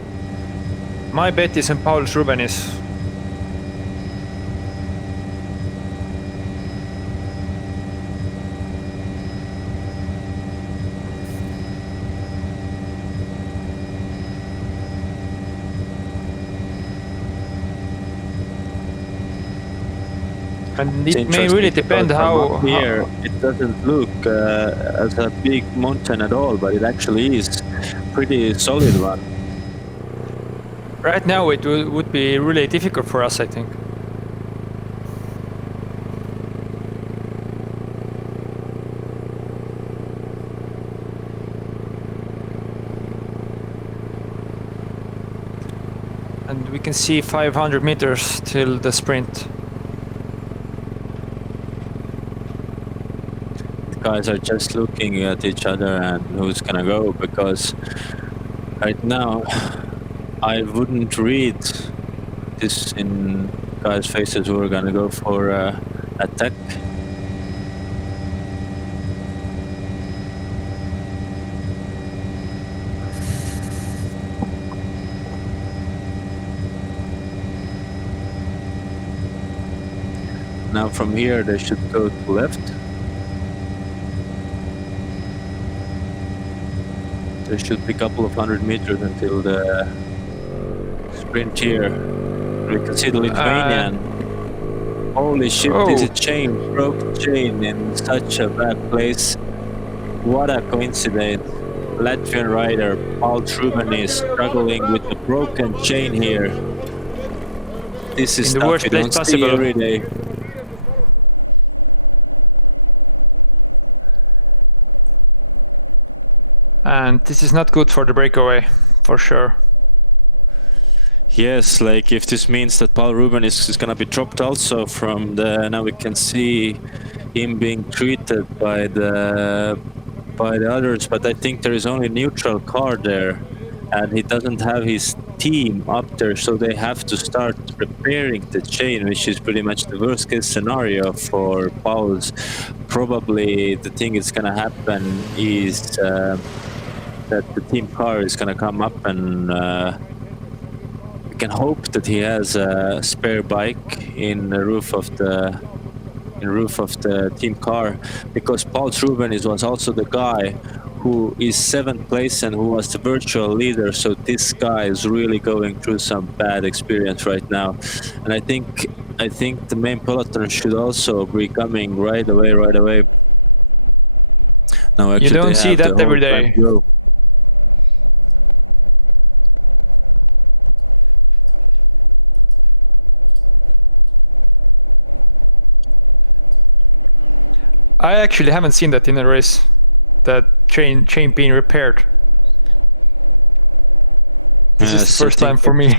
My bet is on Paulius Rubenis. And it may really depend how here it doesn't look as a big mountain at all, but it actually is pretty solid one. Right now it would be really difficult for us, I think. And we can see 500 meters till the sprint. Guys are just looking at each other and who's gonna go, because right now I wouldn't read this in guys' faces who are gonna go for attack. from here, they should go to left. There should be a couple of 100 meters until the sprint here. We can see the Lithuanian. Holy shit, this is chain, broke chain in such a bad place. What a coincidence. Latvian rider Paul Truban is struggling with the broken chain here. This is in the worst place possible every day. And this is not good for the breakaway, for sure. Yes, like if this means that Paul Ruben is gonna be dropped also from the, now we can see him being treated by the others, but I think there is only neutral car there and he doesn't have his team up there, so they have to start repairing the chain, which is pretty much the worst case scenario for Paul's. Probably the thing that's gonna happen is that the team car is gonna come up and we can hope that he has a spare bike in the roof of the team car, because Paul Truban was also the guy who is 7th place and who was the virtual leader. So this guy is really going through some bad experience right now, and I think the main peloton should also be coming right away. No, actually, you don't see that every day. I actually haven't seen that in a race, that chain being repaired. This is the first time for me.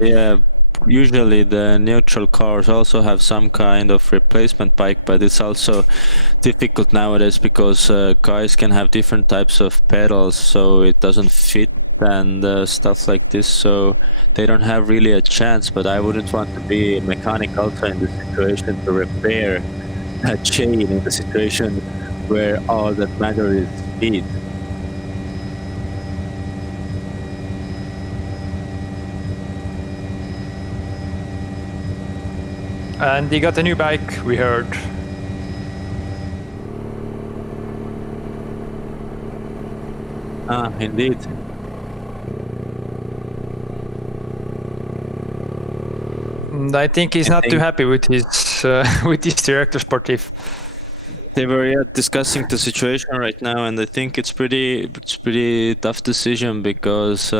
Yeah, usually the neutral cars also have some kind of replacement bike, but it's also difficult nowadays because guys can have different types of pedals, so it doesn't fit and stuff like this, so they don't have really a chance. But I wouldn't want to be a mechanic also in this situation to repair a chain in the situation where all that matters is speed. And he got a new bike, we heard. Ah, indeed. And I think he's not too happy with his with his director sportif. They were discussing the situation right now, and I think it's pretty tough decision because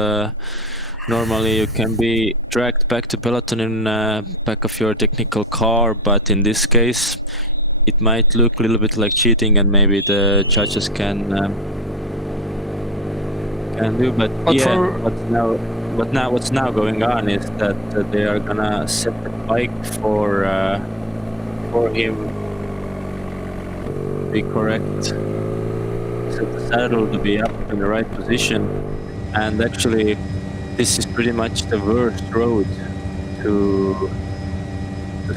normally you can be dragged back to peloton in back of your technical car, but in this case it might look a little bit like cheating, and maybe the judges can do. But what's now going on is that they are gonna set the bike for him to be correct, set the saddle to be up in the right position. And actually this is pretty much the worst road to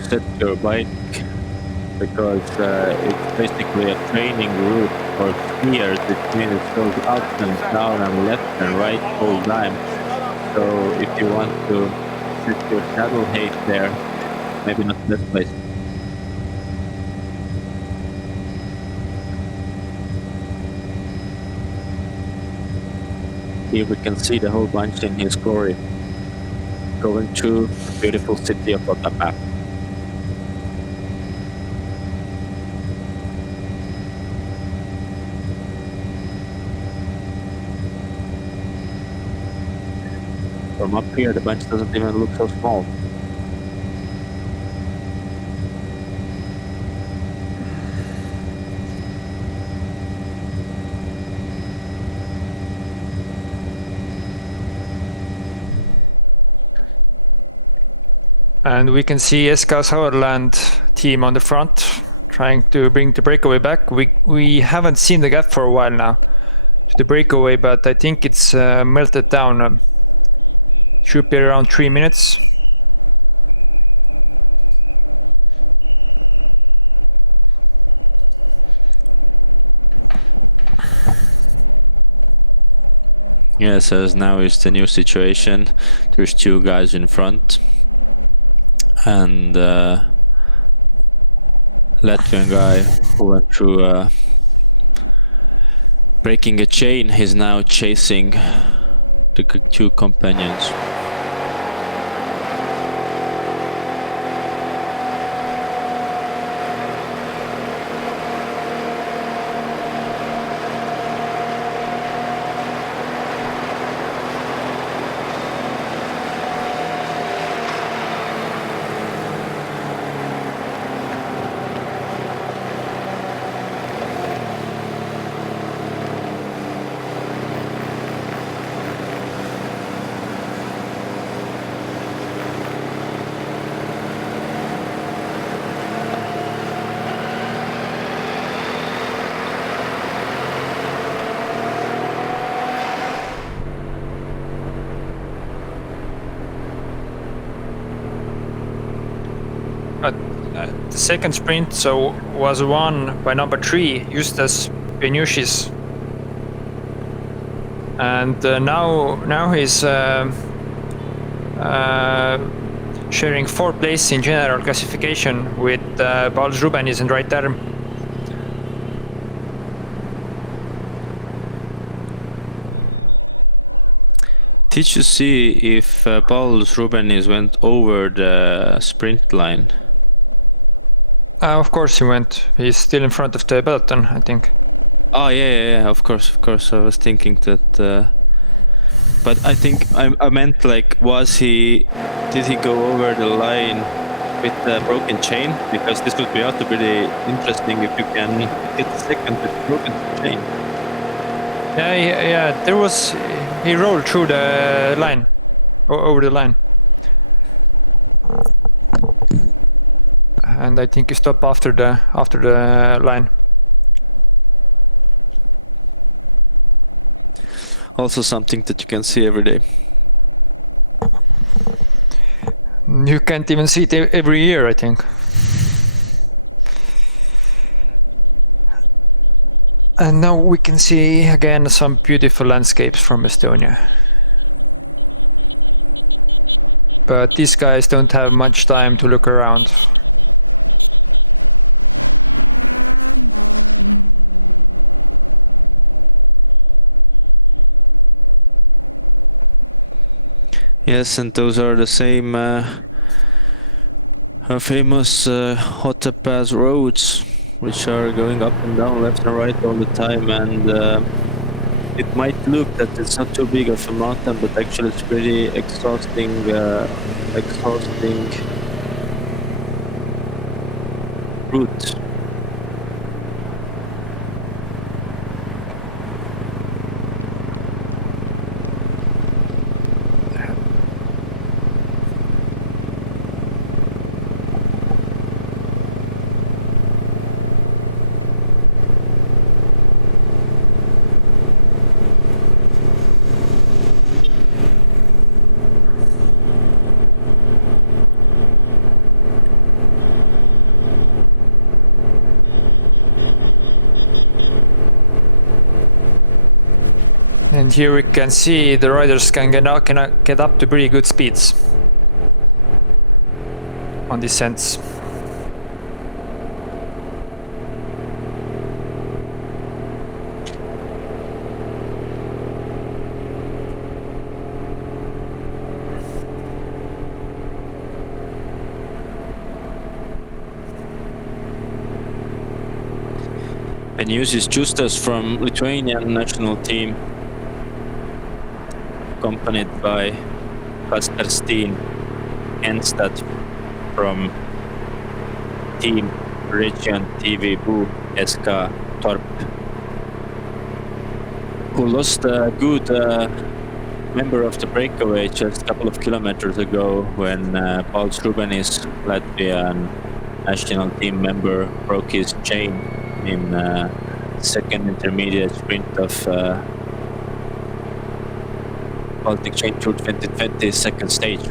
set your bike, because it's basically a training route for skiers, which means it goes up and down and left and right all the time. So if you want to set your saddle height there, maybe not that place. Here we can see the whole bunch in his glory, going through the beautiful city of Otapa. From up here, the bunch doesn't even look so small. And we can see SK Sauerland team on the front, trying to bring the breakaway back. We haven't seen the gap for a while now to the breakaway, but I think it's melted down. Should be around 3 minutes. Yes, as now is the new situation. There's 2 guys in front, and Latvian guy who went through breaking a chain. He's now chasing the two companions. But the second sprint was won by number 3, Justas Benushis, and now he's sharing 4th place in general classification with Pauls Rubenis and right there. Did you see if Pauls Rubenis went over the sprint line? Of course he went. He's still in front of the peloton, I think. Oh yeah, of course. I was thinking that, but I think I meant like, did he go over the line with the broken chain? Because this would be also pretty interesting if you can get second with broken chain. Yeah, he rolled through the line, over the line. And I think he stopped after the line. Also something that you can see every day. You can't even see it every year, I think. And now we can see again some beautiful landscapes from Estonia. But these guys don't have much time to look around. Yes, and those are the same famous Otepää's roads, which are going up and down, left and right all the time, and it might look that it's not too big of a mountain, but actually it's pretty exhausting route. And here we can see the riders can get up to pretty good speeds on descents. And uses Justas from Lithuanian national team, accompanied by Kasper Steen Enstad from Team Region TV Boo SK Torp, who lost a good member of the breakaway just a couple of kilometers ago when Pauls Rubenis, Latvian national team member, broke his chain in second intermediate sprint of Baltic Chain Tour 2020 second stage.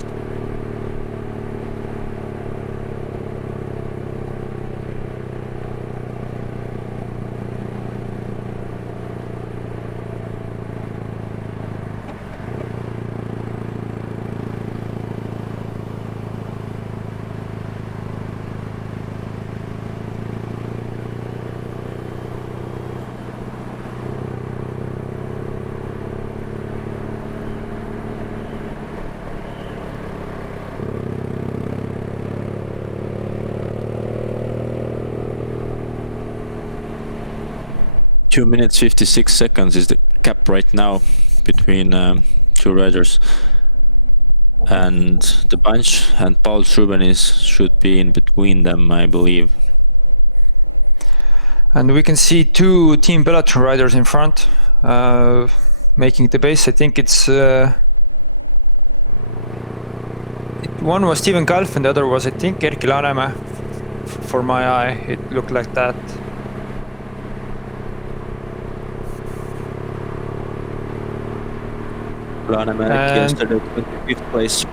2 minutes 56 seconds is the gap right now between two riders. And the bunch and Paul Strubenis should be in between them, I believe. And we can see two Team Bellator riders in front, making the base. I think it's one was Steven Kalf and the other was, I think, Erkki Lanemäe. For my eye, it looked like that. Lanemäe yesterday 25th place.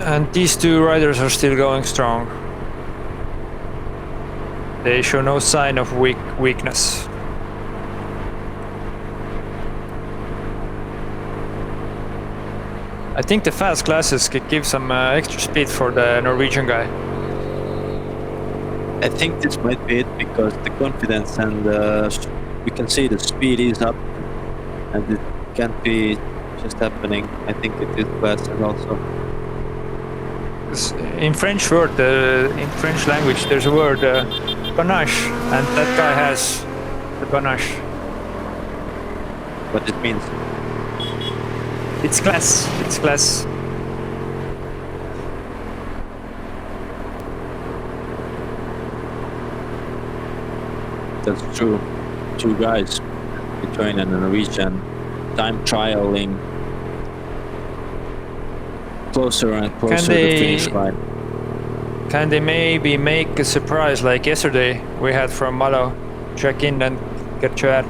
And these two riders are still going strong. They show no sign of weakness. I think the fast classes could give some extra speed for the Norwegian guy. I think this might be it because the confidence and we can see the speed is up and it can't be just happening. I think it is fast and also. In French word, in French language, there's a word panache, and that guy has the panache. What it means? It's class. It's class. That's true. Two guys, between a Norwegian, time trialing closer and closer to the finish line. Can they maybe make a surprise like yesterday we had from Malo? Check in and get chat.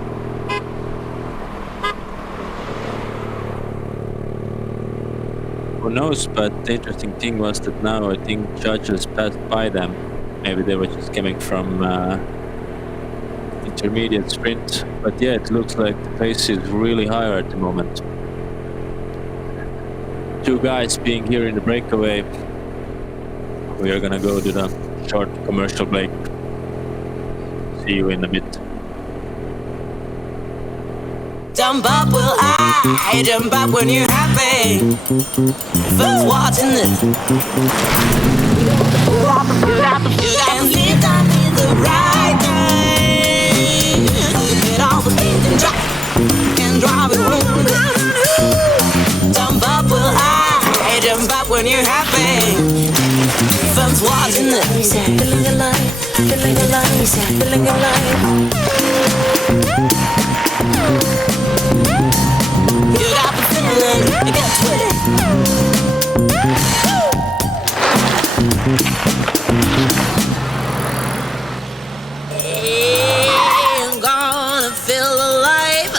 Who knows, but the interesting thing was that now I think judges passed by them. Maybe they were just coming from intermediate sprint. But yeah, it looks like the pace is really higher at the moment. Two guys being here in the breakaway. We are gonna go to the short commercial break. See you in a bit. Jump up, will I jump up when you're happy? First watching this. You can lead down in the right way. Get all the beat and drive it home. Jump up, will I jump up when you're happy? First watching this. Feeling alive, feeling alive, feeling alive. You got the feeling, you get sweaty. Ain't gonna feel alive.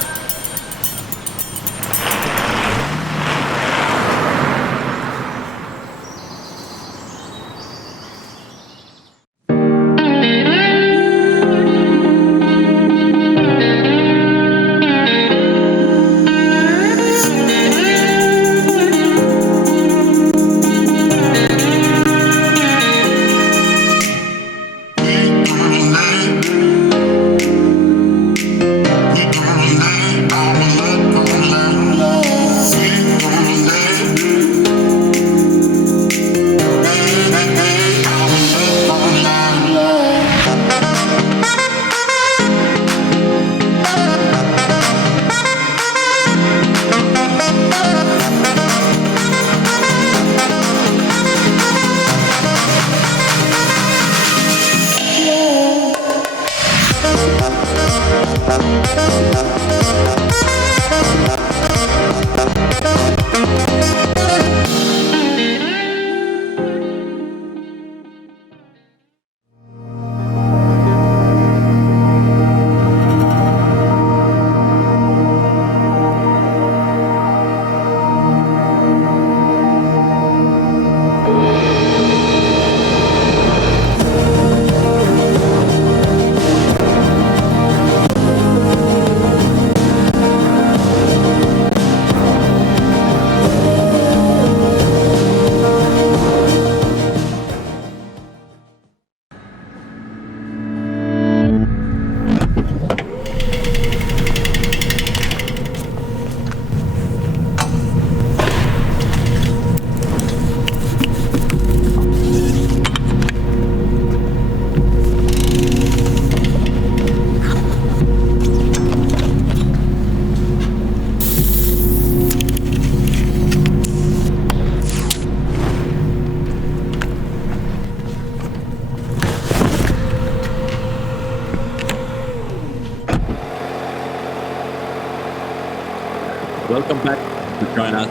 Welcome back to join us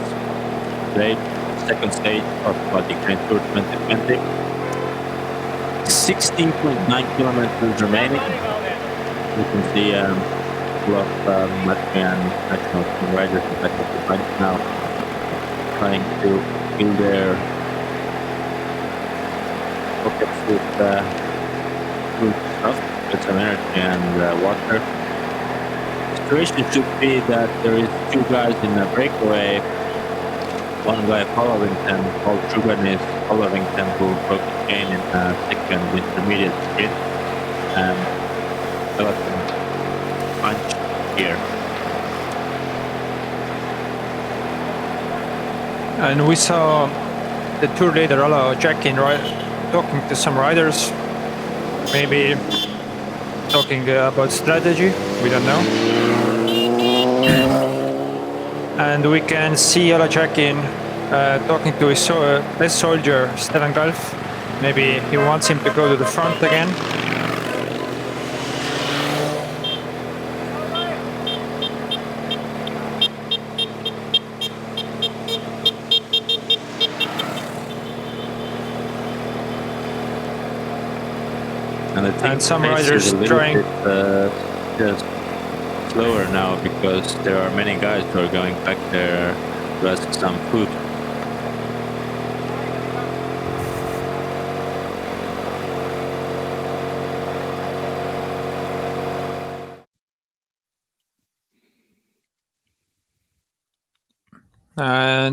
today, second stage of Baltic Tour 2020. 16.9 kilometers remaining. You can see a couple of Latvian national team riders in back of the bunch now, trying to fill their pockets with food stuff, with some energy and water. The situation should be that there is two guys in a breakaway, one guy following them, Paul Truban is following them, who broke the chain in a second intermediate sprint, and Peloton punch here. And we saw the tour leader Ala Jackin talking to some riders, maybe talking about strategy, we don't know. And we can see Ala Jackin talking to his best soldier, Steven Galf. Maybe he wants him to go to the front again. And some riders trying just slower now, because there are many guys who are going back there to ask some food.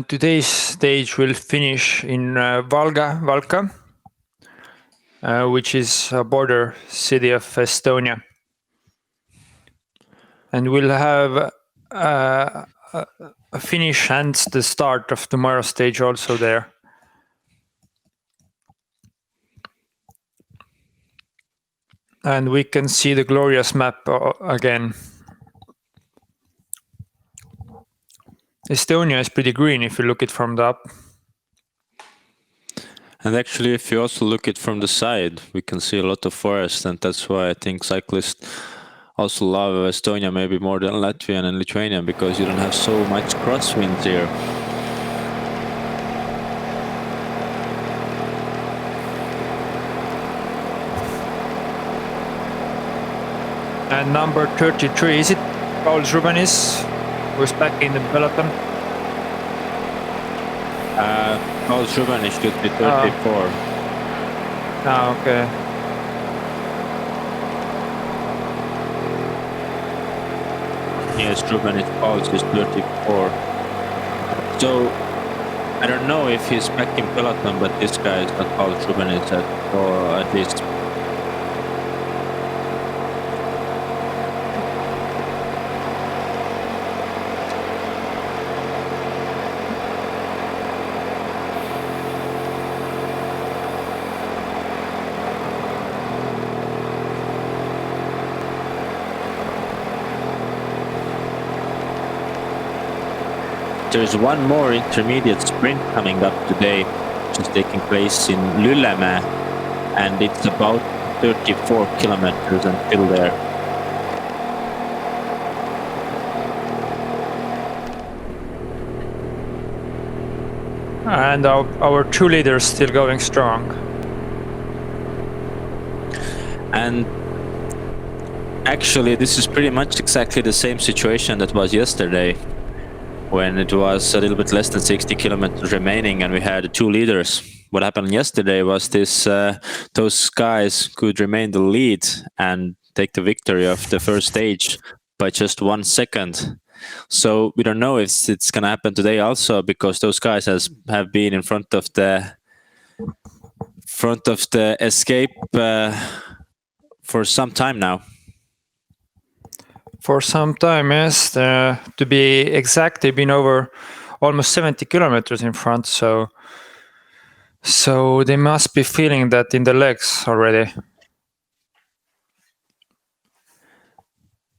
Today's stage will finish in Valka, which is a border city of Estonia. And we'll have a finish and the start of tomorrow's stage also there. And we can see the glorious map again. Estonia is pretty green if you look it from the up. And actually, if you also look it from the side, we can see a lot of forest, and that's why I think cyclists also love Estonia maybe more than Latvian and Lithuanian, because you don't have so much crosswinds here. And number 33, is it Paul Rubenis, who's back in the peloton? Paul Rubenis should be 34. Okay. Yes, Rubenis Paul is 34. So I don't know if he's back in peloton, but this guy is not Paul Rubenis at least. There's one more intermediate sprint coming up today, which is taking place in Lillemäe, and it's about 34 kilometers until there. And our two leaders still going strong. And actually, this is pretty much exactly the same situation that was yesterday, when it was a little bit less than 60 kilometers remaining and we had two leaders. What happened yesterday was those guys could remain the lead and take the victory of the first stage by just 1 second. So we don't know if it's going to happen today also, because those guys have been in front of the escape for some time now. For some time, yes. To be exact, they've been over almost 70 kilometers in front, so they must be feeling that in the legs already.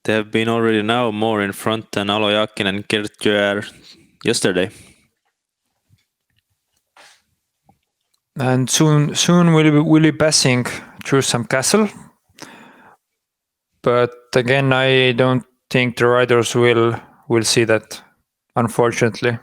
They have been already now more in front than Alo Jaakin and Gert Jõeäär yesterday. And soon we'll be passing through some castle. But again, I don't think the riders will see that unfortunately.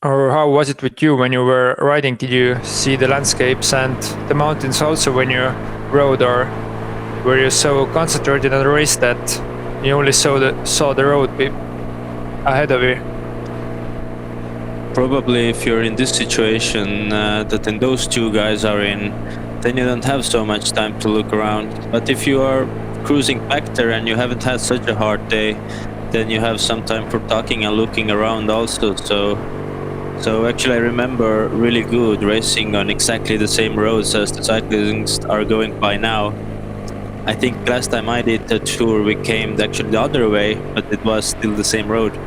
Or how was it with you when you were riding? Did you see the landscapes and the mountains also when you rode, or were you so concentrated on the race that you only saw the road ahead of you? Probably if you're in this situation that then those two guys are in, then you don't have so much time to look around. But if you are cruising back there and you haven't had such a hard day, then you have some time for talking and looking around also. So actually I remember really good racing on exactly the same roads as the cyclists are going by now. I think last time I did the tour we came actually the other way, but it was still the same road.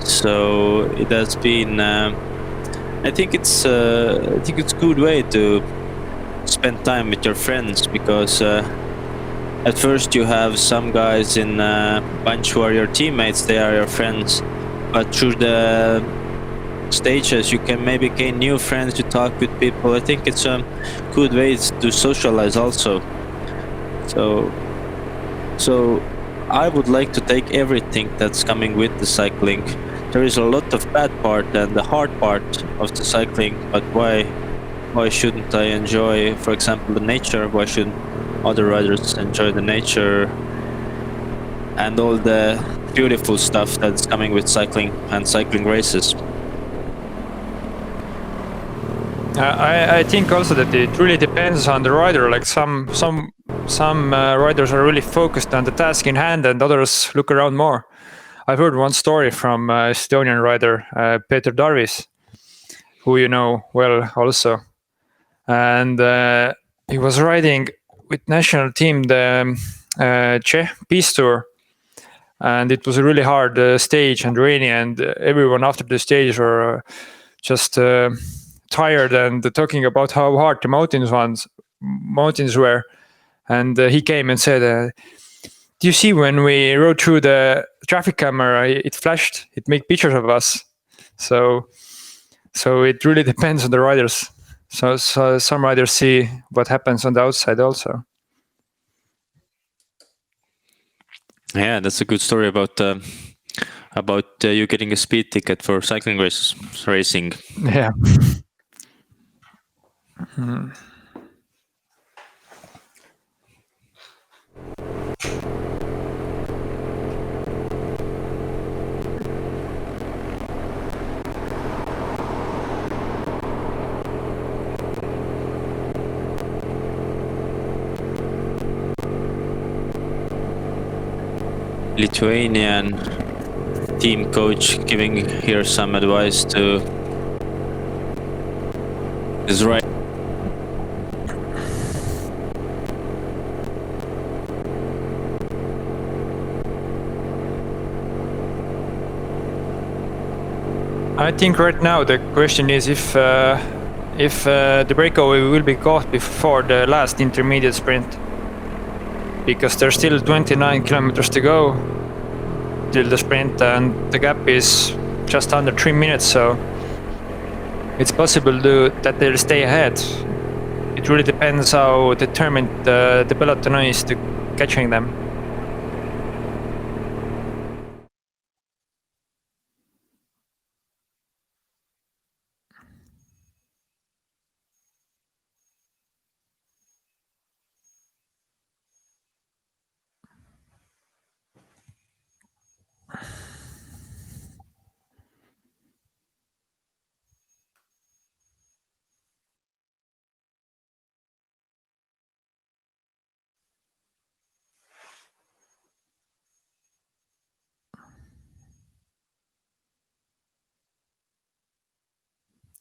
So it has been I think it's a good way to spend time with your friends, because at first you have some guys in a bunch who are your teammates, they are your friends, but through the stages you can maybe gain new friends, you talk with people. I think it's a good way to socialize also. So I would like to take everything that's coming with the cycling. There is a lot of bad part and the hard part of the cycling, but why shouldn't I enjoy, for example, the nature? Why shouldn't other riders enjoy the nature and all the beautiful stuff that's coming with cycling and cycling races? I think also that it really depends on the rider. Like some riders are really focused on the task in hand, and others look around more. I've heard one story from Estonian rider Peeter Tarvis, who you know well also, and he was riding with national team the Czech Peace Tour, and it was a really hard stage and rainy, and everyone after the stage were just tired and talking about how hard the mountains were. And he came and said, do you see when we rode through the traffic camera, it flashed, it made pictures of us. So it really depends on the riders. So some riders see what happens on the outside also. Yeah, that's a good story about you getting a speed ticket for cycling racing. Yeah. Lithuanian team coach giving here some advice to his right. I think right now the question is if the breakaway will be caught before the last intermediate sprint, because there's still 29 kilometers to go till the sprint, and the gap is just under 3 minutes, so it's possible that they'll stay ahead. It really depends how determined the peloton is to catching them.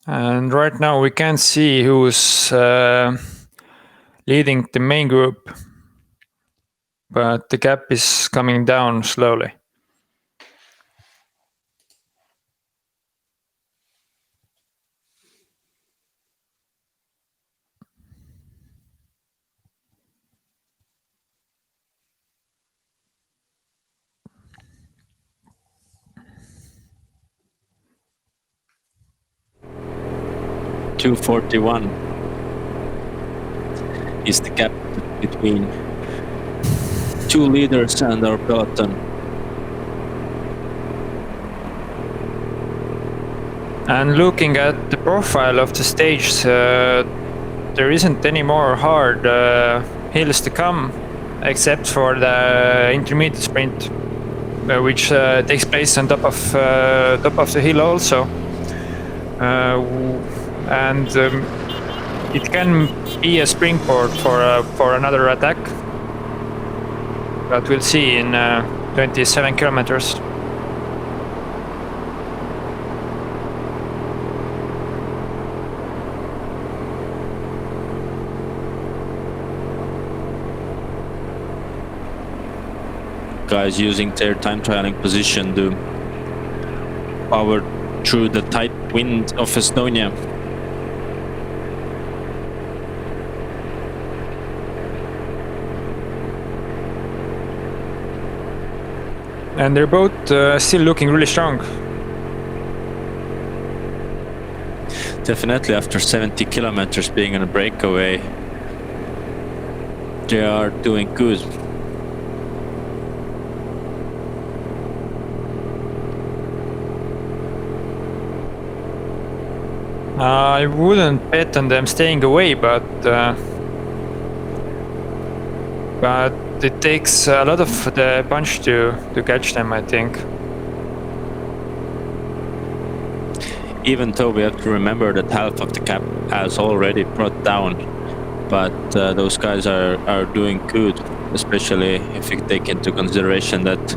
And right now we can't see who's leading the main group, but the gap is coming down slowly. .241. is the gap between two leaders and our peloton. And looking at the profile of the stage, there isn't any more hard hills to come, except for the intermediate sprint, which takes place on top of the hill also, and it can be a springboard for another attack. But we'll see in 27 kilometers. Guys using their time trialing position to power through the tight wind of Estonia. And they're both still looking really strong. Definitely after 70 kilometers being on a breakaway, they are doing good. I wouldn't bet on them staying away, but it takes a lot of the punch to catch them, I think. Even though we have to remember that half of the gap has already brought down, but those guys are doing good, especially if you take into consideration that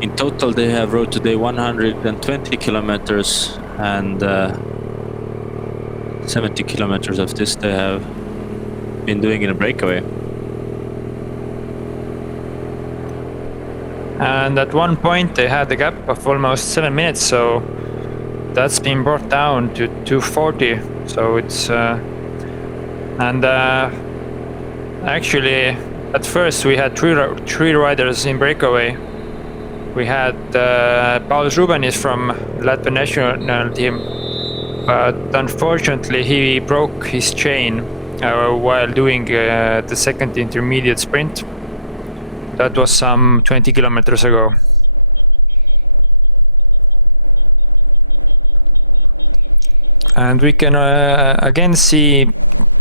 in total they have rode today 120 kilometers and 70 kilometers of this they have been doing in a breakaway. And at one point they had a gap of almost 7 minutes, so that's been brought down to 240. So it's actually at first we had three riders in breakaway. We had Paul Rubenis from Latvian national team, but unfortunately he broke his chain while doing the second intermediate sprint. That was some 20 kilometers ago. And we can again see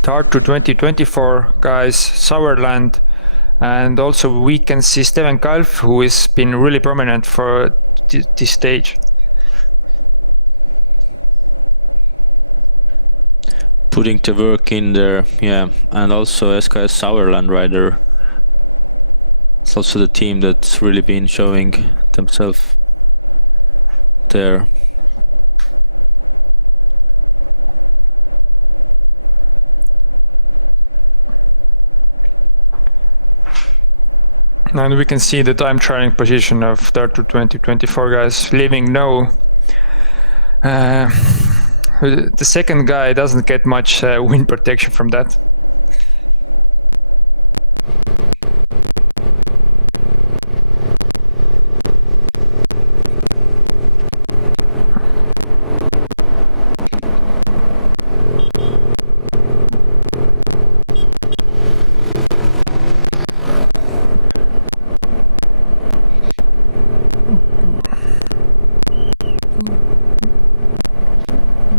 Tartu 2024 guys, Sauerland, and also we can see Steven Kalf, who has been really prominent for this stage. Putting the work in there, yeah, and also SKS Sauerland rider. It's also the team that's really been showing themselves there. And we can see the time trialing position of Tartu 2024 guys, leaving no. The second guy doesn't get much wind protection from that.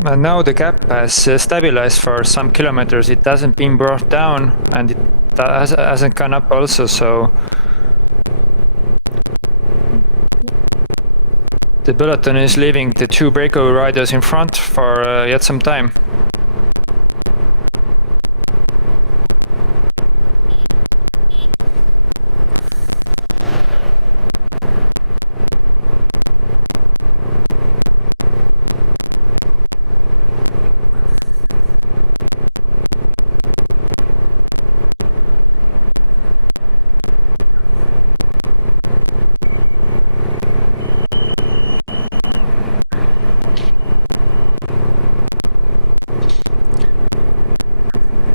And now the gap has stabilized for some kilometers. It hasn't been brought down and it hasn't gone up also, so the peloton is leaving the two breakaway riders in front for yet some time.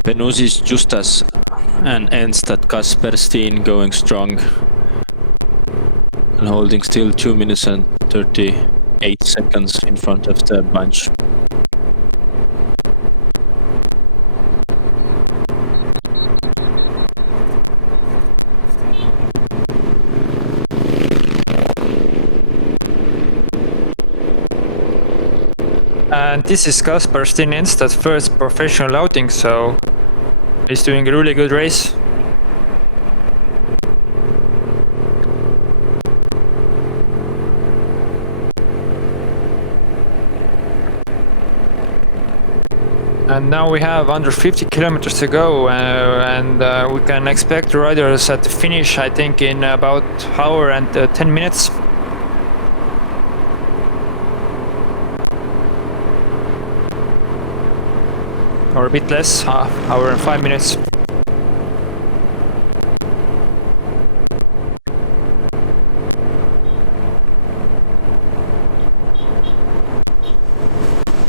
Benuzis, Justas and Enstad Kaspersteen going strong and holding still 2 minutes and 38 seconds in front of the bunch. And this is Kaspar Stinenstad's first professional outing, so he's doing a really good race. And now we have under 50 kilometers to go, and we can expect riders at the finish, I think, in about hour and 10 minutes. Or a bit less, hour and 5 minutes.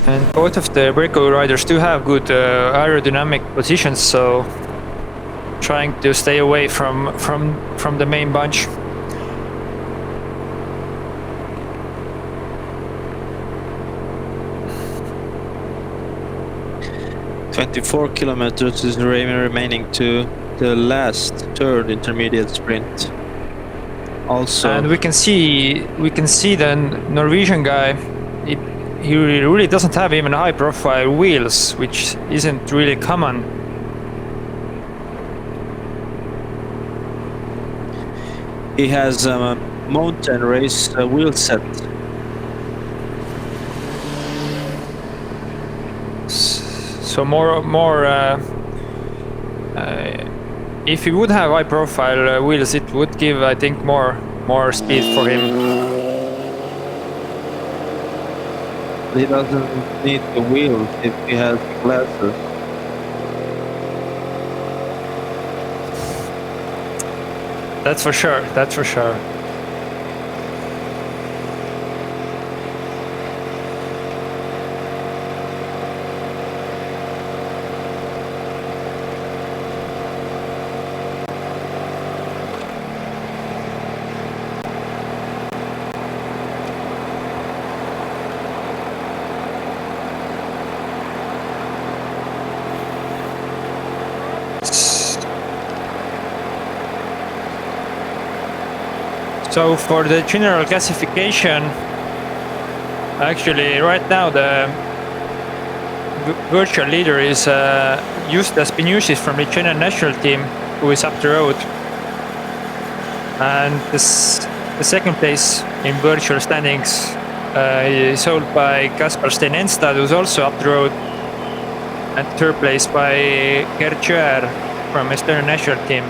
And both of the Breako riders do have good aerodynamic positions, so trying to stay away from the main bunch. "24 kilometers is remaining to the last third intermediate sprint. Also, And we can see the Norwegian guy. He really doesn't have even high profile wheels, which isn't really common. he has a mountain race wheel set. So more. If he would have high profile wheels, it would give, I think, more speed for him. He doesn't need the wheels if he has the glasses. That's for sure. That's for sure. So for the general classification, actually right now the virtual leader is Justas Pinusis from the Lithuanian national team, who is up the road. And the second place in virtual standings is held by Kaspar Steinenstad, who's also up the road. And third place by Gerd Joer from Estonian national team,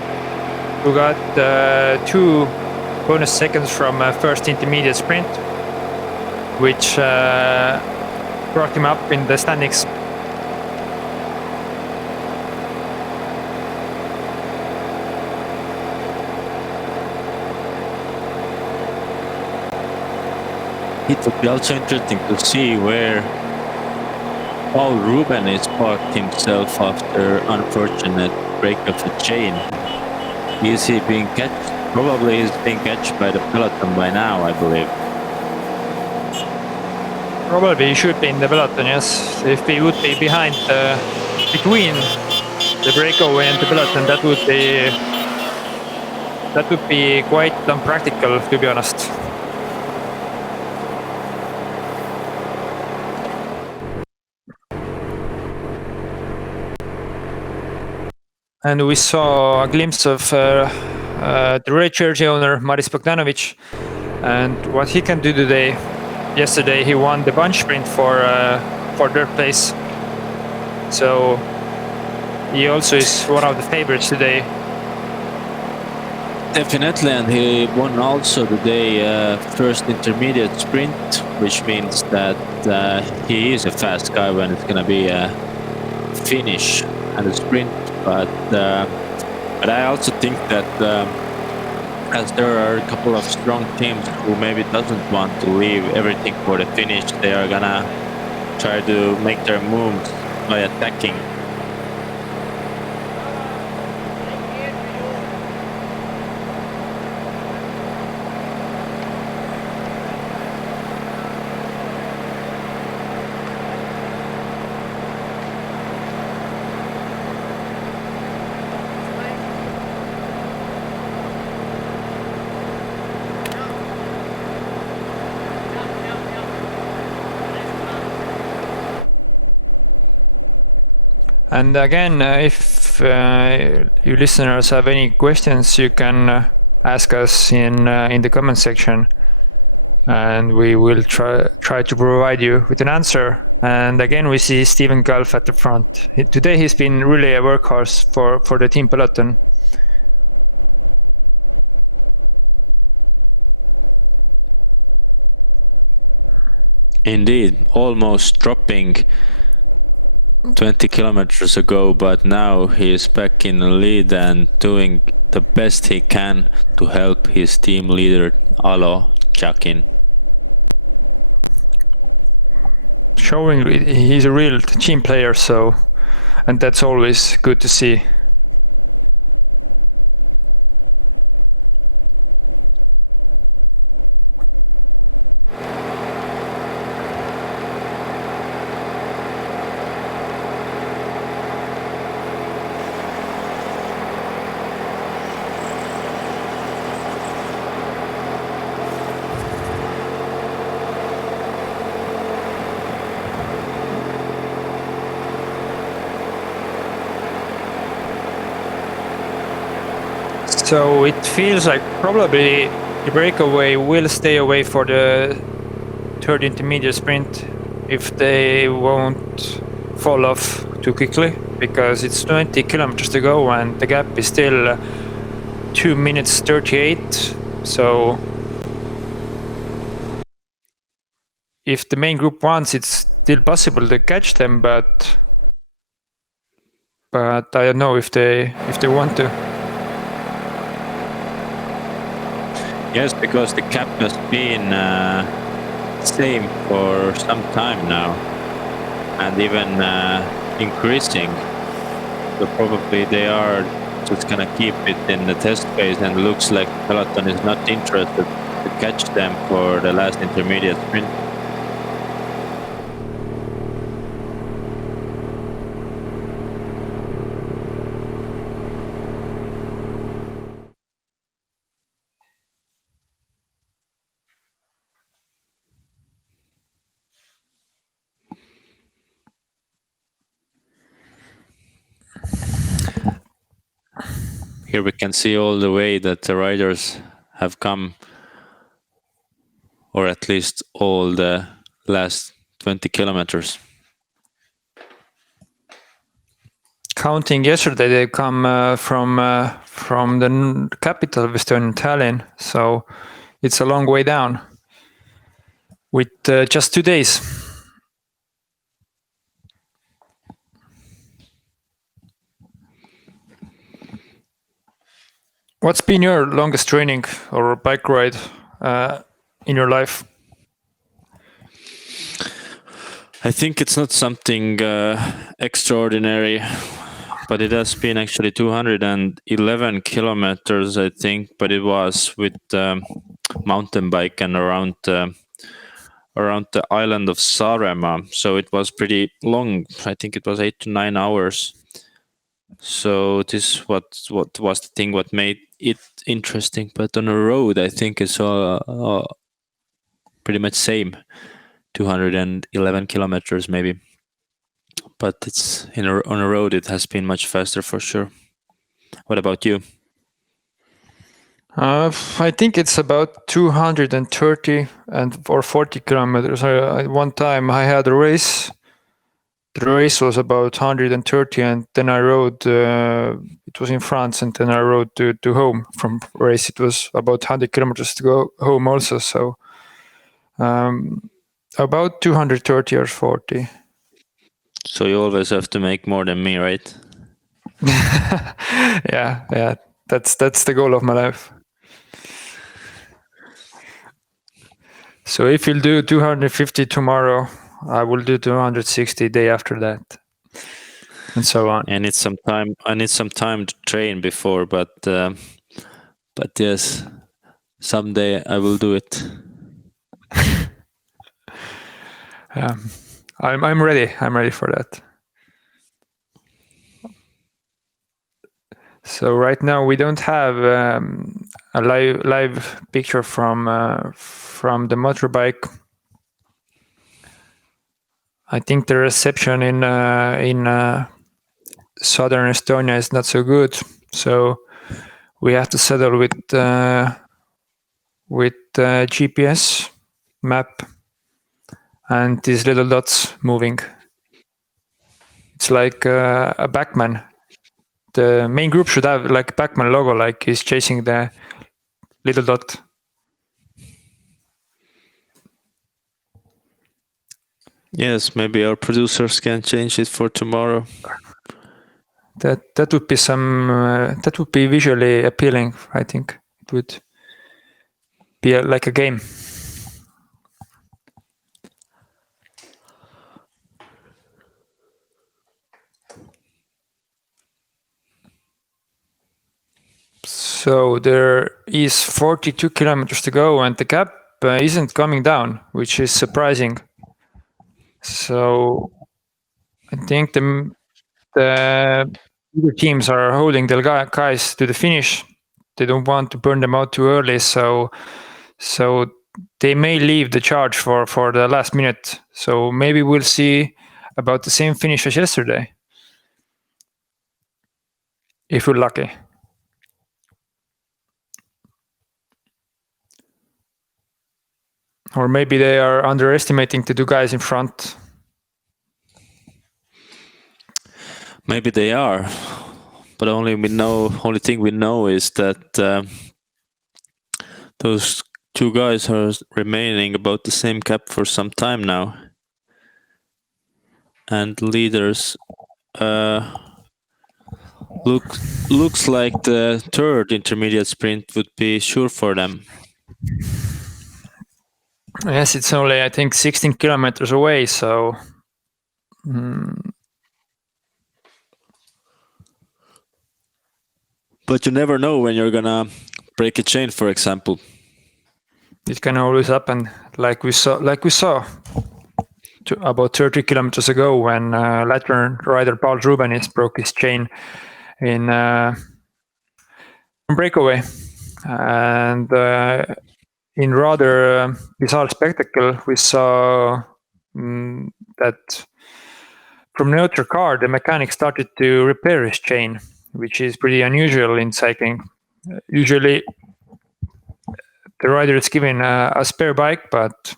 who got 2 bonus seconds from first intermediate sprint, which brought him up in the standings. It would be also interesting to see where Paul Ruben is parked himself after unfortunate break of the chain. Is he being catched? Probably he's being catched by the peloton by now, I believe. Probably he should be in the peloton, yes. If he would be behind, between the breakaway and the peloton, that would be quite unpractical, to be honest. And we saw a glimpse of the red jersey owner, Maris Bogdanovic, and what he can do today. Yesterday he won the bunch sprint for third place. So he also is one of the favorites today. Definitely, and he won also today first intermediate sprint, which means that he is a fast guy when it's gonna be a finish and a sprint. But I also think that as there are a couple of strong teams who maybe doesn't want to leave everything for the finish, they are gonna try to make their moves by attacking. And again, if you listeners have any questions, you can ask us in the comment section, and we will try to provide you with an answer. And again, we see Stephen Gulf at the front. Today he's been really a workhorse for the team peloton. Indeed, almost dropping 20 kilometers ago, but now he is back in the lead and doing the best he can to help his team leader Alo Chakin. Showing he's a real team player, so, and that's always good to see. So it feels like probably the breakaway will stay away for the third intermediate sprint if they won't fall off too quickly, because it's 20 kilometers to go and the gap is still 2 minutes 38. So if the main group wants, it's still possible to catch them, but I don't know if they want to. Yes, because the cap has been same for some time now, and even increasing. So probably they are just gonna keep it in the test phase, and looks like Peloton is not interested to catch them for the last intermediate sprint. Here we can see all the way that the riders have come, or at least all the last 20 kilometers. Counting yesterday, they come from the capital of Estonia, Tallinn. So it's a long way down with just 2 days. What's been your longest training or bike ride in your life? I think it's not something extraordinary, but it has been actually 211 kilometers, I think, but it was with mountain bike and around the island of Saaremaa. So it was pretty long. I think it was 8 to 9 hours. So this what was the thing what made it interesting. But on a road, I think it's pretty much same, 211 kilometers maybe. But it's on a road, it has been much faster for sure. What about you? I think it's about 230 or 40 kilometers. One time I had a race. The race was about 130, and then I rode. It was in France, and then I rode to home from race. It was about 100 kilometers to go home also. So about 230 or 40. So you always have to make more than me, right? Yeah. That's the goal of my life. So if you'll do 250 tomorrow, I will do 260 day after that, and so on. I need some time to train before, but yes, someday I will do it. I'm ready. I'm ready for that. So right now we don't have a live picture from the motorbike. I think the reception in southern Estonia is not so good, so we have to settle with GPS map and these little dots moving. It's like a backman. The main group should have like backman logo, like he's chasing the little dot. Yes, maybe our producers can change it for tomorrow. That would be that would be visually appealing. I think it would be like a game. So there is 42 kilometers to go, and the gap isn't coming down, which is surprising. So I think the other teams are holding the guys to the finish. They don't want to burn them out too early, so they may leave the charge for the last minute. So maybe we'll see about the same finish as yesterday, if we're lucky. Or maybe they are underestimating the two guys in front. Maybe they are, but only thing we know is that those two guys are remaining about the same gap for some time now, and leaders looks like the third intermediate sprint would be sure for them. Yes, it's only I think 16 kilometers away, so. But you never know when you're gonna break a chain, for example. It can always happen, like we saw about 30 kilometers ago when Latvian rider Paul Rubenis broke his chain in breakaway, and in rather bizarre spectacle, we saw that from neutral car, the mechanic started to repair his chain, which is pretty unusual in cycling. Usually, the rider is given a spare bike, but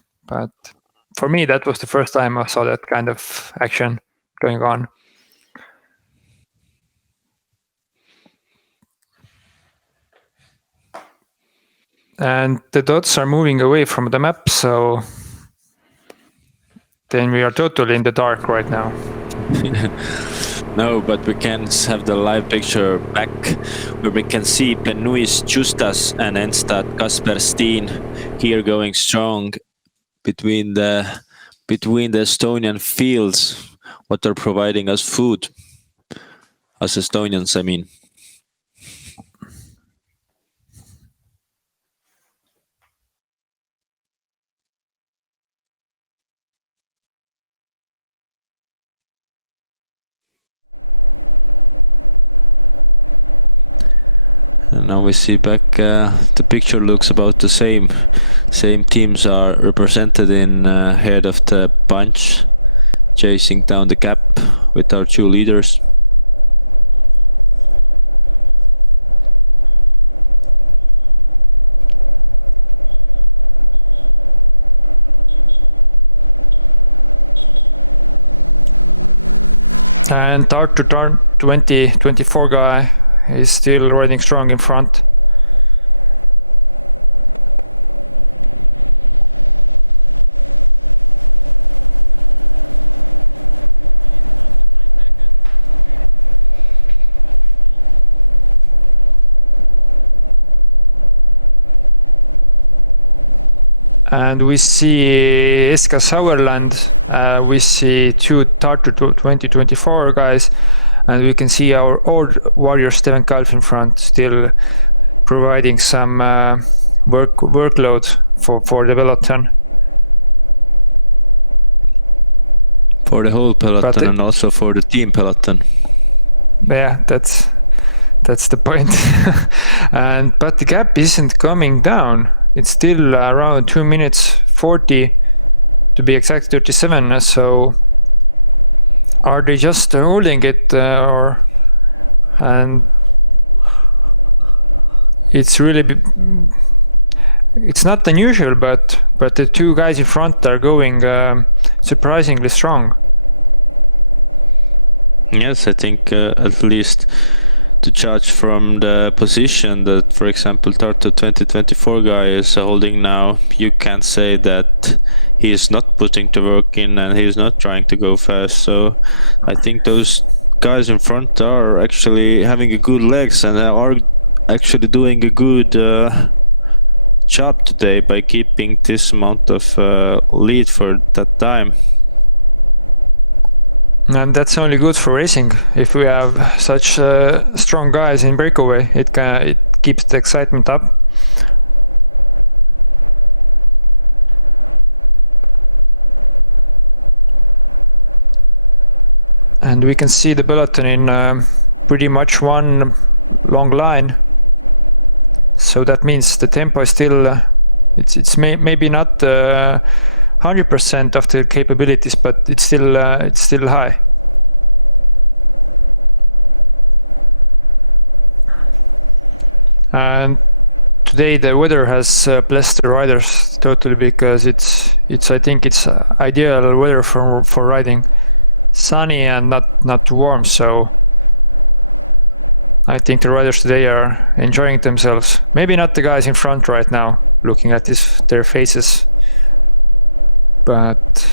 for me, that was the first time I saw that kind of action going on. And the dots are moving away from the map, so then we are totally in the dark right now. No, but we can have the live picture back where we can see Benuis Justas and Enstad Kasper Steen here going strong between the Estonian fields, what are providing us food as Estonians, I mean. Now we see back, the picture looks about the same. Same teams are represented in head of the bunch, chasing down the gap with our two leaders. And Tart to Tart 2024 guy is still riding strong in front. And we see Eska Sauerland, we see two Tartu 2024 guys, and we can see our old warrior Steven Kalf in front, still providing some workload for the peloton. For the whole peloton and also for the team peloton. Yeah, that's the point. But the gap isn't coming down. It's still around 2 minutes 40, to be exact, 37. So are they just holding it, or and it's it's not unusual, but the two guys in front are going surprisingly strong. Yes, I think at least to judge from the position that, for example, Tartu 2024 guy is holding now, you can't say that he is not putting the work in and he is not trying to go fast. So I think those guys in front are actually having a good legs and are actually doing a good job today by keeping this amount of lead for that time. And that's only good for racing. If we have such strong guys in breakaway, it keeps the excitement up. And we can see the peloton in pretty much one long line. So that means the tempo is still, it's maybe not 100% of the capabilities, but it's still high. And today the weather has blessed the riders totally, because it's I think it's ideal weather for riding, sunny and not too warm. So I think the riders today are enjoying themselves. Maybe not the guys in front right now, looking at their faces, but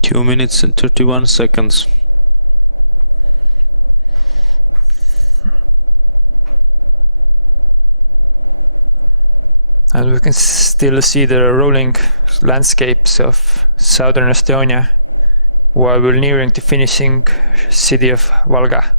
Two minutes and 31 seconds. and we can still see the rolling landscapes of southern Estonia while we're nearing the finishing city of Valga.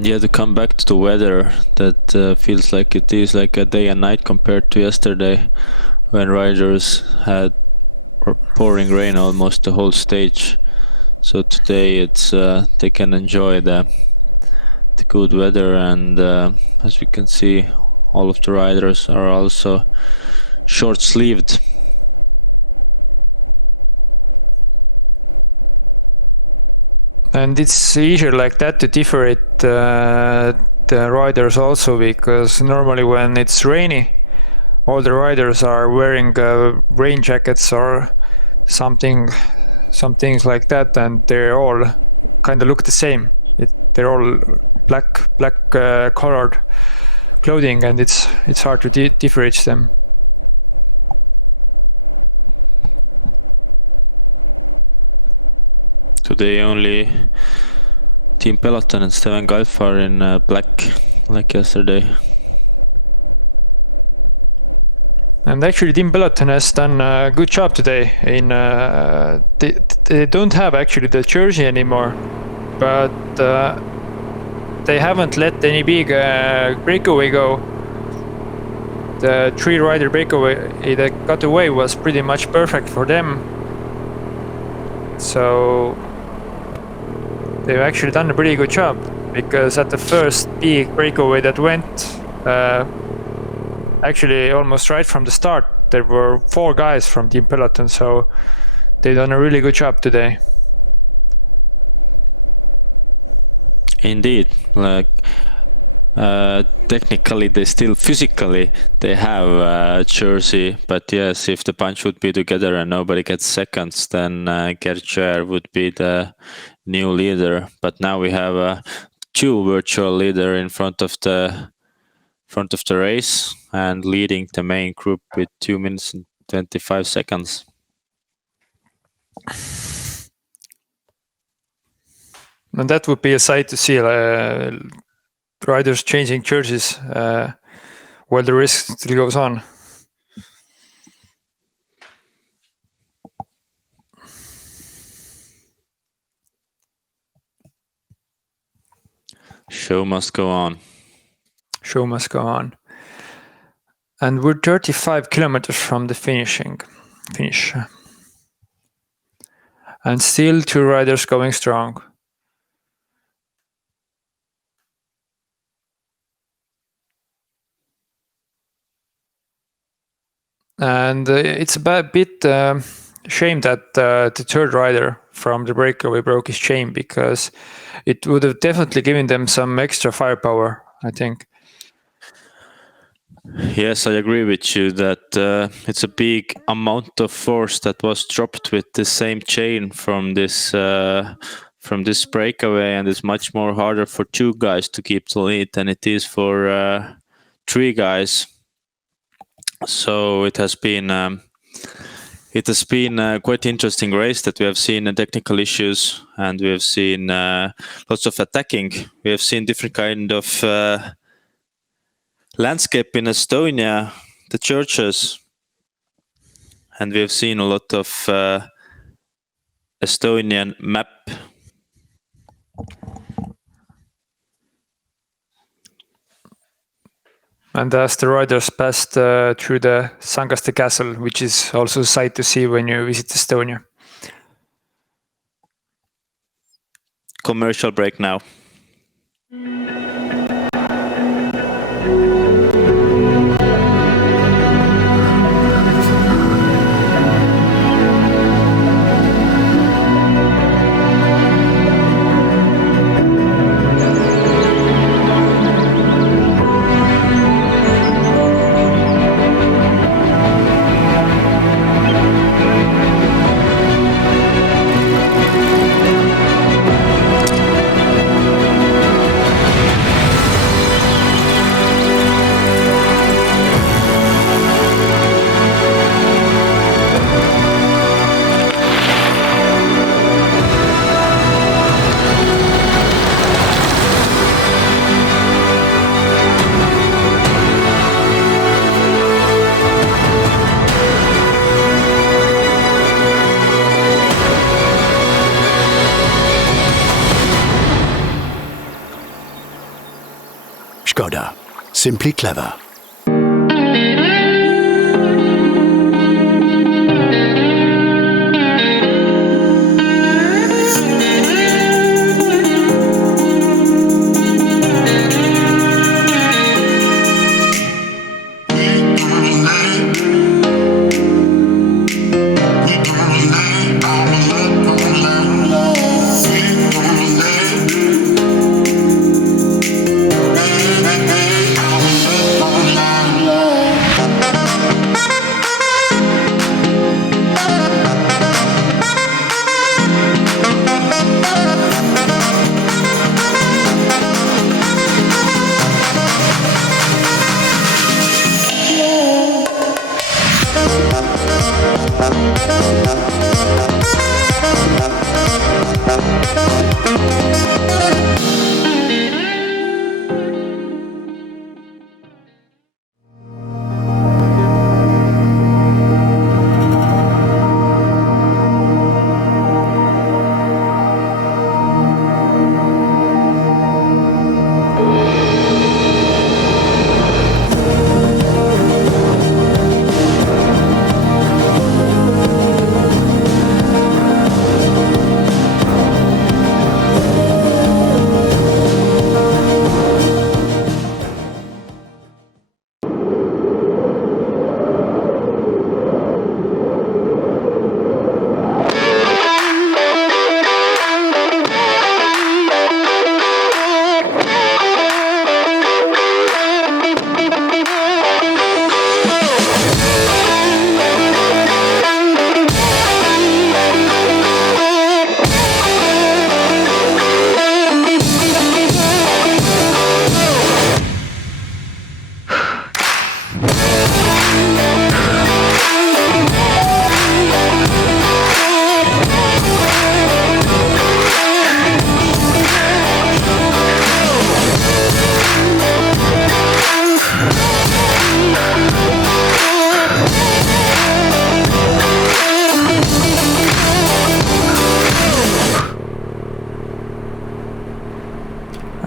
Yeah, to come back to the weather, that feels like it is like a day and night compared to yesterday, when riders had pouring rain almost the whole stage. So today it's they can enjoy the good weather, and as we can see, all of the riders are also short-sleeved. And it's easier like that to differentiate the riders also, because normally when it's rainy, all the riders are wearing rain jackets or some things like that, and they all kind of look the same. They're all black colored clothing, and it's hard to differentiate them. Today only Team Peloton and Steven Galf are in black, like yesterday. And actually Team Peloton has done a good job today. They don't have actually the jersey anymore, but they haven't let any big breakaway go. The 3-rider breakaway that got away was pretty much perfect for them. So they've actually done a pretty good job, because at the first big breakaway that went, actually almost right from the start, there were 4 guys from Team Peloton, so they've done a really good job today. Indeed, like technically they still physically they have a jersey, but yes, if the bunch would be together and nobody gets seconds, then Gerd Scher would be the new leader. But now we have 2 virtual leader in front of the race and leading the main group with 2 minutes and 25 seconds. And that would be a sight to see, riders changing jerseys while the race still goes on. Show must go on. Show must go on. And we're 35 kilometers from the finish. And still 2 riders going strong. And it's a bit shame that the 3rd rider from the breakaway broke his chain, because it would have definitely given them some extra firepower, I think. Yes, I agree with you that it's a big amount of force that was dropped with the same chain from this breakaway, and it's much more harder for 2 guys to keep the lead than it is for 3 guys. So it has been quite interesting race that we have seen technical issues, and we have seen lots of attacking. We have seen different kind of landscape in Estonia, the churches, and we have seen a lot of Estonian map. And as the riders passed through the Sangaste Castle, which is also a sight to see when you visit Estonia. Commercial break now. Škoda. Simply clever.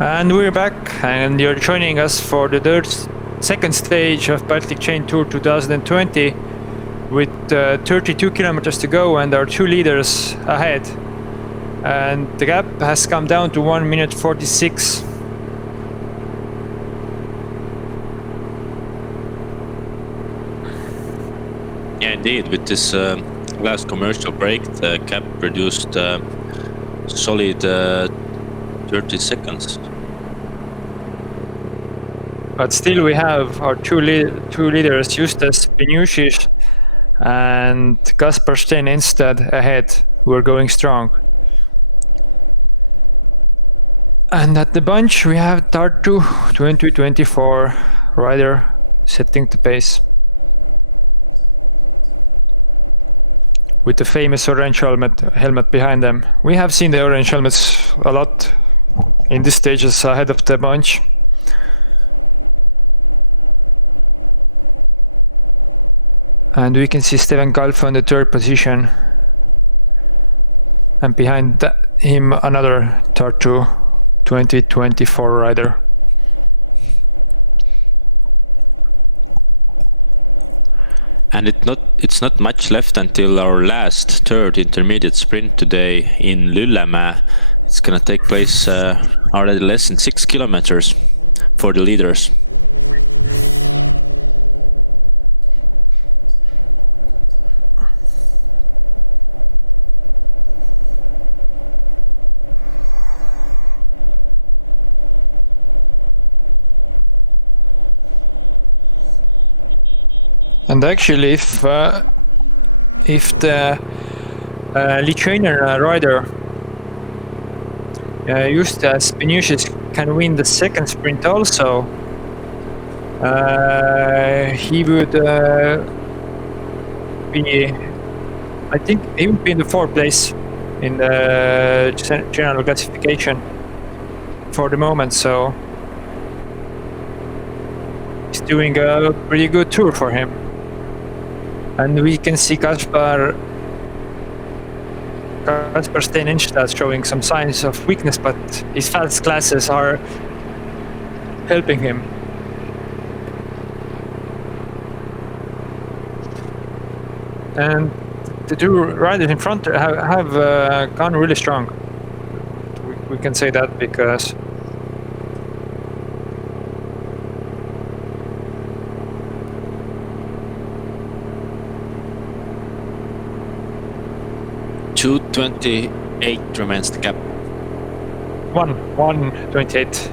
And we're back, and you're joining us for the second stage of Baltic Chain Tour 2020 with 32 kilometers to go and our 2 leaders ahead. And the gap has come down to 1 minute 46. Yeah, indeed. With this last commercial break, the gap reduced solid 30 seconds. But still we have our two leaders, Justas Pinušis and Kasper Stein instead ahead, who are going strong. And at the bunch we have Tartu 2024 rider setting the pace. With the famous orange helmet behind them. We have seen the orange helmets a lot in these stages ahead of the bunch. And we can see Steven Kalf on the 3rd position. And behind him another Tartu 2024 rider. And it's not much left until our last 3rd intermediate sprint today in Lillemäe. It's gonna take place already less than 6 kilometers for the leaders. And actually, if the Lithuanian rider Justas Pinušis can win the 2nd sprint also, he would be, I think he would be in the 4th place in the general classification for the moment, so he's doing a pretty good tour for him. And we can see Kasper Stein Instad showing some signs of weakness, but his fast classes are helping him. And the 2 riders in front have gone really strong. We can say that because $2:28 remains the gap. 1:28.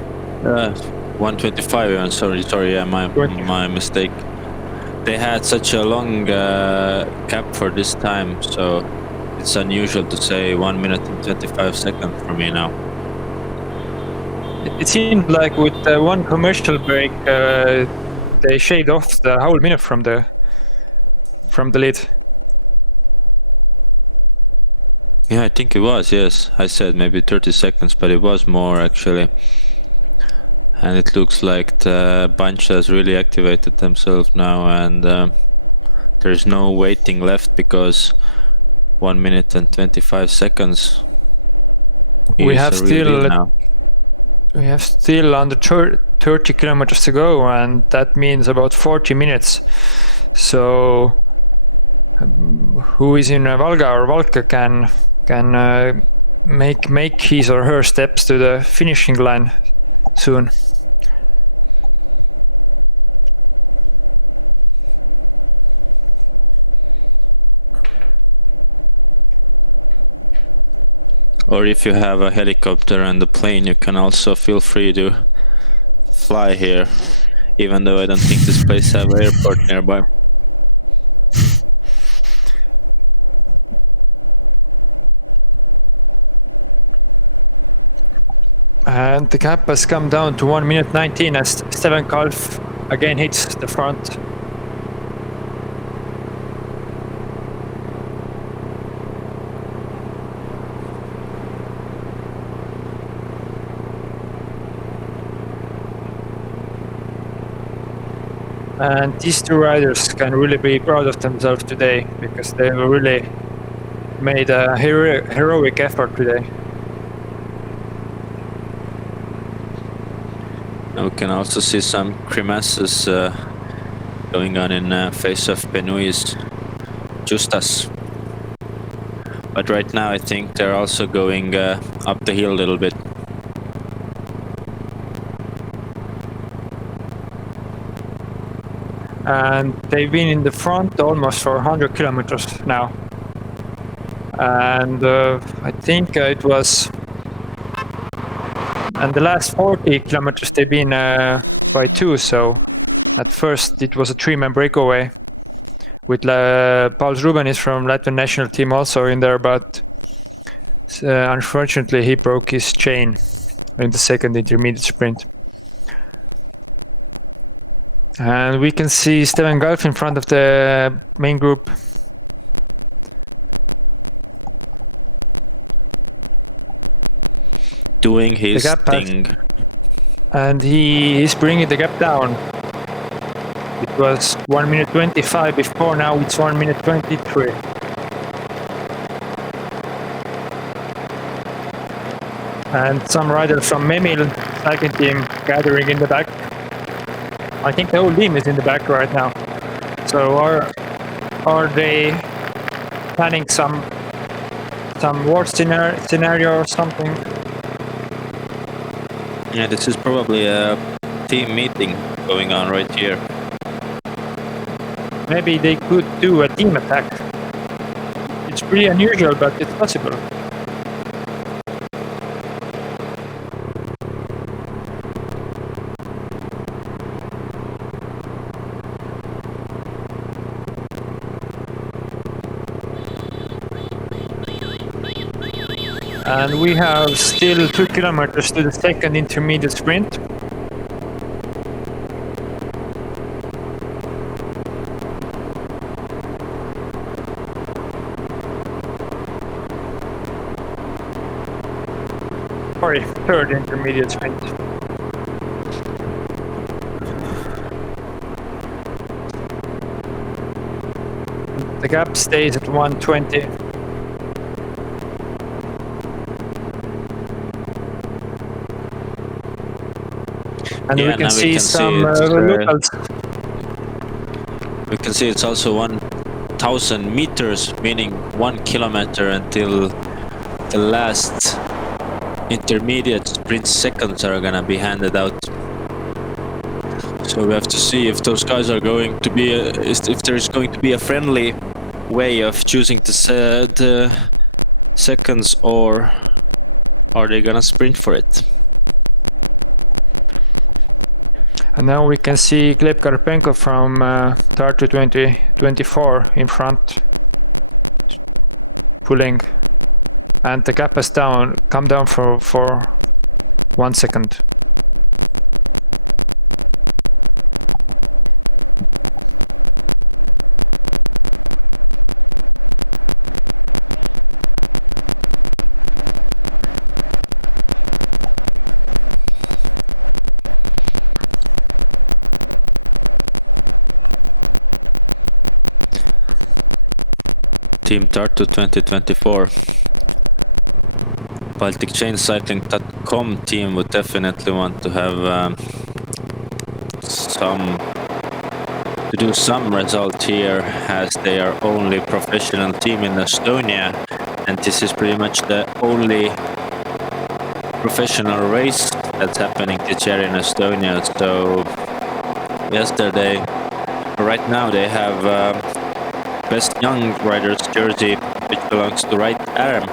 1:25 even, sorry, yeah, my mistake. They had such a long gap for this time, so it's unusual to say 1 minute and 25 seconds for me now. It seemed like with one commercial break, they shaved off the whole minute from the lead. Yeah, I think it was, yes. I said maybe 30 seconds, but it was more actually. And it looks like the bunch has really activated themselves now, and there's no waiting left because 1 minute and 25 seconds. We have still under 30 kilometers to go, and that means about 40 minutes. So who is in Valga or Valka can make his or her steps to the finishing line soon. Or if you have a helicopter and a plane, you can also feel free to fly here, even though I don't think this place has an airport nearby. And the gap has come down to 1 minute 19 as Steven Kalf again hits the front. And these 2 riders can really be proud of themselves today because they really made a heroic effort today. And we can also see some grimaces going on in face of Benoît's Justas. But right now I think they're also going up the hill a little bit. And they've been in the front almost for 100 kilometers now. And I think it was, and the last 40 kilometers they've been by two. So at first it was a 3-man breakaway with Paul Rubenis from Latvian national team also in there, but unfortunately he broke his chain in the second intermediate sprint. And we can see Steven Gulf in front of the main group. Doing his thing. And he is bringing the gap down. It was 1 minute 25 before, now it's 1 minute 23. And some riders from Memil cycling team gathering in the back. I think the whole team is in the back right now. So are they planning some worst scenario or something? Yeah, this is probably a team meeting going on right here. Maybe they could do a team attack. It's pretty unusual, but it's possible. And we have still 2 kilometers to the second intermediate sprint. Sorry, third intermediate sprint. The gap stays at 120. And Yeah, we can now see we can some see locals. We can see it's also 1,000 meters, meaning 1 kilometer until the last intermediate sprint seconds are gonna be handed out. So we have to see if those guys are going to be if there's going to be a friendly way of choosing the seconds, or are they gonna sprint for it? And now we can see Gleb Karpenko from Tartu 2024 in front, pulling, and the gap has come down for 1 second. Team Tartu 2024. Baltic Chaincycling.com team would definitely want to have do some result here, as they are only professional team in Estonia, and this is pretty much the only professional race that's happening this year in Estonia. So yesterday, right now they have best young riders jersey, which belongs to right arm.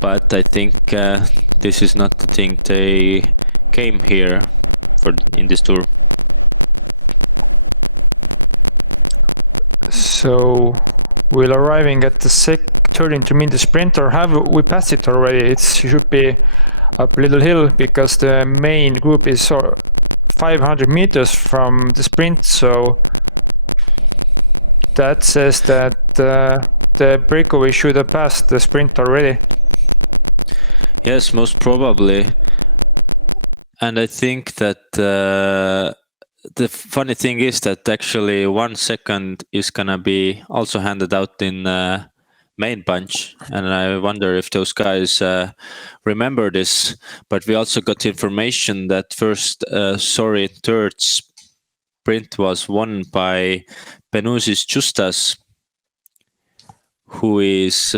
But I think this is not the thing they came here for in this tour. So we're arriving at the third intermediate sprint, or have we passed it already? It should be up Little Hill, because the main group is 500 meters from the sprint, so that says that the breakaway should have passed the sprint already. Yes, most probably. And I think that the funny thing is that actually 1 second is gonna be also handed out in main bunch, and I wonder if those guys remember this. But we also got information that third sprint was won by Benusis Justas, who is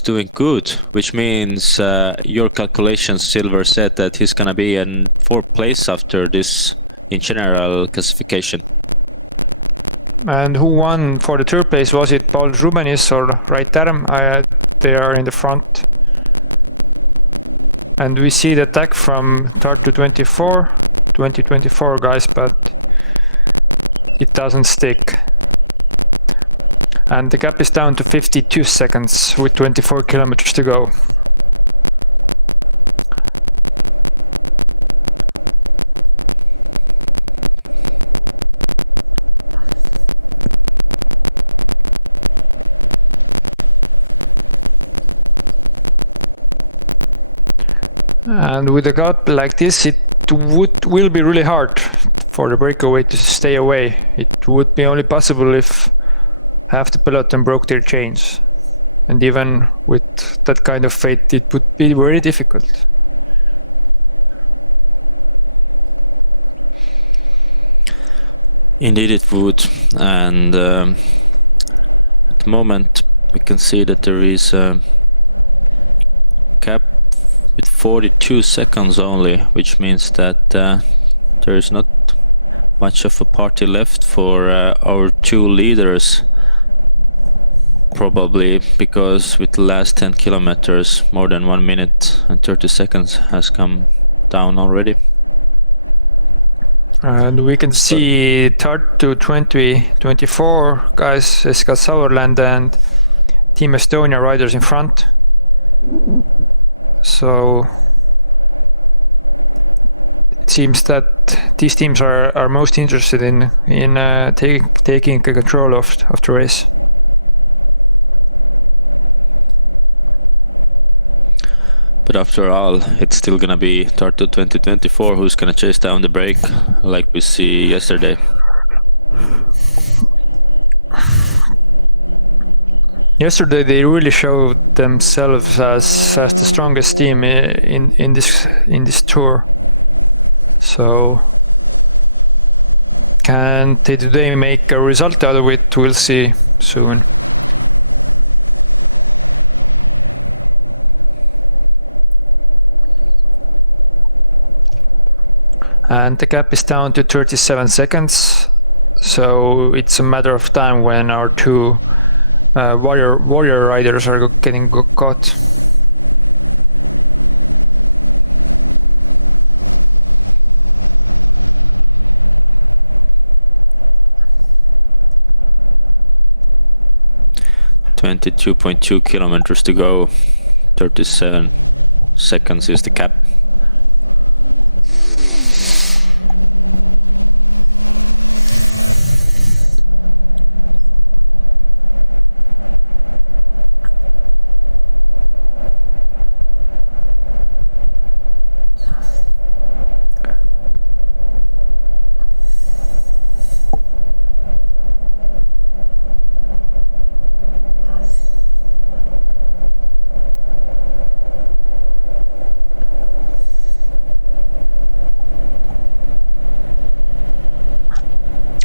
doing good, which means your calculations, Silver, said that he's gonna be in 4th place after this in general classification. And who won for the 3rd place? Was it Paul Rubenis or Raitaram? They are in the front. And we see the attack from Tartu 2024 guys, but it doesn't stick. And the gap is down to 52 seconds with 24 kilometers to go. And with a gap like this, it will be really hard for the breakaway to stay away. It would be only possible if half the peloton broke their chains. And even with that kind of fate, it would be very difficult. Indeed it would, and at the moment we can see that there is a gap with 42 seconds only, which means that there is not much of a party left for our 2 leaders. Probably because with the last 10 kilometers, more than 1 minute and 30 seconds has come down already. And we can see Tartu 2024 guys, SK Sauerland and Team Estonia riders in front. So it seems that these teams are most interested in taking control of the race. But after all, it's still gonna be Tartu 2024 who's gonna chase down the break, like we see yesterday. Yesterday they really showed themselves as the strongest team in this tour. So can they today make a result out of it? We'll see soon. And the gap is down to 37 seconds, so it's a matter of time when our 2 warrior riders are getting caught. .2 kilometers to go. 37 seconds is the cap.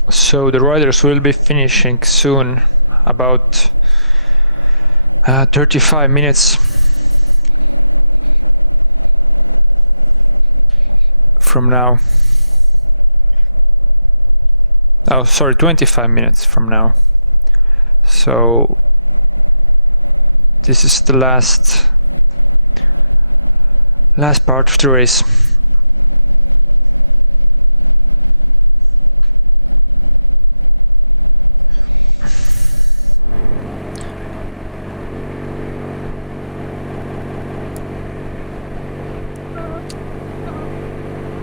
So the riders will be finishing soon, about 35 minutes from now. Oh, sorry, 25 minutes from now. So this is the last part of the race.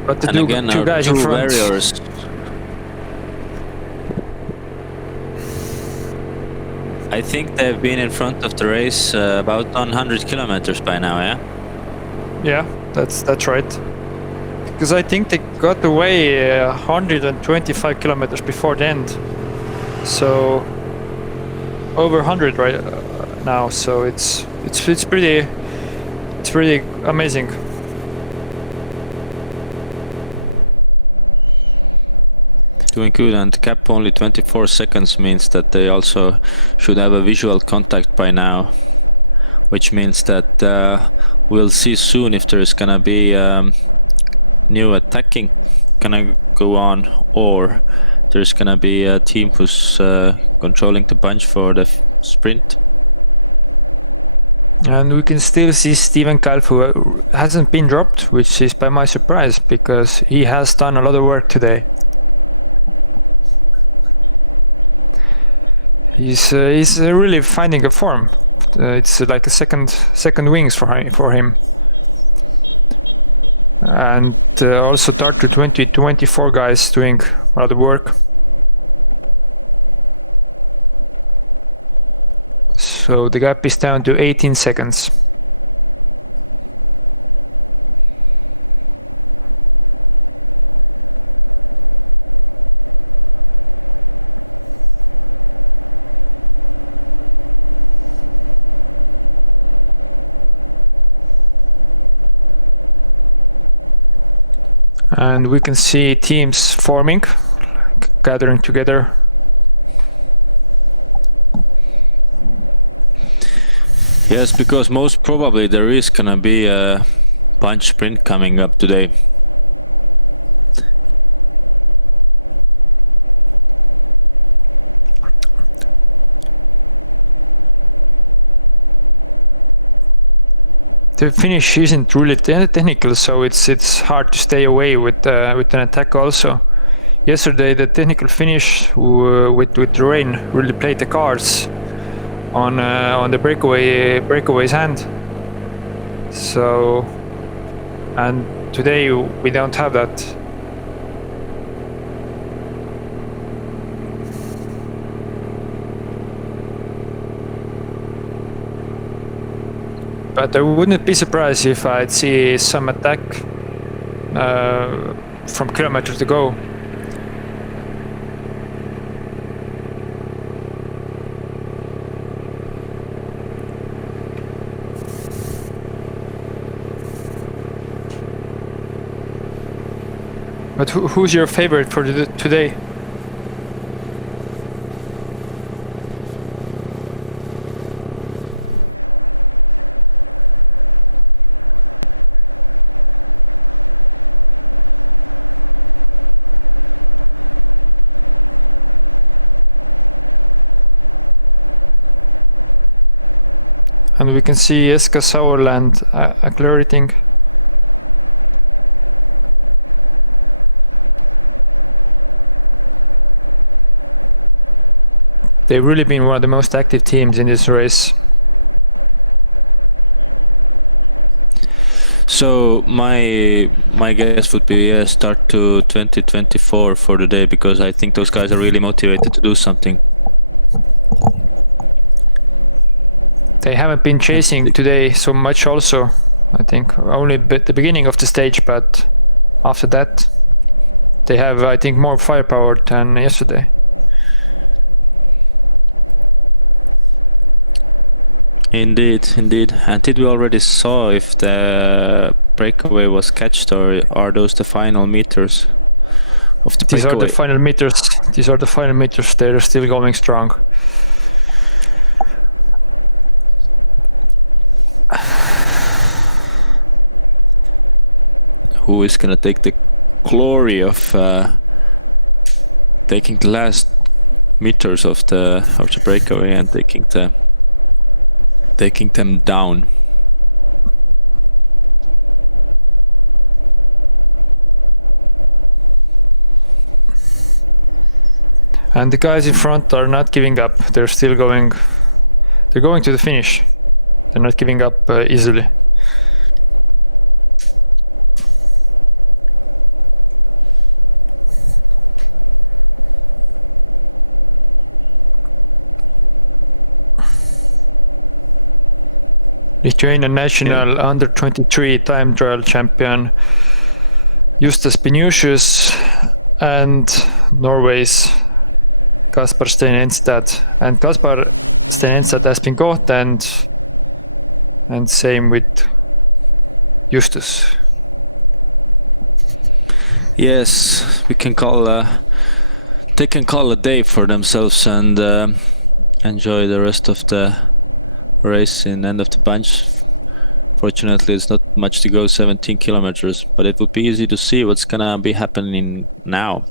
But the two guys in front. Warriors. I think they've been in front of the race about 100 kilometers by now, yeah? Yeah, that's right. Because I think they got away 125 kilometers before the end. So over 100 right now, so it's pretty amazing. Doing good, and cap only 24 seconds means that they also should have a visual contact by now, which means that we'll see soon if there's gonna be new attacking gonna go on, or there's gonna be a team who's controlling the punch for the sprint. And we can still see Steven Kalf, who hasn't been dropped, which is by my surprise, because he has done a lot of work today. He's really finding a form. It's like a second wings for him. And also Tartu 2024 guys doing a lot of work. So the gap is down to 18 seconds. And we can see teams forming, gathering together. Yes, because most probably there is gonna be a punch sprint coming up today. The finish isn't really technical, so it's hard to stay away with an attack also. Yesterday the technical finish with the rain really played the cards on the breakaway's hand. So, and today we don't have that. But I wouldn't be surprised if I'd see some attack from kilometers to go. But who's your favorite for today? And we can see Eska Sauerland accelerating. They've really been one of the most active teams in this race. So my guess would be start to 2024 for the day, because I think those guys are really motivated to do something. They haven't been chasing today so much also. I think only at the beginning of the stage, but after that they have, I think, more firepower than yesterday. Indeed. And did we already saw if the breakaway was catched, or are those the final meters of the breakaway? These are the final meters. They're still going strong. Who is gonna take the glory of taking the last meters of the breakaway and taking them down? And the guys in front are not giving up. They're still going. They're going to the finish. They're not giving up easily. Lithuanian national under 23 time trial champion Justas Piniušius and Norway's Kaspar Steinenstad, and Kaspar Steinenstad has been caught, and same with Justus. Yes, we can call. They can call a day for themselves and enjoy the rest of the race in end of the bunch. Fortunately, it's not much to go, 17 kilometers, but it would be easy to see what's gonna be happening now.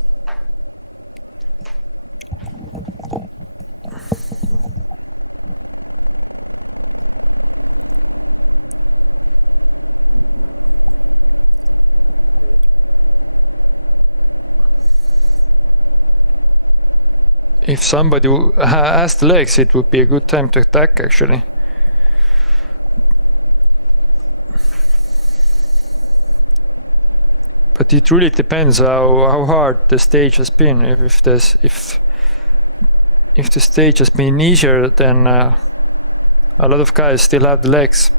If somebody has the legs, it would be a good time to attack, actually. But it really depends how hard the stage has been. If the stage has been easier, then a lot of guys still have the legs.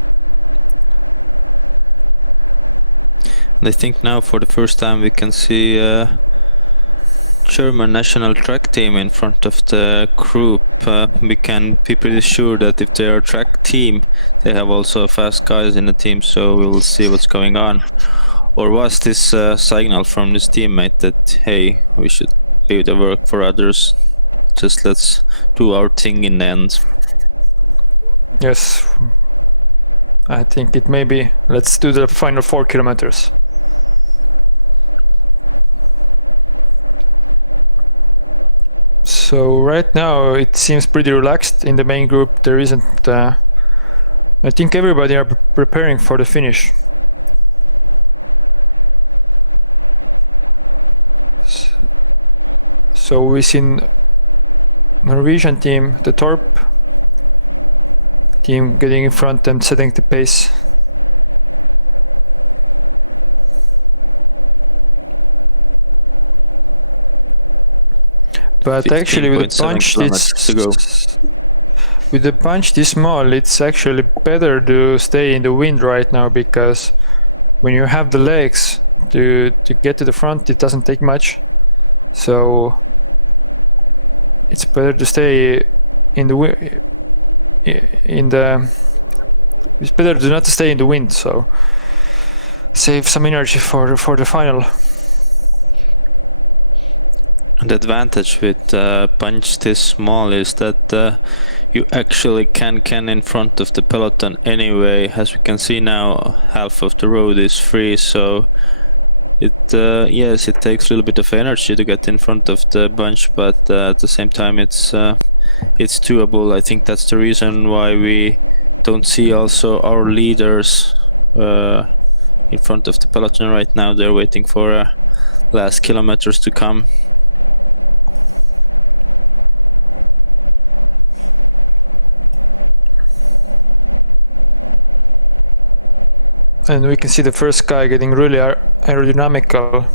I think now for the first time we can see German national track team in front of the group. We can be pretty sure that if they are a track team, they have also fast guys in the team, so we will see what's going on. Or was this a signal from this teammate that, hey, we should do the work for others, just let's do our thing in the end? Yes, I think it may be. Let's do the final 4 kilometers. So right now it seems pretty relaxed in the main group. There isn't. I think everybody are preparing for the finish. So we see Norwegian team, the Torp team, getting in front and setting the pace. But actually with the punch this small, it's actually better to stay in the wind right now, because when you have the legs to get to the front, it doesn't take much. So it's better to stay in the it's better to not stay in the wind, so save some energy for the final. The advantage with bunch this small is that you actually can in front of the peloton anyway. As we can see now, half of the road is free, so it yes, it takes a little bit of energy to get in front of the bunch, but at the same time it's doable. I think that's the reason why we don't see also our leaders in front of the peloton right now. They're waiting for last kilometers to come. And we can see the first guy getting really aerodynamical.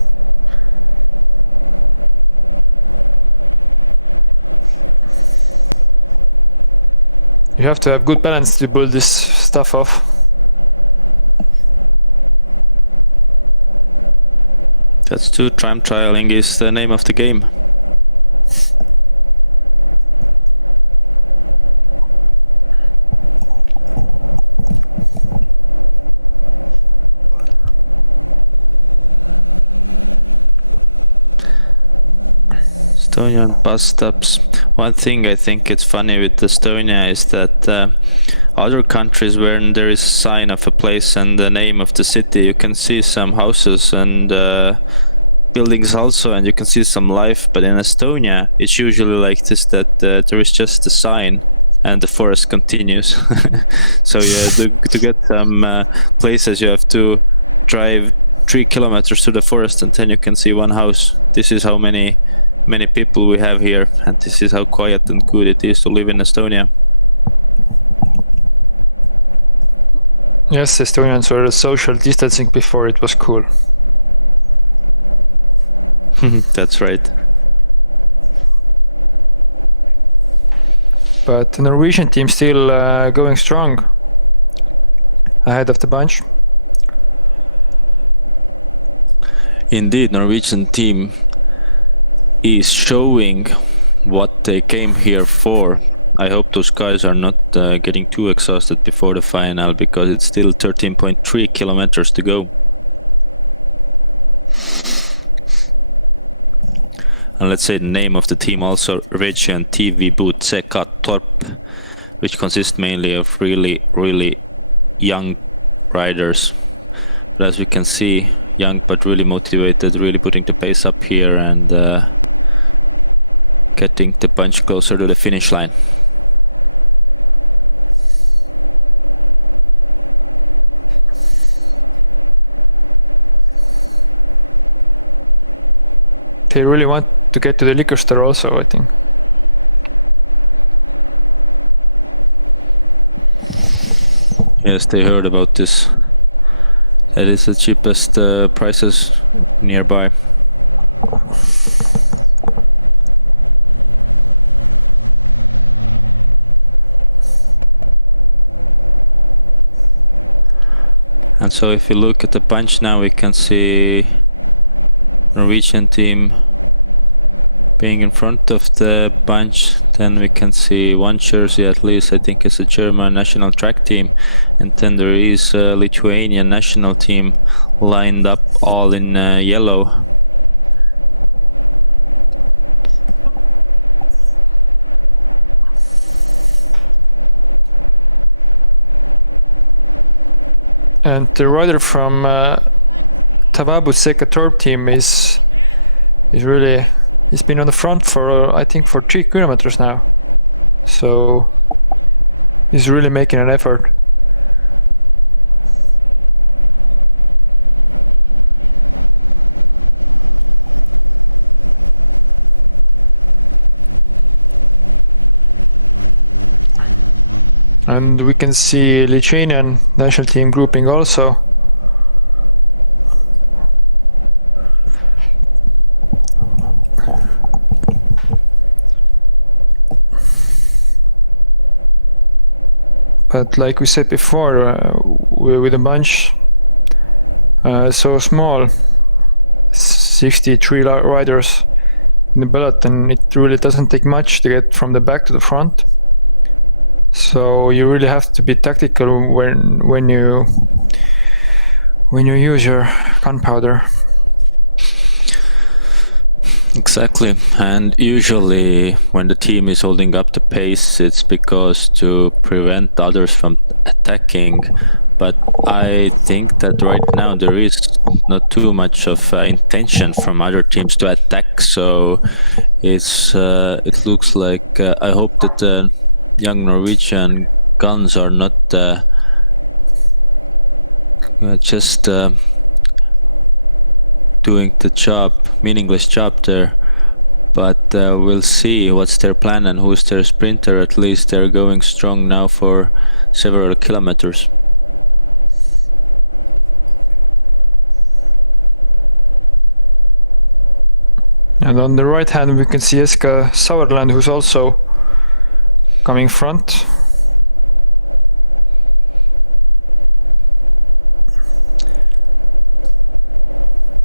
You have to have good balance to pull this stuff off. That's true. Time trialing is the name of the game. Estonian bus stops. One thing I think it's funny with Estonia is that other countries where there is a sign of a place and the name of the city, you can see some houses and buildings also, and you can see some life. But in Estonia, it's usually like this, that there is just a sign and the forest continues. So yeah, to get some places, you have to drive 3 kilometers to the forest, and then you can see one house. This is how many people we have here, and this is how quiet and good it is to live in Estonia. Yes, Estonians were social distancing before it was cool. That's right. But the Norwegian team still going strong ahead of the bunch. Indeed, Norwegian team is showing what they came here for. I hope those guys are not getting too exhausted before the final, because it's still 13.3 kilometers to go. And let's say the name of the team also, Region TV Boot CK Torp, which consists mainly of really young riders. But as we can see, young but really motivated, really putting the pace up here and getting the bunch closer to the finish line. They really want to get to the liquor store also, I think. Yes, they heard about this. It is the cheapest prices nearby. And so if you look at the bunch now, we can see Norwegian team being in front of the bunch. Then we can see one jersey, at least I think it's a German national track team, and then there is a Lithuanian national team lined up all in yellow. And the rider from Tavabu CK Torp team is really, he's been on the front for I think for 3 kilometers now, so he's really making an effort. And we can see Lithuanian national team grouping also. But like we said before, with a bunch so small, 63 riders in the peloton, it really doesn't take much to get from the back to the front. So you really have to be tactical when you use your gunpowder. Exactly, and usually when the team is holding up the pace, it's because to prevent others from attacking. But I think that right now there is not too much of intention from other teams to attack. So it looks like I hope that the young Norwegian guns are not just doing the job, meaningless job there, but we'll see what's their plan and who's their sprinter. At least they're going strong now for several kilometers. And on the right hand we can see Eska Sauerland, who's also coming front.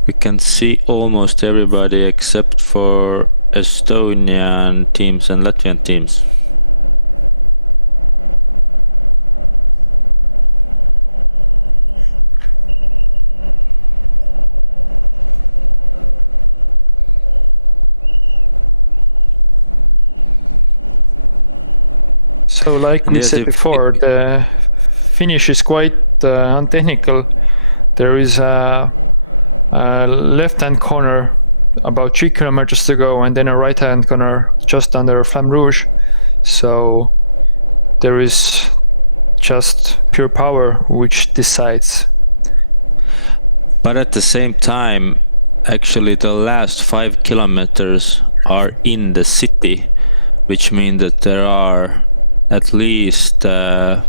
We can see almost everybody except for Estonian teams and Latvian teams. So like we said before, the finish is quite untechnical. There is a left-hand corner about 3 kilometers to go, and then a right-hand corner just under Flamme Rouge. So there is just pure power which decides. But at the same time, actually the last 5 kilometers are in the city, which means that there are at least 5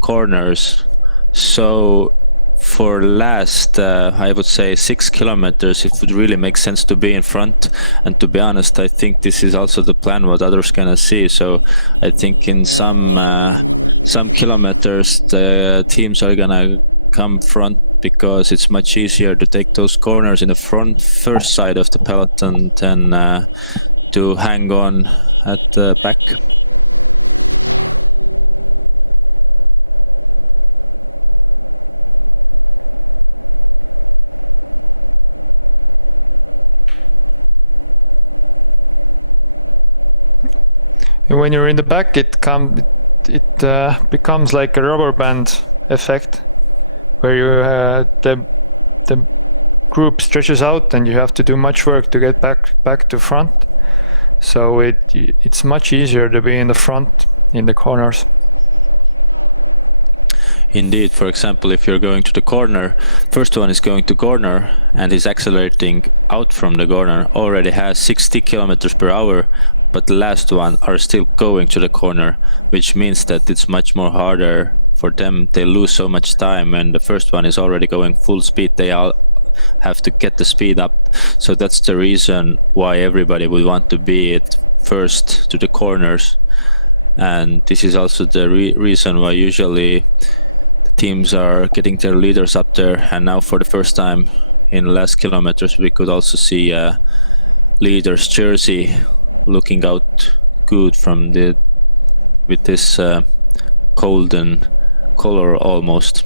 corners. So for last I would say 6 kilometers it would really make sense to be in front, and to be honest I think this is also the plan what others gonna see. So I think in some kilometers the teams are gonna come front because it's much easier to take those corners in the first side of the peloton than to hang on at the back. And when you're in the back, it becomes like a rubber band effect, where you the group stretches out and you have to do much work to get back to front. So it's much easier to be in the front in the corners. Indeed, for example, if you're going to the corner, first one is going to corner and is accelerating out from the corner, already has 60 kilometers per hour, but the last one are still going to the corner, which means that it's much more harder for them. They lose so much time, and the first one is already going full speed. They all have to get the speed up. So that's the reason why everybody would want to be at first to the corners. And this is also the reason why usually teams are getting their leaders up there. And now for the first time in the last kilometers, we could also see a leader's jersey looking out good from with this golden color almost.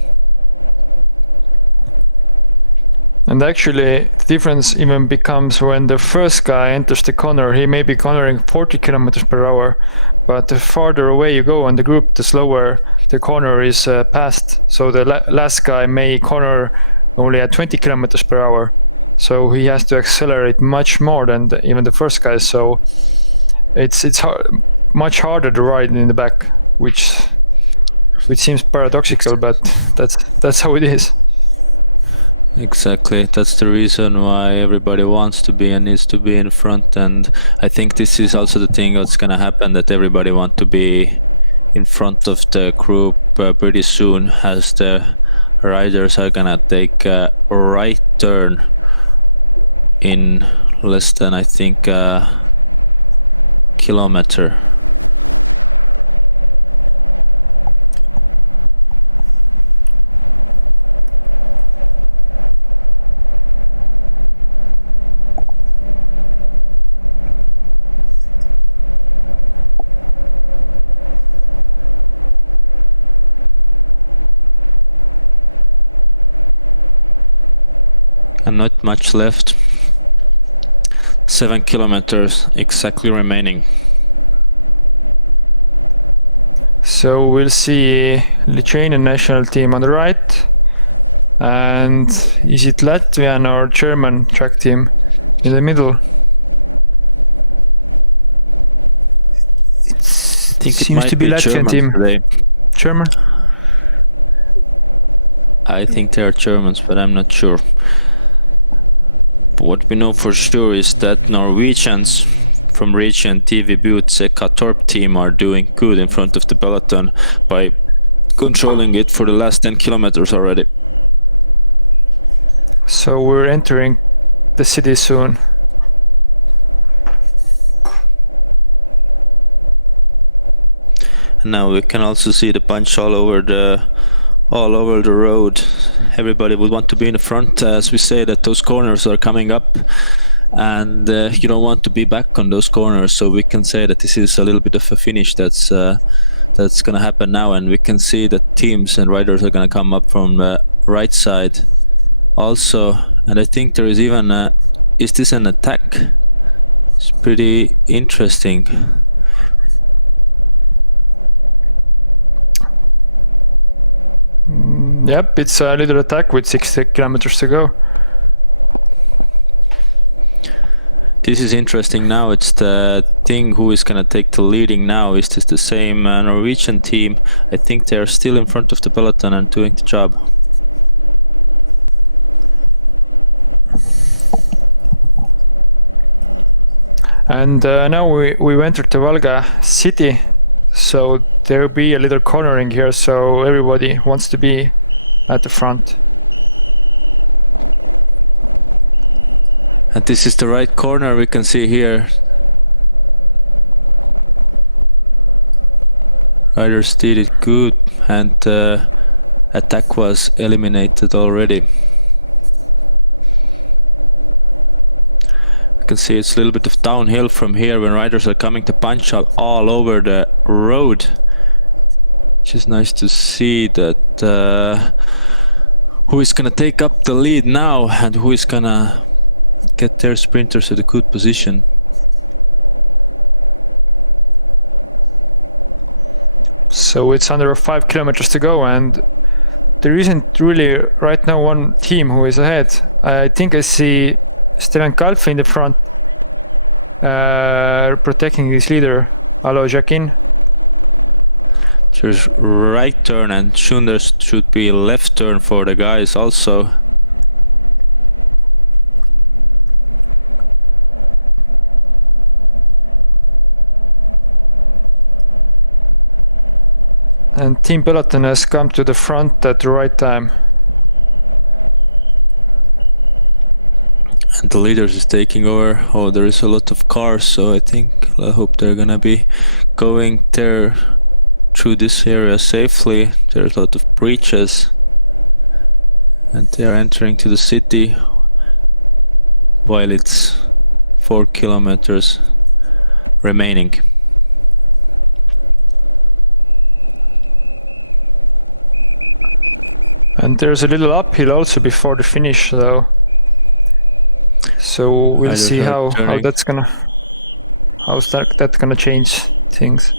And actually, the difference even becomes when the first guy enters the corner. He may be cornering 40 kilometers per hour, but the farther away you go on the group, the slower the corner is passed. So the last guy may corner only at 20 kilometers per hour. So he has to accelerate much more than even the first guy. So it's much harder to ride in the back, which seems paradoxical, but that's how it is. Exactly, that's the reason why everybody wants to be and needs to be in front. And I think this is also the thing that's gonna happen, that everybody wants to be in front of the group pretty soon, as the riders are gonna take a right turn in less than, I think, a kilometer. Not much left. 7 kilometers exactly remaining. So we'll see Lithuanian national team on the right, and is it Latvian or German track team in the middle? I think Seems to be Latvian team. Today. German? I think they are Germans, but I'm not sure. What we know for sure is that Norwegians from region TV Butse Katorp team are doing good in front of the peloton by controlling it for the last 10 kilometers already. So we're entering the city soon. Now we can also see the bunch all over the road. Everybody would want to be in the front, as we say that those corners are coming up, and you don't want to be back on those corners. So we can say that this is a little bit of a finish that's gonna happen now, and we can see that teams and riders are gonna come up from the right side also. And I think there is even is this an attack? It's pretty interesting. Yep, it's a little attack with 60 kilometers to go. This is interesting now. It's the thing who is gonna take the leading now. Is this the same Norwegian team? I think they are still in front of the peloton and doing the job. And now we entered the Valga city, so there will be a little cornering here, so everybody wants to be at the front. And this is the right corner we can see here. Riders did it good, and attack was eliminated already. You can see it's a little bit of downhill from here when riders are coming to punch up all over the road. Which is nice to see that who is gonna take up the lead now and who is gonna get their sprinters at a good position. So it's under 5 kilometers to go, and there isn't really right now one team who is ahead. I think I see Steven Kalf in the front, protecting his leader. Hello, Jacquin. There's right turn and soon there should be left turn for the guys also. And Team Peloton has come to the front at the right time. And the leaders is taking over. Oh, there is a lot of cars, so I hope they're gonna be going there through this area safely. There's a lot of breaches and they're entering to the city while it's 4 kilometers remaining. And there's a little uphill also before the finish, though. So we'll see how's that's gonna change things.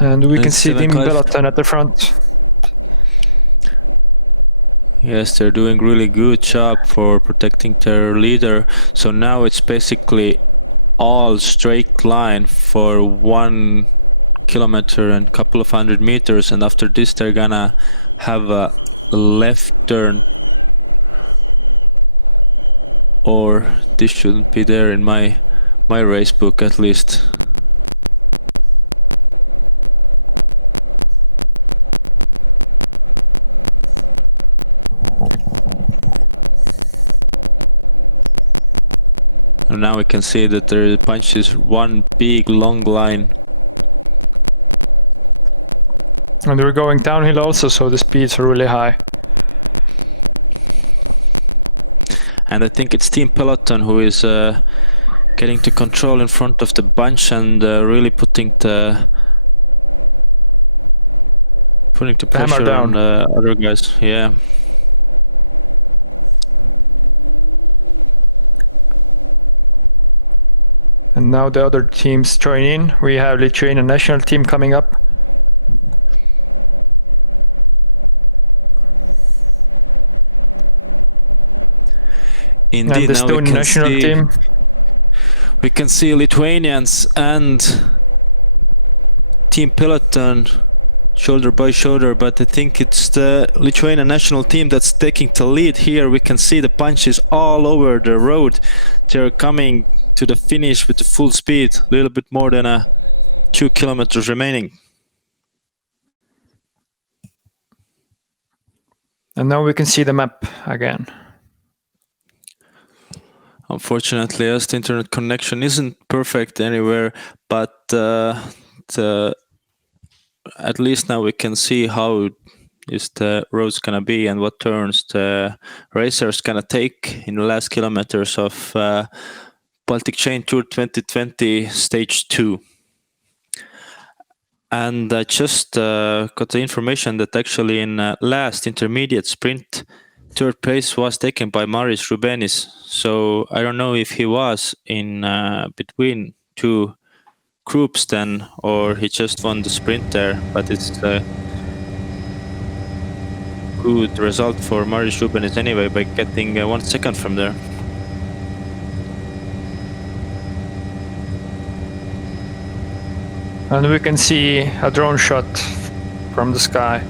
And we can see Team Peloton at the front. Yes, they're doing really good job for protecting their leader. So now it's basically all straight line for 1 kilometer and couple of 100 meters, and after this they're gonna have a left turn, or this shouldn't be there in my race book at least. And now we can see that the punch is one big long line. And we're going downhill also, so the speeds are really high. And I think it's Team Peloton who is getting to control in front of the bunch and really putting the pressure on the other guys. Yeah. And now the other teams join in. We have Lithuanian national team coming up. Indeed, and the Estonian national team. We can see Lithuanians and Team Peloton shoulder by shoulder, but I think it's the Lithuanian national team that's taking the lead here. We can see the punches all over the road. They're coming to the finish with the full speed, a little bit more than 2 kilometers remaining. And now we can see the map again. Unfortunately, as the internet connection isn't perfect anywhere, but at least now we can see how is the road's gonna be and what turns the racers gonna take in the last kilometers of Baltic Chain Tour 2020 Stage 2. And I just got the information that actually in last intermediate sprint, third place was taken by Maris Rubenis. So I don't know if he was in between two groups then, or he just won the sprint there, but it's a good result for Maris Rubenis anyway by getting 1 second from there. And we can see a drone shot from the sky.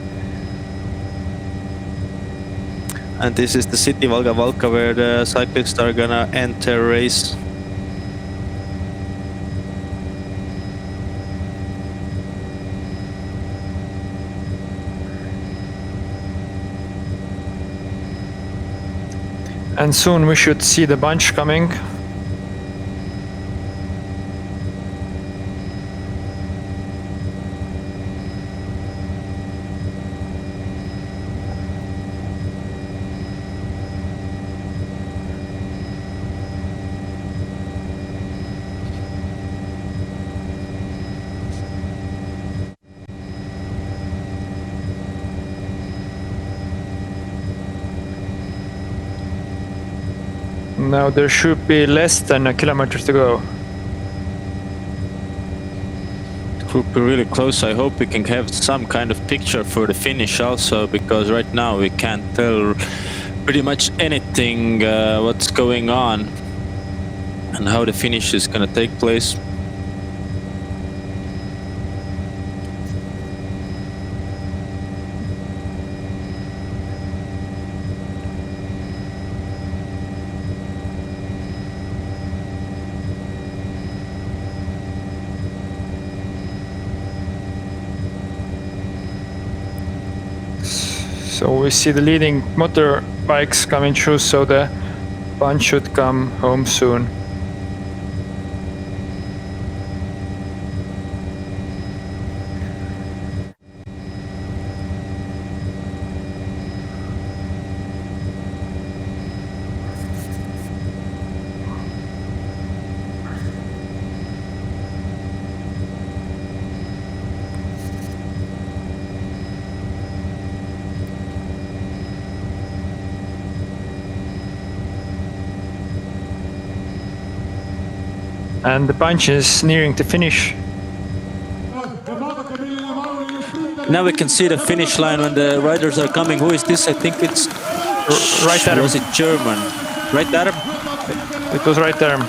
And this is the city Valga Valka where the cyclists are gonna end their race. And soon we should see the bunch coming. Now there should be less than a kilometer to go. It could be really close. I hope we can have some kind of picture for the finish also, because right now we can't tell pretty much anything what's going on and how the finish is gonna take place. So we see the leading motorbikes coming through, so the bunch should come home soon. And the bunch is nearing the finish. Now we can see the finish line when the riders are coming. Who is this? I think it's Right Adam. Was it German? Right Adam? It was Right Adam.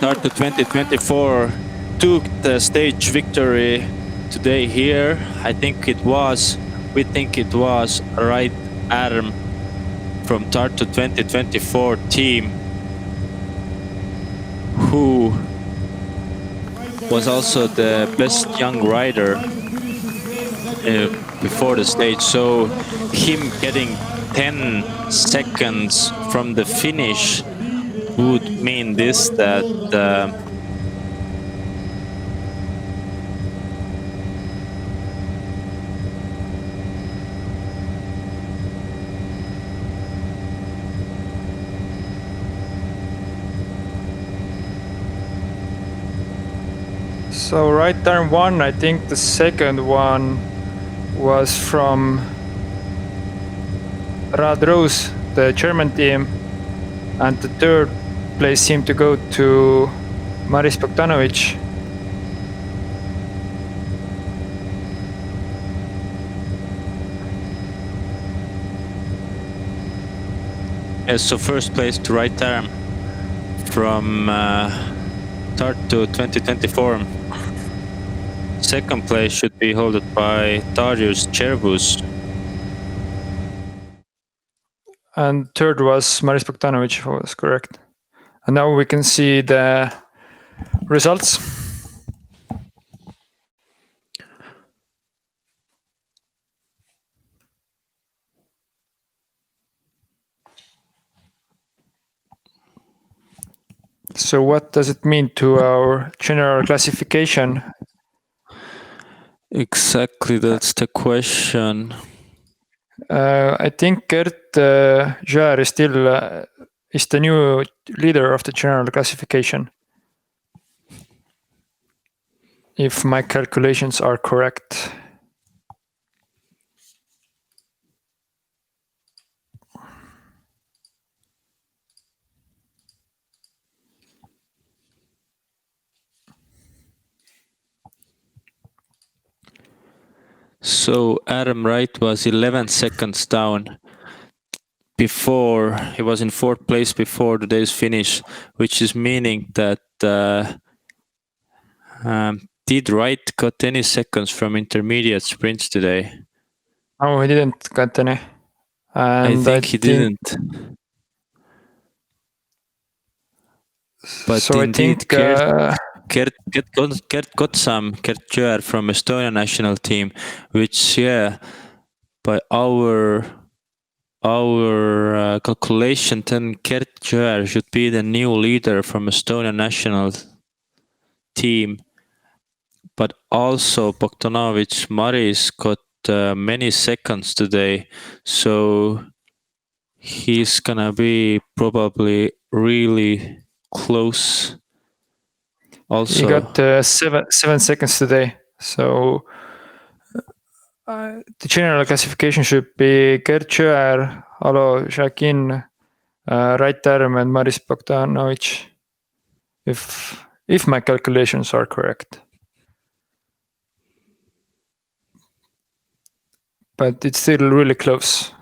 Tartu 2024 took the stage victory today here. We think it was Right Adam from Tartu 2024 team, who was also the best young rider before the stage. So him getting 10 seconds from the finish would mean this, that So Right Arm won. I think the second one was from Rad Rose, the German team, and the third place seemed to go to Maris Bogdanovic. yes, so first place to Right Arm from Tartu 2024. Second place should be held by Darius Chervus. And third was Maris Bogdanovic, if I was correct. And now we can see the results. So what does it mean to our general classification? Exactly, that's the question. I think Gert Joer is still is the new leader of the general classification, if my calculations are correct. So Adam Wright was 11 seconds down before, he was in fourth place before today's finish, which is meaning that did Wright got any seconds from intermediate sprints today? No, he didn't get any. And I think he didn't. But so indeed, I think Gert got some, Gert Joer from Estonia national team, which, yeah, by our calculation, then Gert Joer should be the new leader from Estonia national team. But also Bogdanovic Maris got many seconds today, so he's gonna be probably really close. Also, he got 7 seconds today. So the general classification should be Gert Joer, Alo Shakin, Rait Tärm and Maris Bogdanovic, if my calculations are correct. But it's still really close.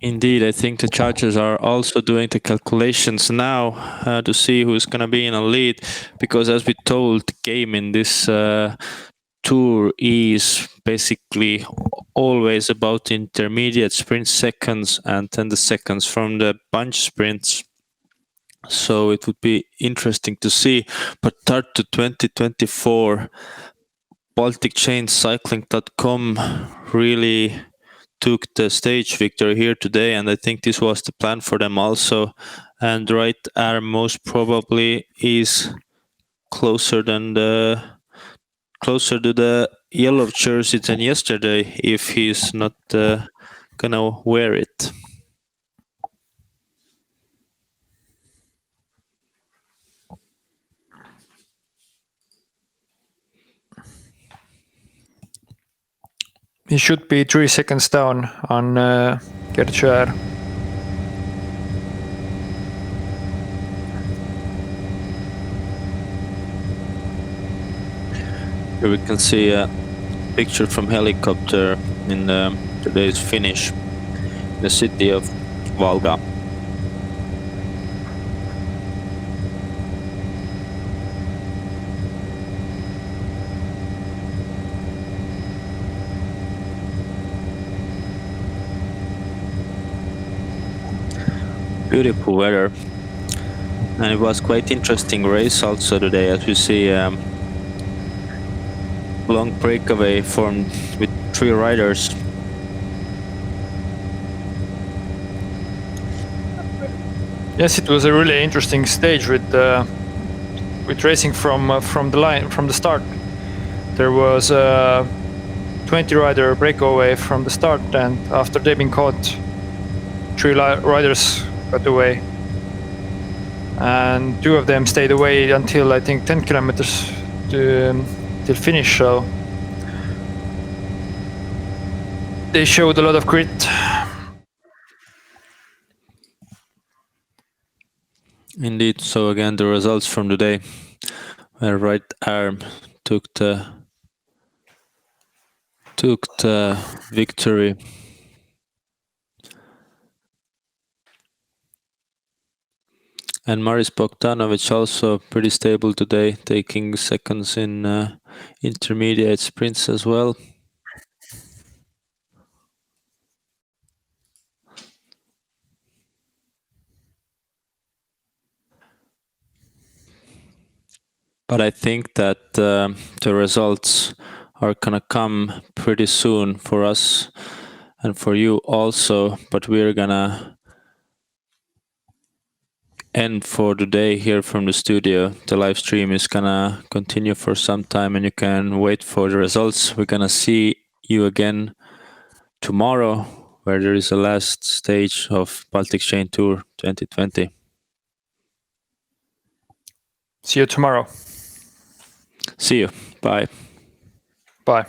Indeed, I think the judges are also doing the calculations now to see who's going to be in a lead, because as we told, the game in this tour is basically always about intermediate sprint seconds and then the seconds from the bunch sprints. So it would be interesting to see. But start to 2024, Baltic Chain Cycling.com really took the stage victory here today, and I think this was the plan for them also. And right arm most probably is closer to the yellow jersey than yesterday if he's not gonna wear it. He should be 3 seconds down on Gerd Schör. Here we can see a picture from helicopter in today's finish, the city of Valga. Beautiful weather, and it was quite interesting race also today, as you see. Long breakaway formed with 3 riders. Yes, it was a really interesting stage with racing from the start. There was a 20 rider breakaway from the start, and after they've been caught, 3 riders got away, and 2 of them stayed away until I think 10 kilometers till finish. So they showed a lot of grit. Indeed. So again, the results from today, where right arm took the victory. And Maris Bogdanovic also pretty stable today, taking seconds in intermediate sprints as well. But I think that the results are gonna come pretty soon for us and for you also. But we're gonna end for today here from the studio. The live stream is gonna continue for some time, and you can wait for the results. We're gonna see you again tomorrow, where there is a last stage of Baltic Chain Tour 2020. See you tomorrow. See you. Bye. Bye.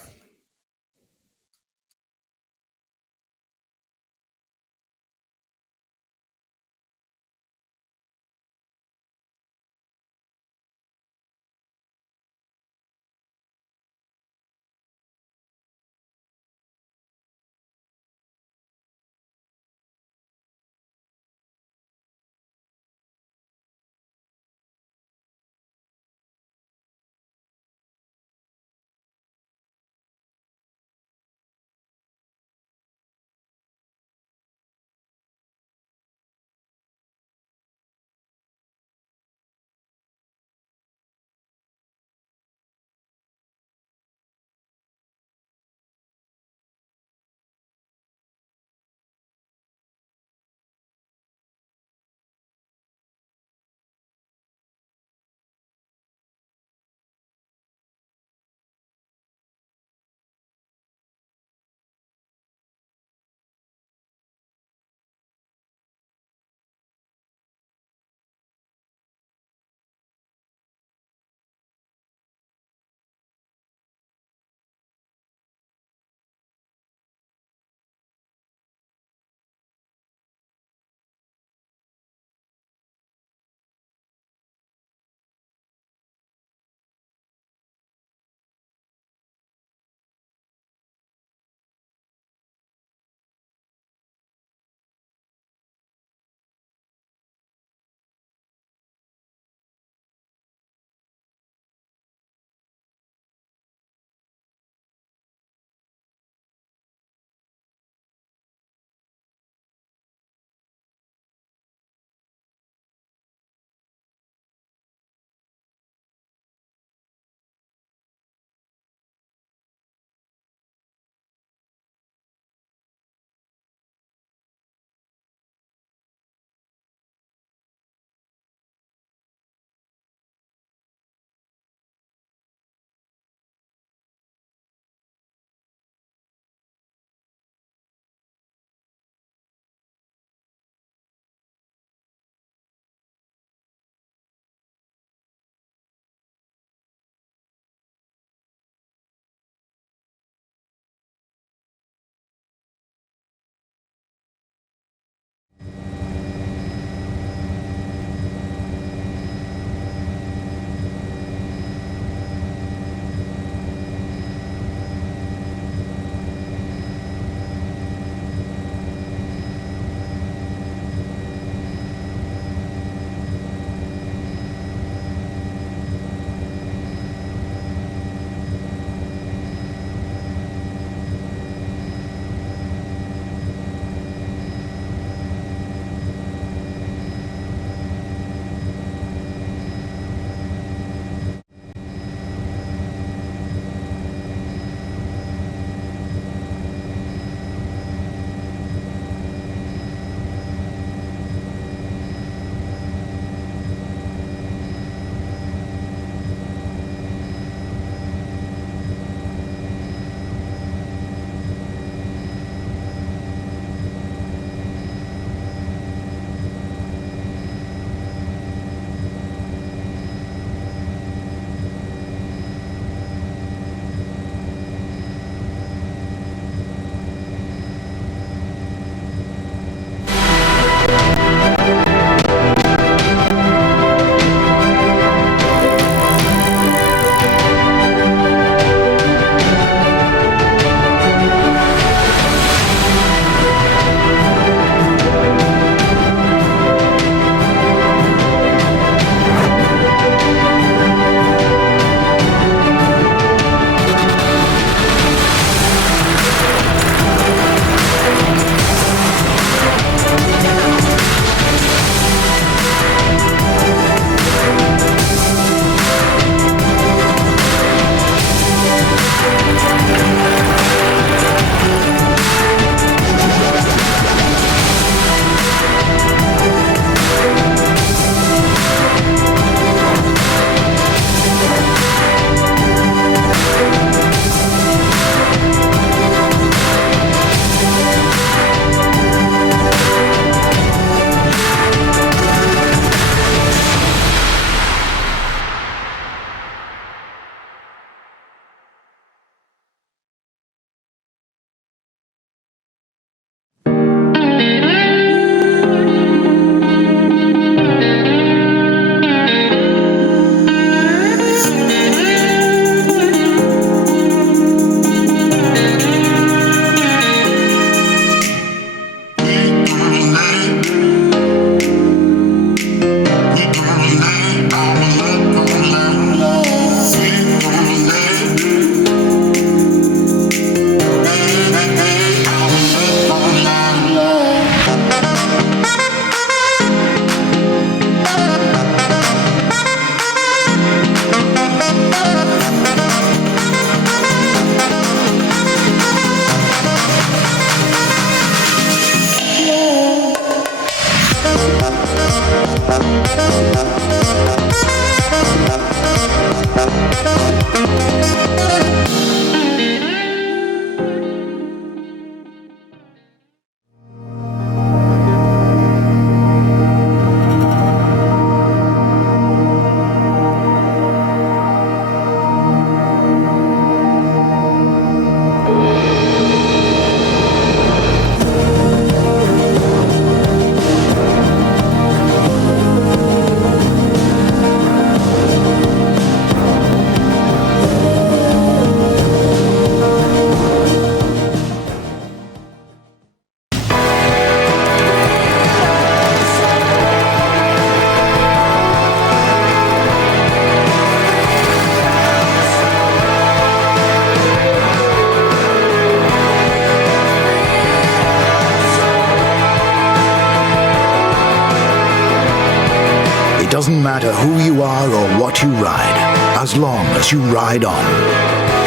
who you are or what you ride, as long as you ride on.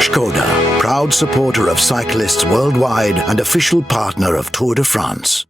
Skoda, proud supporter of cyclists worldwide and official partner of Tour de France.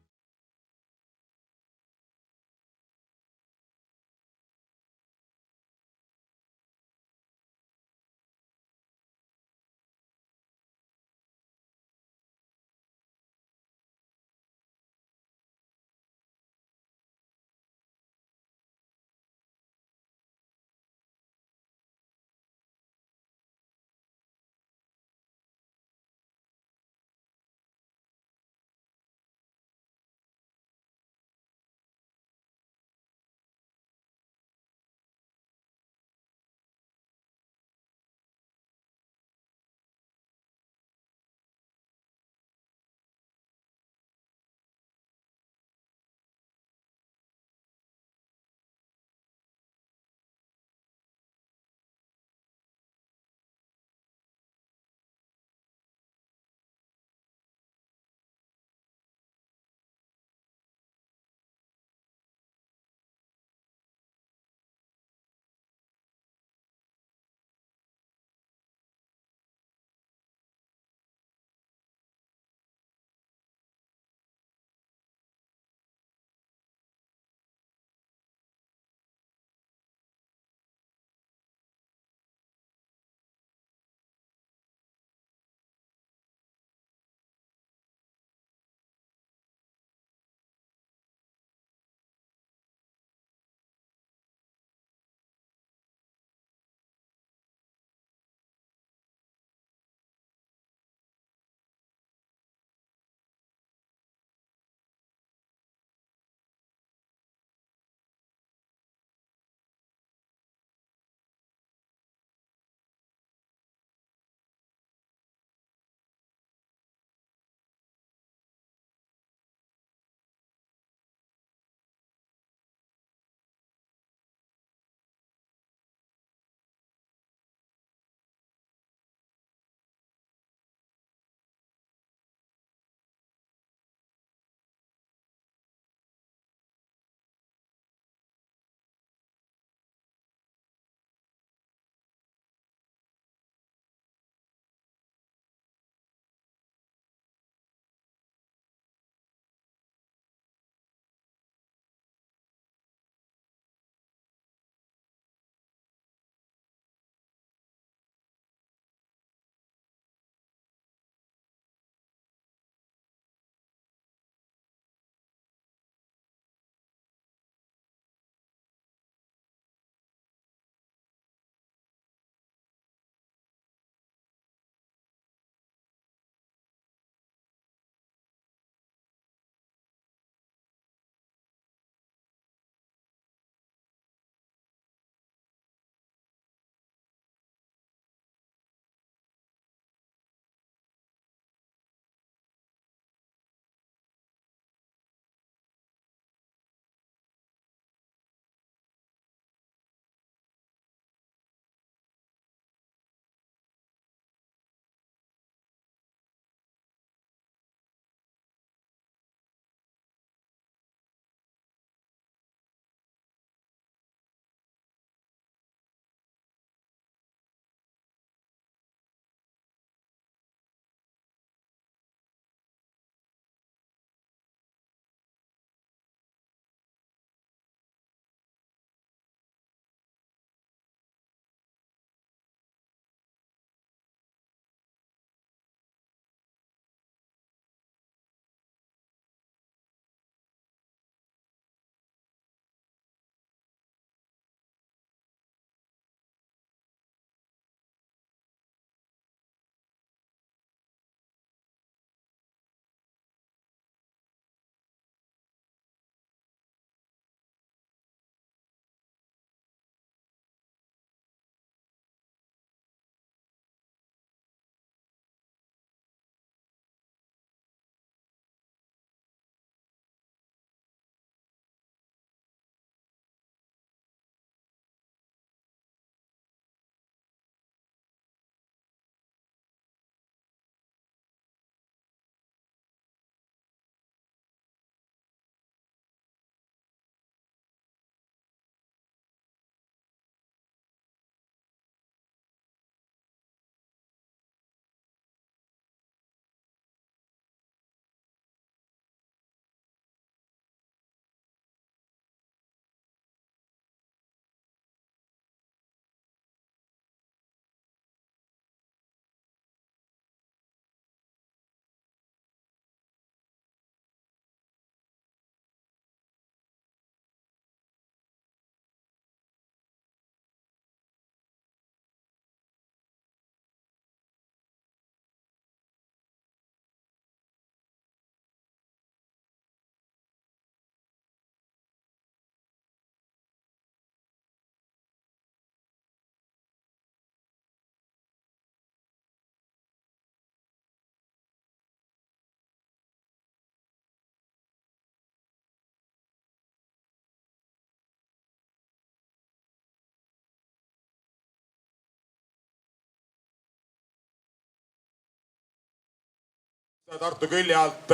Tartu külje alt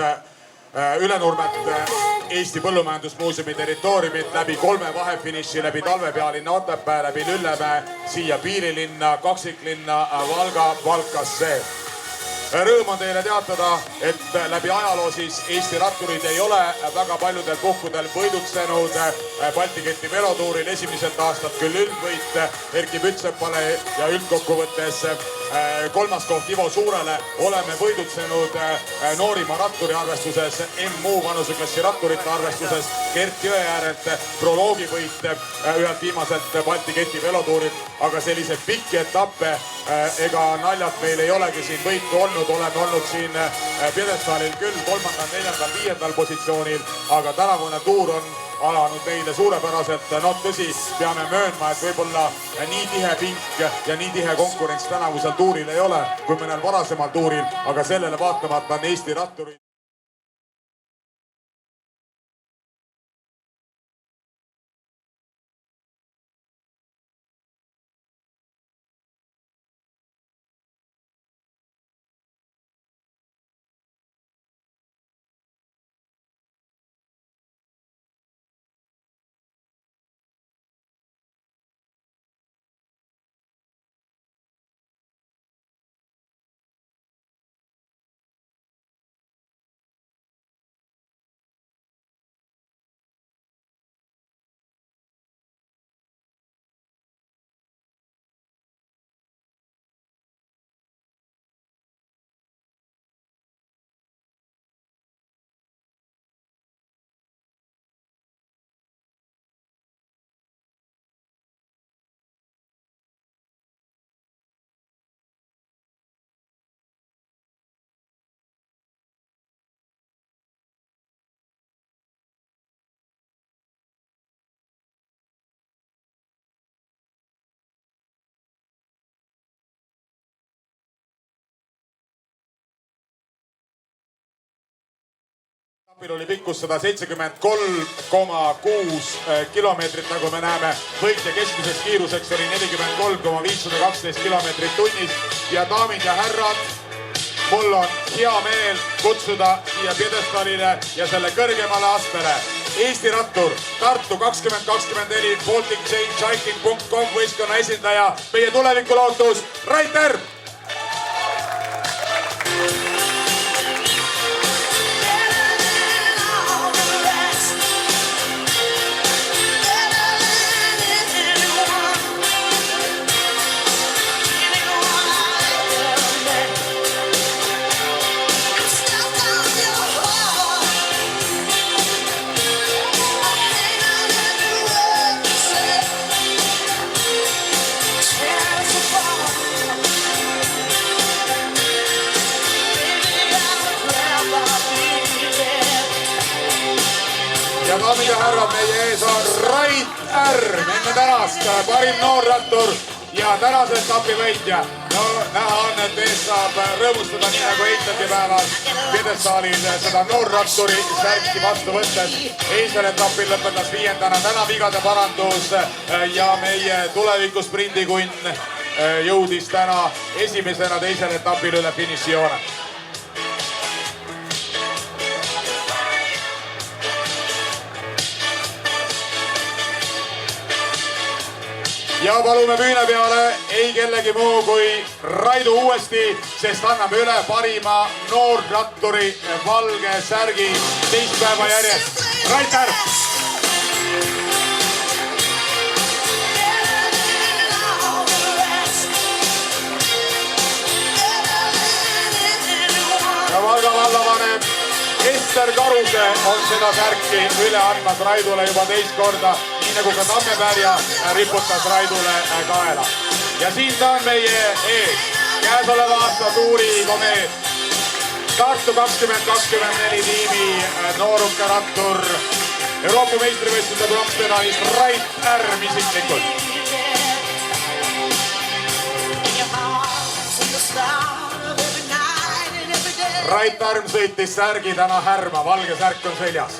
Ülenurmet Eesti Põllumajandusmuuseumi territooriumit läbi 3 vahefiniši, läbi Talvepealinna Otepää, läbi Lüllemäe, siia piirilinna, kaksiklinna Valga, Valkasse. Rõõm on teile teatada, et läbi ajaloo siis Eesti ratturid ei ole väga paljudel puhkudel võidutsenud Baltiketi velotuuril esimeselt aastat küll üldvõit Erki Pütsepale ja üldkokkuvõttes 3. koht Ivo Suurele. Oleme võidutsenud noorima ratturi arvestuses, MU vanuseklassi ratturite arvestuses Gert Jõeäärelt proloogivõit ühelt viimaselt Baltiketi velotuurilt, aga selliseid pikki etappe ega naljalt meil ei olegi siin võitu olnud. Oleme olnud siin pjedestaalil küll 3., 4., 5. positsioonil, aga tänavune tuur on alanud meile suurepäraselt. No tõsi, peame möönma, et võib-olla nii tihe pink ja nii tihe konkurents tänavusel tuuril ei ole kui mõnel varasemal tuuril, aga sellele vaatamata on Eesti ratturid. Etapil oli pikkus 173,6 kilomeetrit, nagu me näeme. Võitja keskmiseks kiiruseks oli 43,512 kilomeetrit tunnis. Ja daamid ja härrad, mul on hea meel kutsuda siia pjedestaalile ja selle kõrgemale astmele Eesti rattur, Tartu 2024 Baltic Cycling.com võistkonna esindaja, meie tulevikulootus Rait Härm! Ja daamid ja härrad, meie ees on Rait Härm, enne tänast parim noorrattur ja tänase etapi võitja. No näha on, et ees saab rõõmustada nii nagu eilselgi päeval pjedestaalil seda noorratturi särki vastu võttes. Eilsel etapil lõpetas 5. täna vigade parandus ja meie tulevikusprindikuinn jõudis täna esimesena teisel etapil üle finišijoone. Ja palume püüne peale ei kellegi muu kui Raidu uuesti, sest anname üle parima noorratturi valge särgi teist päeva järjest. Rait Härm! Ja Valga vallavanem Ester Karuse on seda särki üle andmas Raidule juba teist korda, nii nagu ka Tammepärja riputas Raidule kaela. Ja siin ta on meie ees, käesoleva aasta tuuri komeet, Tartu 2024 tiimi nooruke rattur, Euroopa meistrivõistluse pronksmedalist Rait Härm isiklikult. Rait Härm sõitis särgi täna Härma, valge särk on seljas.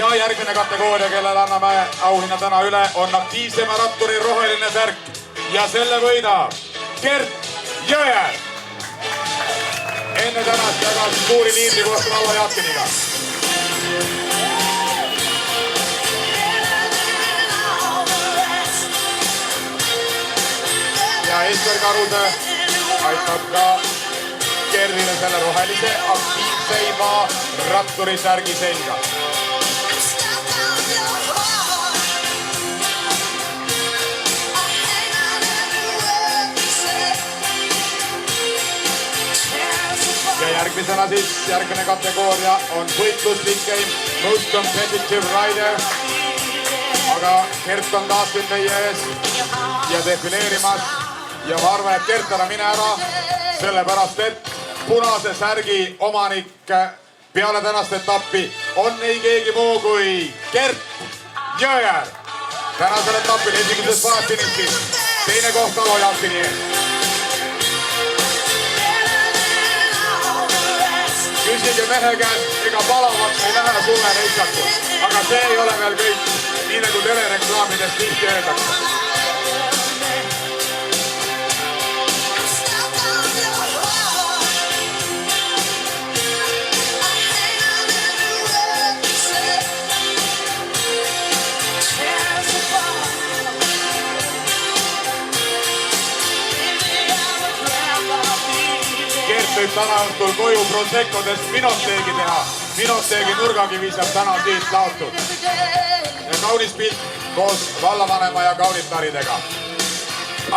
ja järgmine kategooria, kellele anname auhinna täna üle, on aktiivsema ratturi roheline särk ja selle võidab Gert Jõer. Enne tänast jagas suuri liidri koos Rauvo Jaakiniga. Ja Ester Karuse aitab ka Gerdile selle rohelise aktiivseima ratturi särgi selga. Ja järgmisena siis järgmine kategooria on võitluslikem Most Competitive Rider. Aga Gert on taas nüüd meie ees ja defileerimas. Ja ma arvan, et Gert, ära mine ära, sellepärast et punase särgi omanik peale tänast etappi on ei keegi muu kui Gert Jõer. Tänasel etapil esimeses vaatfinišis teine koht Rauvo Jaakini ees. Küsige mehe käest, ega palavaks ei lähe suve reisakul. Aga see ei ole veel kõik, nii nagu telereklaamides tihti öeldakse. Gert võib täna õhtul koju Prosecco'dest minoteegi teha. Minoteegi nurgakivi saab täna siit laotud. Ja kaunis pilt koos vallavanema ja kaunitaridega.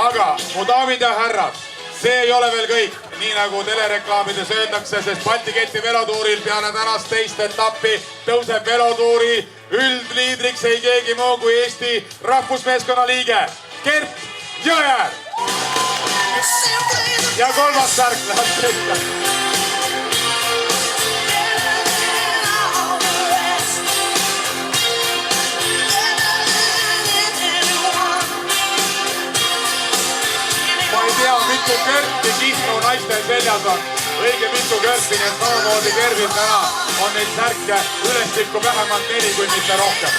Aga mu daamid ja härrad, see ei ole veel kõik, nii nagu telereklaamides öeldakse, sest Balticeti velotuuril peale tänast teist etappi tõuseb velotuuri üldliidriks ei keegi muu kui Eesti rahvusmeeskonna liige Gert Jõer. Ja kolmas särk läheb sekka. Ma ei tea, mitu Gerti Kihnu naiste seljas on. Õige mitu Gerti, nii et samamoodi Gertil täna on neid särke ülestikku vähemalt 4 kui mitte rohkem.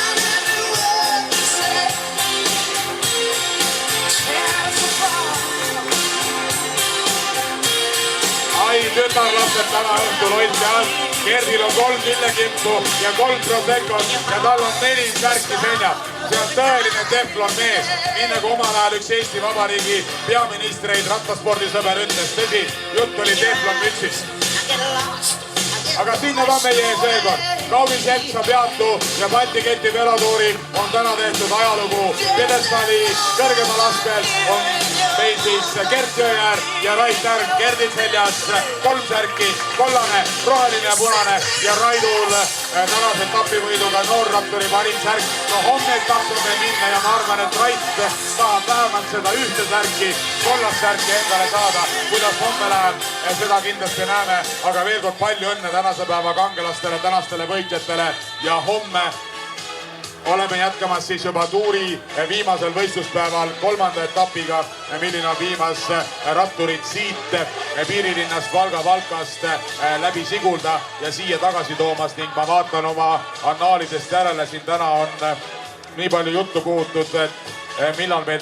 Ai tütarlased täna õhtul hoidke all. Gerdil on 3 lillekimpu ja 3 Proseccot ja tal on 4 särki seljas. See on tõeline teflon mees, nii nagu omal ajal üks Eesti Vabariigi peaministreid rattaspordisõber ütles. Tõsi, jutt oli teflon mütsist. Aga sinna on meie ees seekord. Kaunis Jeltsa peatu ja Balticeti velotuuril on täna tehtud ajalugu. Pjedestaali kõrgemal askel on meil siis Gert Jõer ja Rait Tärg. Gerdil seljas 3 särki, kollane, roheline ja punane ja Raidul tänase etapivõiduga noorratturi parim särk. No homme tahtnud meil minna ja ma arvan, et Rait tahab vähemalt seda ühte särki, kollast särki endale saada. Kuidas homme läheb, seda kindlasti näeme, aga veel kord palju õnne tänase päeva kangelastele, tänastele võitjatele ja homme oleme jätkamas siis juba tuuri viimasel võistluspäeval 3. etapiga, milline on viimas ratturid siit piirilinnast Valga-Valkast läbi Sigulda ja siia tagasi toomas ning ma vaatan oma annaalidest järele, siin täna on nii palju juttu puhutud, et millal meil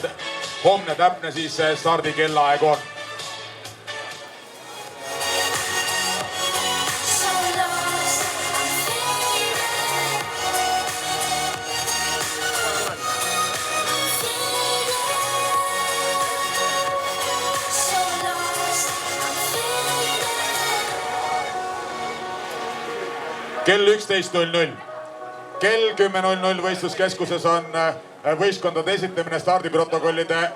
homne täpne siis stardikellaeg on. Kell 11.00. Kell 10.00 võistluskeskuses on võistkondade esitamine, stardiprotokollide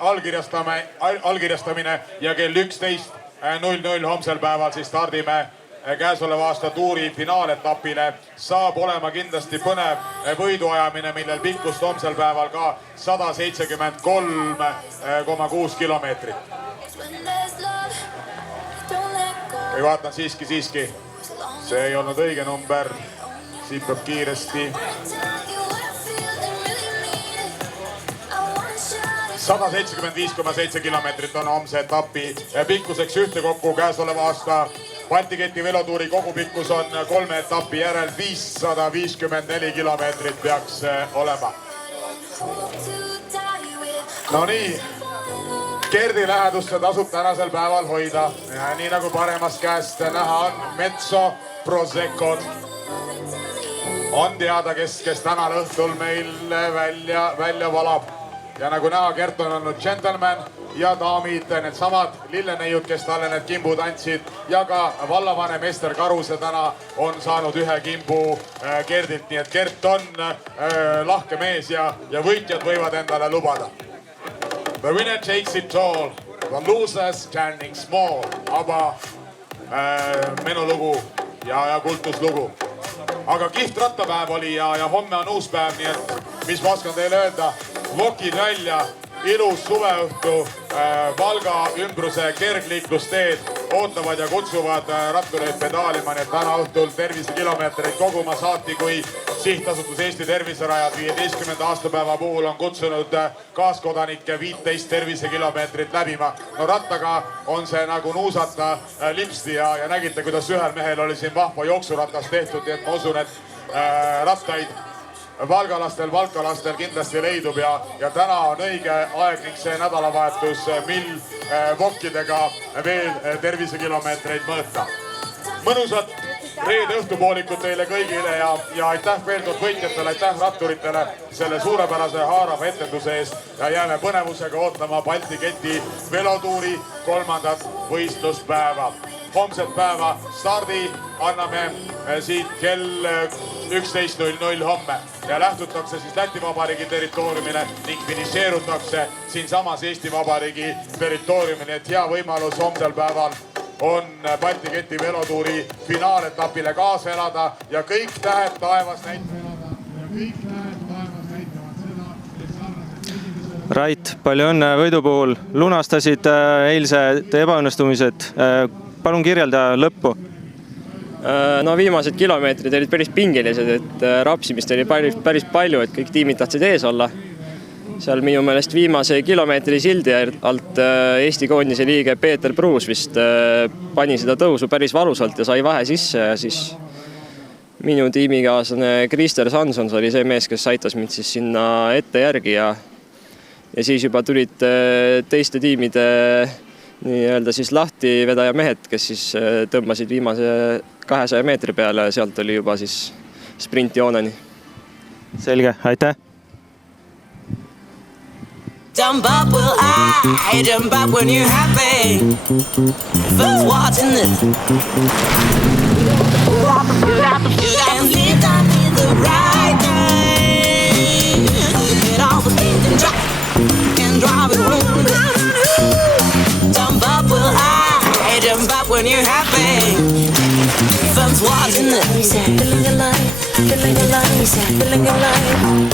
allkirjastamine ja kell 11.00 homsel päeval siis stardime käesoleva aasta tuuri finaaletapile. Saab olema kindlasti põnev võiduajamine, millel pikkust homsel päeval ka 173,6 kilomeetrit. Või vaatan siiski. See ei olnud õige number, siit peab kiiresti. 175,7 kilomeetrit on homse etapi pikkuseks ühtekokku käesoleva aasta Balti keti velotuuri kogupikkus on 3 etapi järel 554 kilomeetrit peaks olema. No nii, Gerdi lähedusse tasub tänasel päeval hoida. Nii nagu paremast käest näha on Metso Proseccod. On teada, kes tänal õhtul meil välja valab. Ja nagu näha, Gert on olnud gentleman ja daamid, need samad lilleneiud, kes talle need kimbud andsid ja ka vallavanem Ester Karuse täna on saanud ühe kimbu Gerdilt. Nii et Gert on lahke mees ja võitjad võivad endale lubada. The winner takes it all, the losers standing small. Aba menulugu ja kultuslugu. Aga kihvt rattapäev oli ja homme on uus päev, nii et mis ma oskan teile öelda, vokid välja, ilus suveõhtu, Valga ümbruse kergliiklusteed ootavad ja kutsuvad rattureid pedaalima, nii et täna õhtul tervisekilomeetreid koguma saati, kui Sihtasutus Eesti Terviserajad 15. aastapäeva puhul on kutsunud kaaskodanike 15 tervisekilomeetrit läbima. No rattaga on see nagu nuusata lipsti ja nägite, kuidas ühel mehel oli siin vahva jooksuratas tehtud, nii et ma usun, et rattaid valkalastel kindlasti leidub ja täna on õige aeg ning see nädalavahetus, mil vokkidega veel tervisekilomeetreid mõõta. Mõnusat reede õhtupoolikut teile kõigile ja aitäh veel kord võitjatele, aitäh ratturitele selle suurepärase haarava etenduse eest ja jääme põnevusega ootama Balti keti velotuuri 3. võistluspäeva. Homset päeva stardi anname siit kell 11.00 homme ja lähtutakse siis Läti Vabariigi territooriumile ning finišeerutakse siinsamas Eesti Vabariigi territooriumile, et hea võimalus homsel päeval on Balti keti velotuuri finaaletapile kaasa elada ja kõik tähed taevas näitavad seda. Rait, palju õnne võidu puhul. Lunastasid eilsed ebaõnnestumised. Palun kirjelda lõppu. No viimased kilomeetrid olid päris pingelised, et rapsimist oli päris palju, et kõik tiimid tahtsid ees olla. Seal minu meelest viimase kilomeetri sildi alt Eesti koondise liige Peeter Pruus vist pani seda tõusu päris valusalt ja sai vahe sisse ja siis minu tiimikaaslane Krister Sanson oli see mees, kes aitas mind siis sinna ette järgi ja siis juba tulid teiste tiimide nii-öelda siis lahti vedaja mehed, kes siis tõmbasid viimase 200 meetri peale ja sealt oli juba siis sprintjooneni. Selge, aitäh! Jump up, will I jump up when you're happy? First watching it. You can lead down in the right time. Get all the beat and drive it home. Jump up, will I jump up when you're happy? First watching it. Feeling alive, feeling alive, feeling alive.